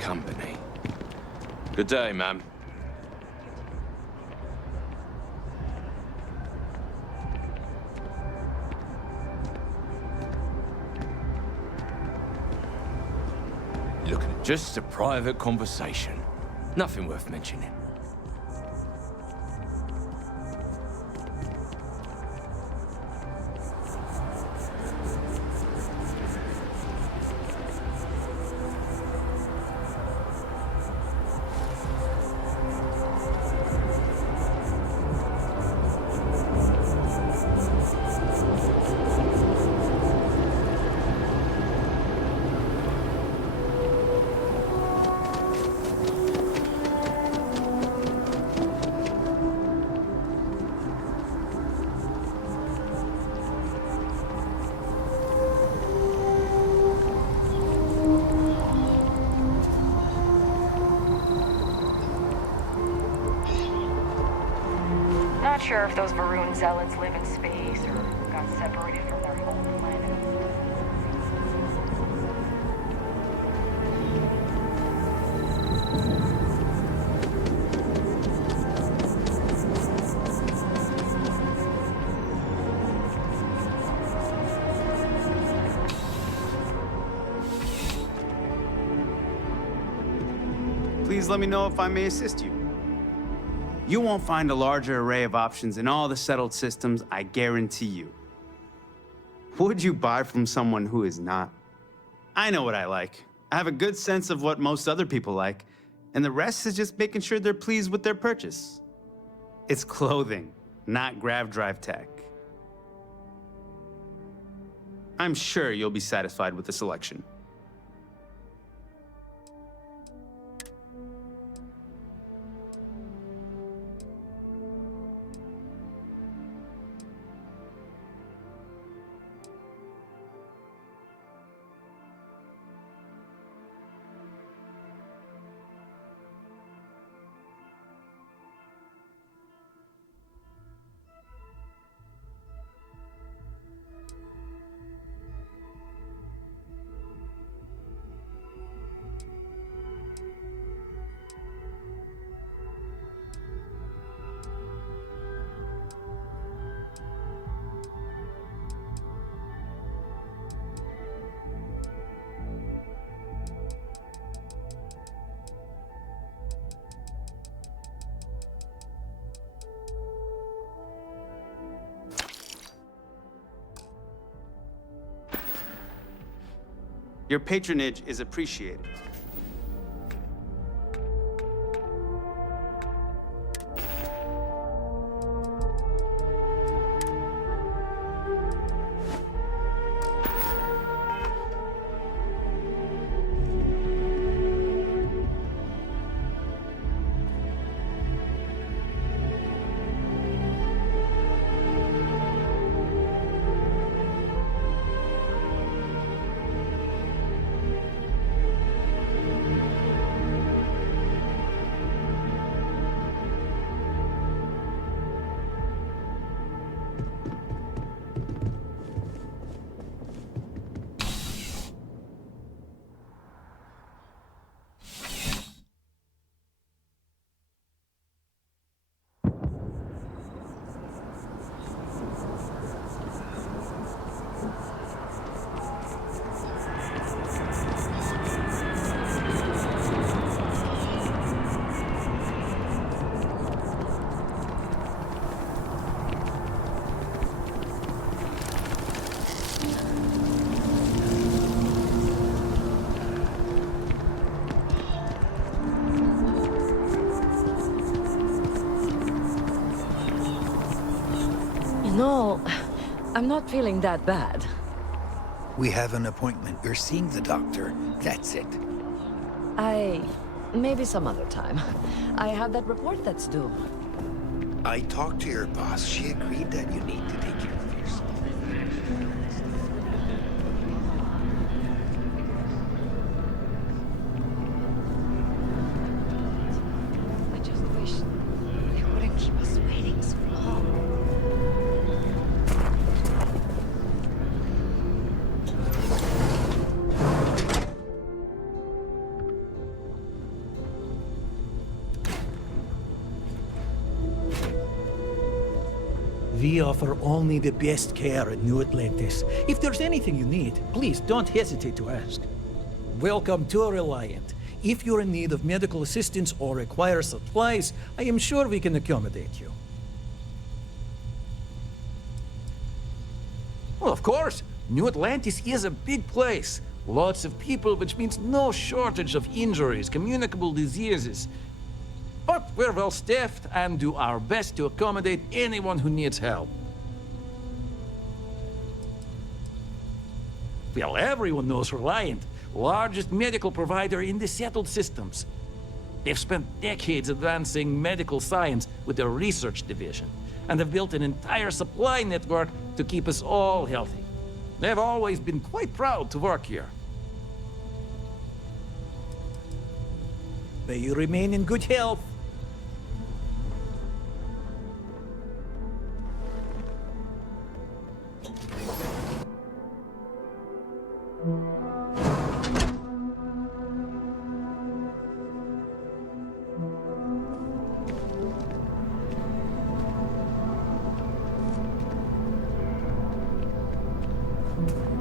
company. Good day, ma'am. Just a private conversation. Nothing worth mentioning. Not sure if those Varun zealots live in space or got separated from their home planet. Please let me know if I may assist you. You won't find a larger array of options in all the settled systems, I guarantee you. Would you buy from someone who is not? I know what I like. I have a good sense of what most other people like, and the rest is just making sure they're pleased with their purchase. It's clothing, not grav drive tech. I'm sure you'll be satisfied with the selection. Your patronage is appreciated. No, I'm not feeling that bad. We have an appointment. You're seeing the doctor. That's it. Maybe some other time. I have that report that's due. I talked to your boss. She agreed that you need to take care of yourself. I just wish they wouldn't keep us waiting so long. We offer only the best care at New Atlantis. If there's anything you need, please don't hesitate to ask. Welcome to Reliant. If you're in need of medical assistance or require supplies, I am sure we can accommodate you. Well, of course. New Atlantis is a big place. Lots of people, which means no shortage of injuries, communicable diseases. But we're well staffed and do our best to accommodate anyone who needs help. Well, everyone knows Reliant, largest medical provider in the settled systems. They've spent decades advancing medical science with their research division, and have built an entire supply network to keep us all healthy. They've always been quite proud to work here. May you remain in good health.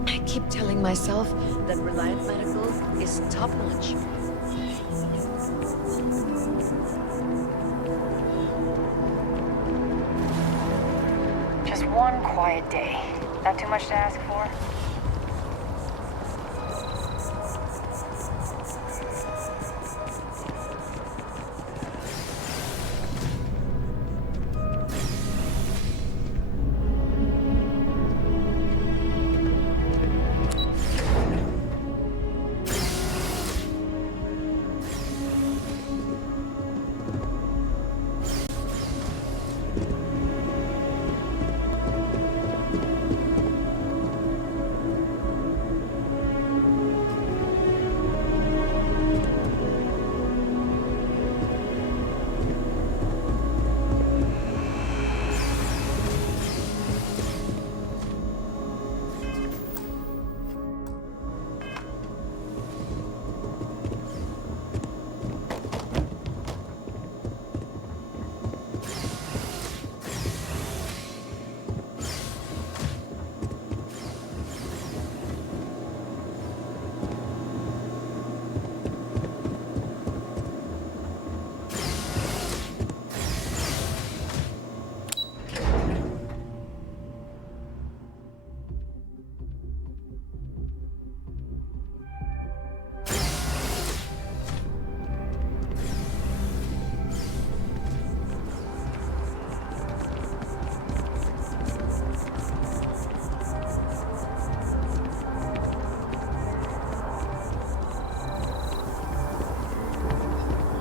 I keep telling myself that Reliant Medical is top-notch. Just one quiet day. Not too much to ask for?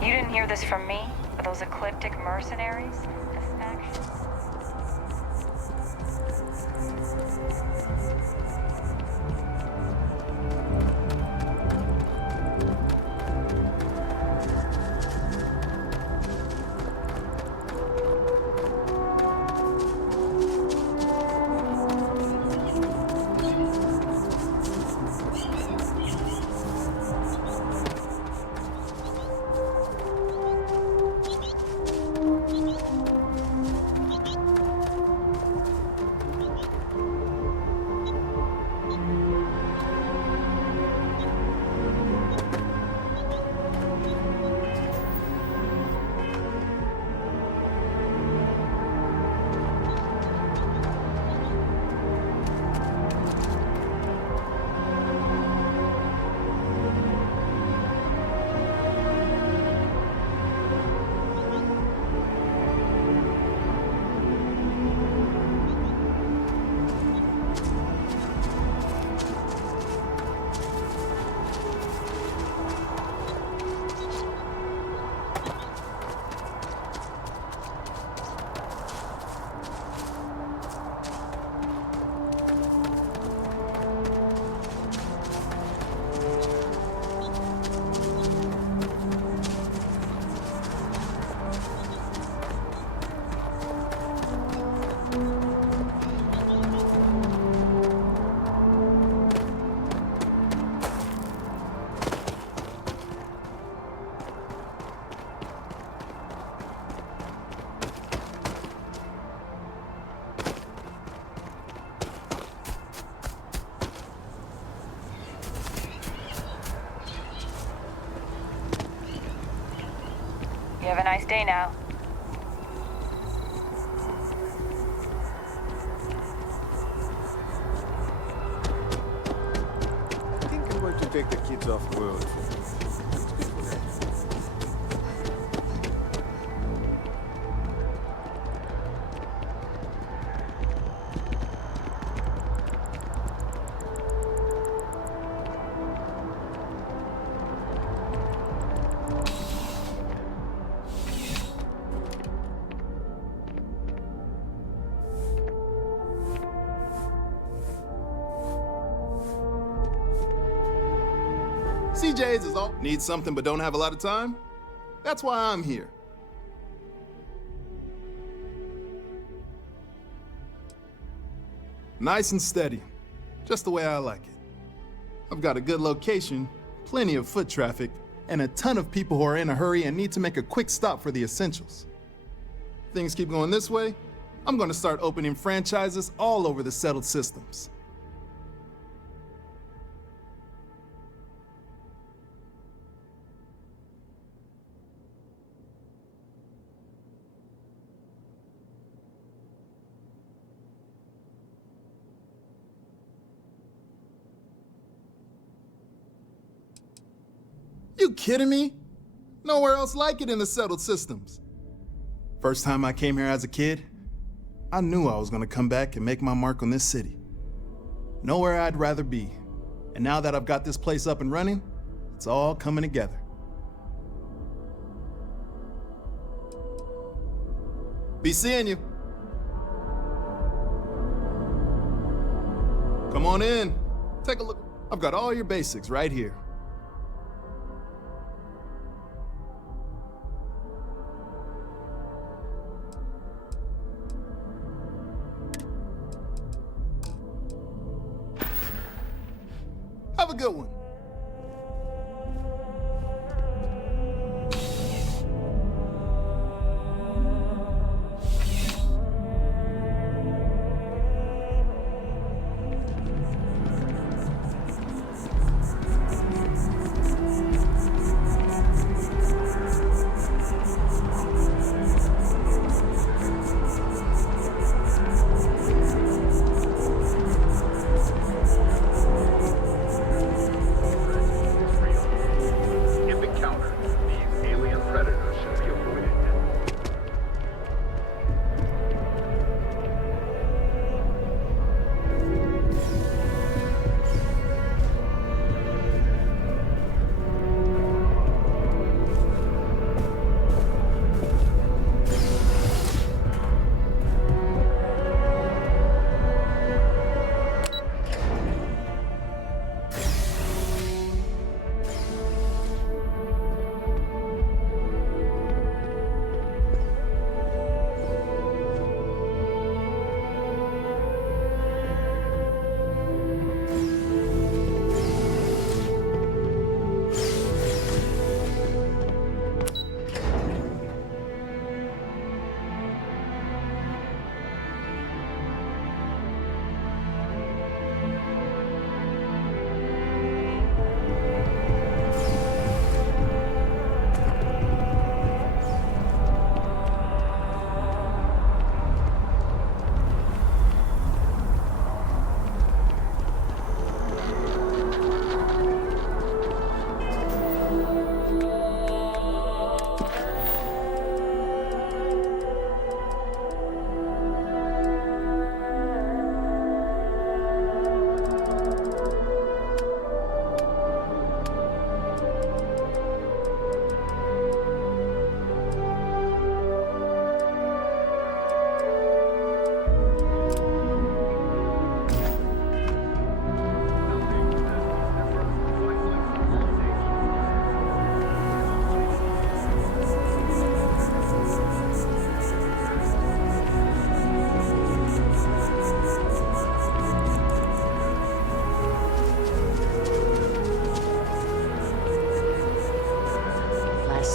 You didn't hear this from me, but those ecliptic mercenaries? This action... You have a nice day now. I think I'm going to take the kids off world for it's good for them. CJ's is all. Need something but don't have a lot of time? That's why I'm here. Nice and steady. Just the way I like it. I've got a good location, plenty of foot traffic, and a ton of people who are in a hurry and need to make a quick stop for the essentials. Things keep going this way, I'm gonna start opening franchises all over the settled systems. You kidding me? Nowhere else like it in the settled systems. First time I came here as a kid, I knew I was gonna come back and make my mark on this city. Nowhere I'd rather be. And now that I've got this place up and running, it's all coming together. Be seeing you. Come on in. Take a look. I've got all your basics right here. Have a good one.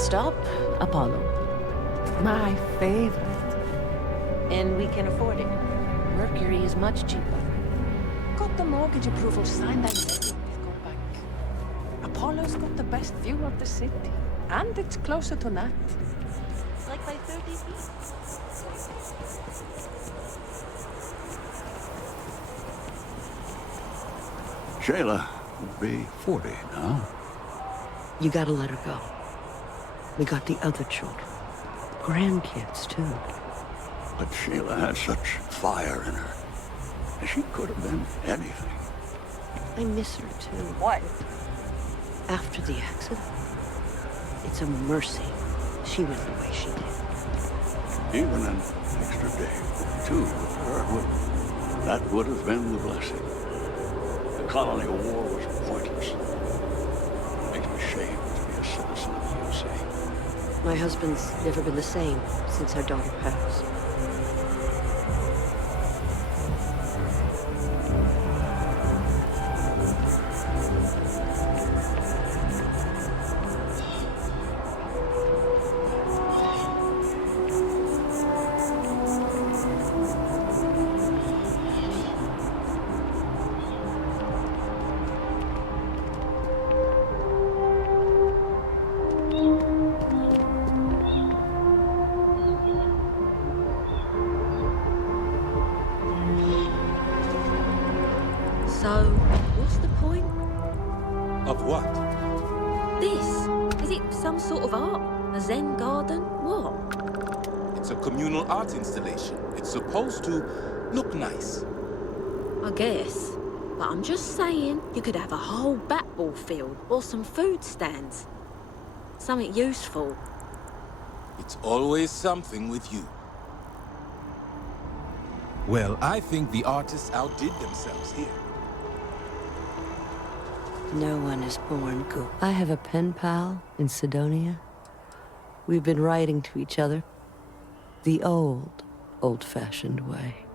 Stop, Apollo. My favorite. And we can afford it. Mercury is much cheaper. Got the mortgage approval signed and ready. We've got back. Apollo's got the best view of the city. And it's closer to Nat. by 30 feet. Shayla will be 40 now. You gotta let her go. We got the other children. Grandkids, too. But Shayla has such fire in her. She could have been anything. I miss her, too. What? After the accident, it's a mercy she went the way she did. Even an extra day, too, with her, that would have been the blessing. The colony war was pointless. It makes me ashamed to be a citizen of the UC. My husband's never been the same since our daughter passed. So, what's the point? Of what? This? Is it some sort of art? A Zen garden? What? It's a communal art installation. It's supposed to look nice. I guess. But I'm just saying, you could have a whole bat-ball field or some food stands. Something useful. It's always something with you. Well, I think the artists outdid themselves here. No one is born good. I have a pen pal in Sidonia. We've been writing to each other the old-fashioned way.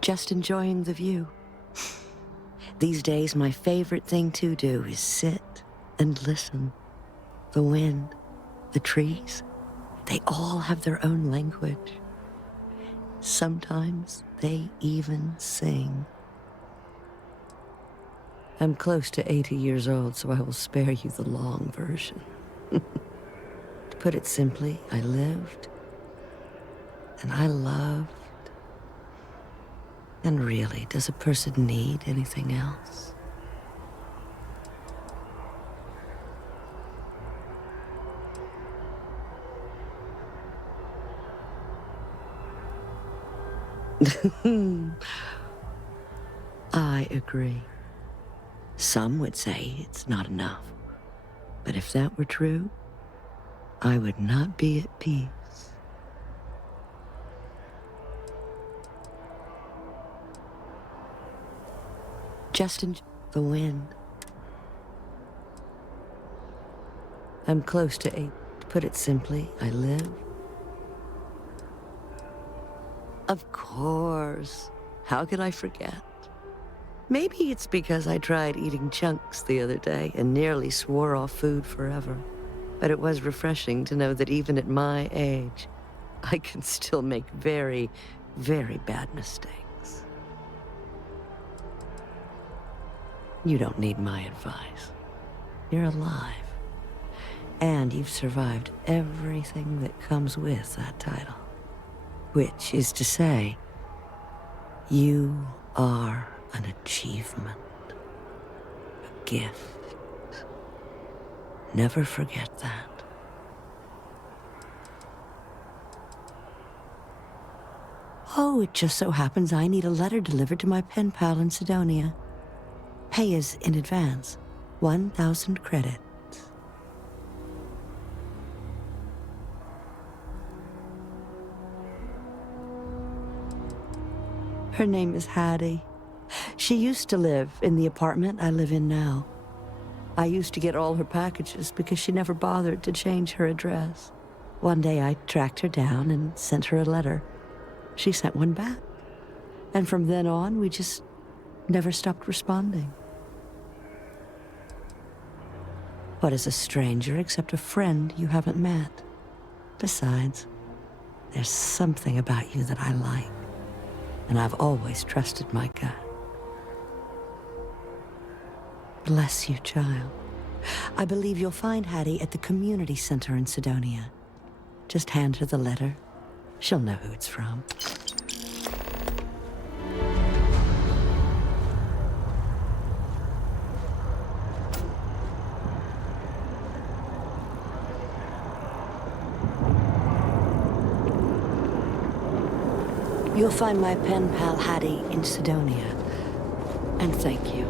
Just enjoying the view. These days, my favorite thing to do is sit and listen. The wind, the trees, they all have their own language. Sometimes they even sing. I'm close to 80 years old, so I will spare you the long version. To put it simply, I lived, and I loved. And really, does a person need anything else? I agree. Some would say it's not enough. But if that were true, I would not be at peace. Just enjoy the wind. I'm close to 8. To put it simply, I live. Of course. How could I forget? Maybe it's because I tried eating chunks the other day and nearly swore off food forever. But it was refreshing to know that even at my age, I can still make very, very bad mistakes. You don't need my advice. You're alive. And you've survived everything that comes with that title. Which is to say, you are an achievement, a gift. Never forget that. Oh, it just so happens I need a letter delivered to my pen pal in Sidonia. Pay is in advance, 1,000 credits. Her name is Hattie. She used to live in the apartment I live in now. I used to get all her packages because she never bothered to change her address. One day I tracked her down and sent her a letter. She sent one back. And from then on, we just never stopped responding. What is a stranger except a friend you haven't met? Besides, there's something about you that I like, and I've always trusted my gut. Bless you, child. I believe you'll find Hattie at the community center in Sidonia. Just hand her the letter. She'll know who it's from. You'll find my pen pal Hattie in Sidonia. And thank you.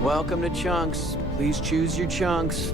Welcome to Chunks. Please choose your chunks.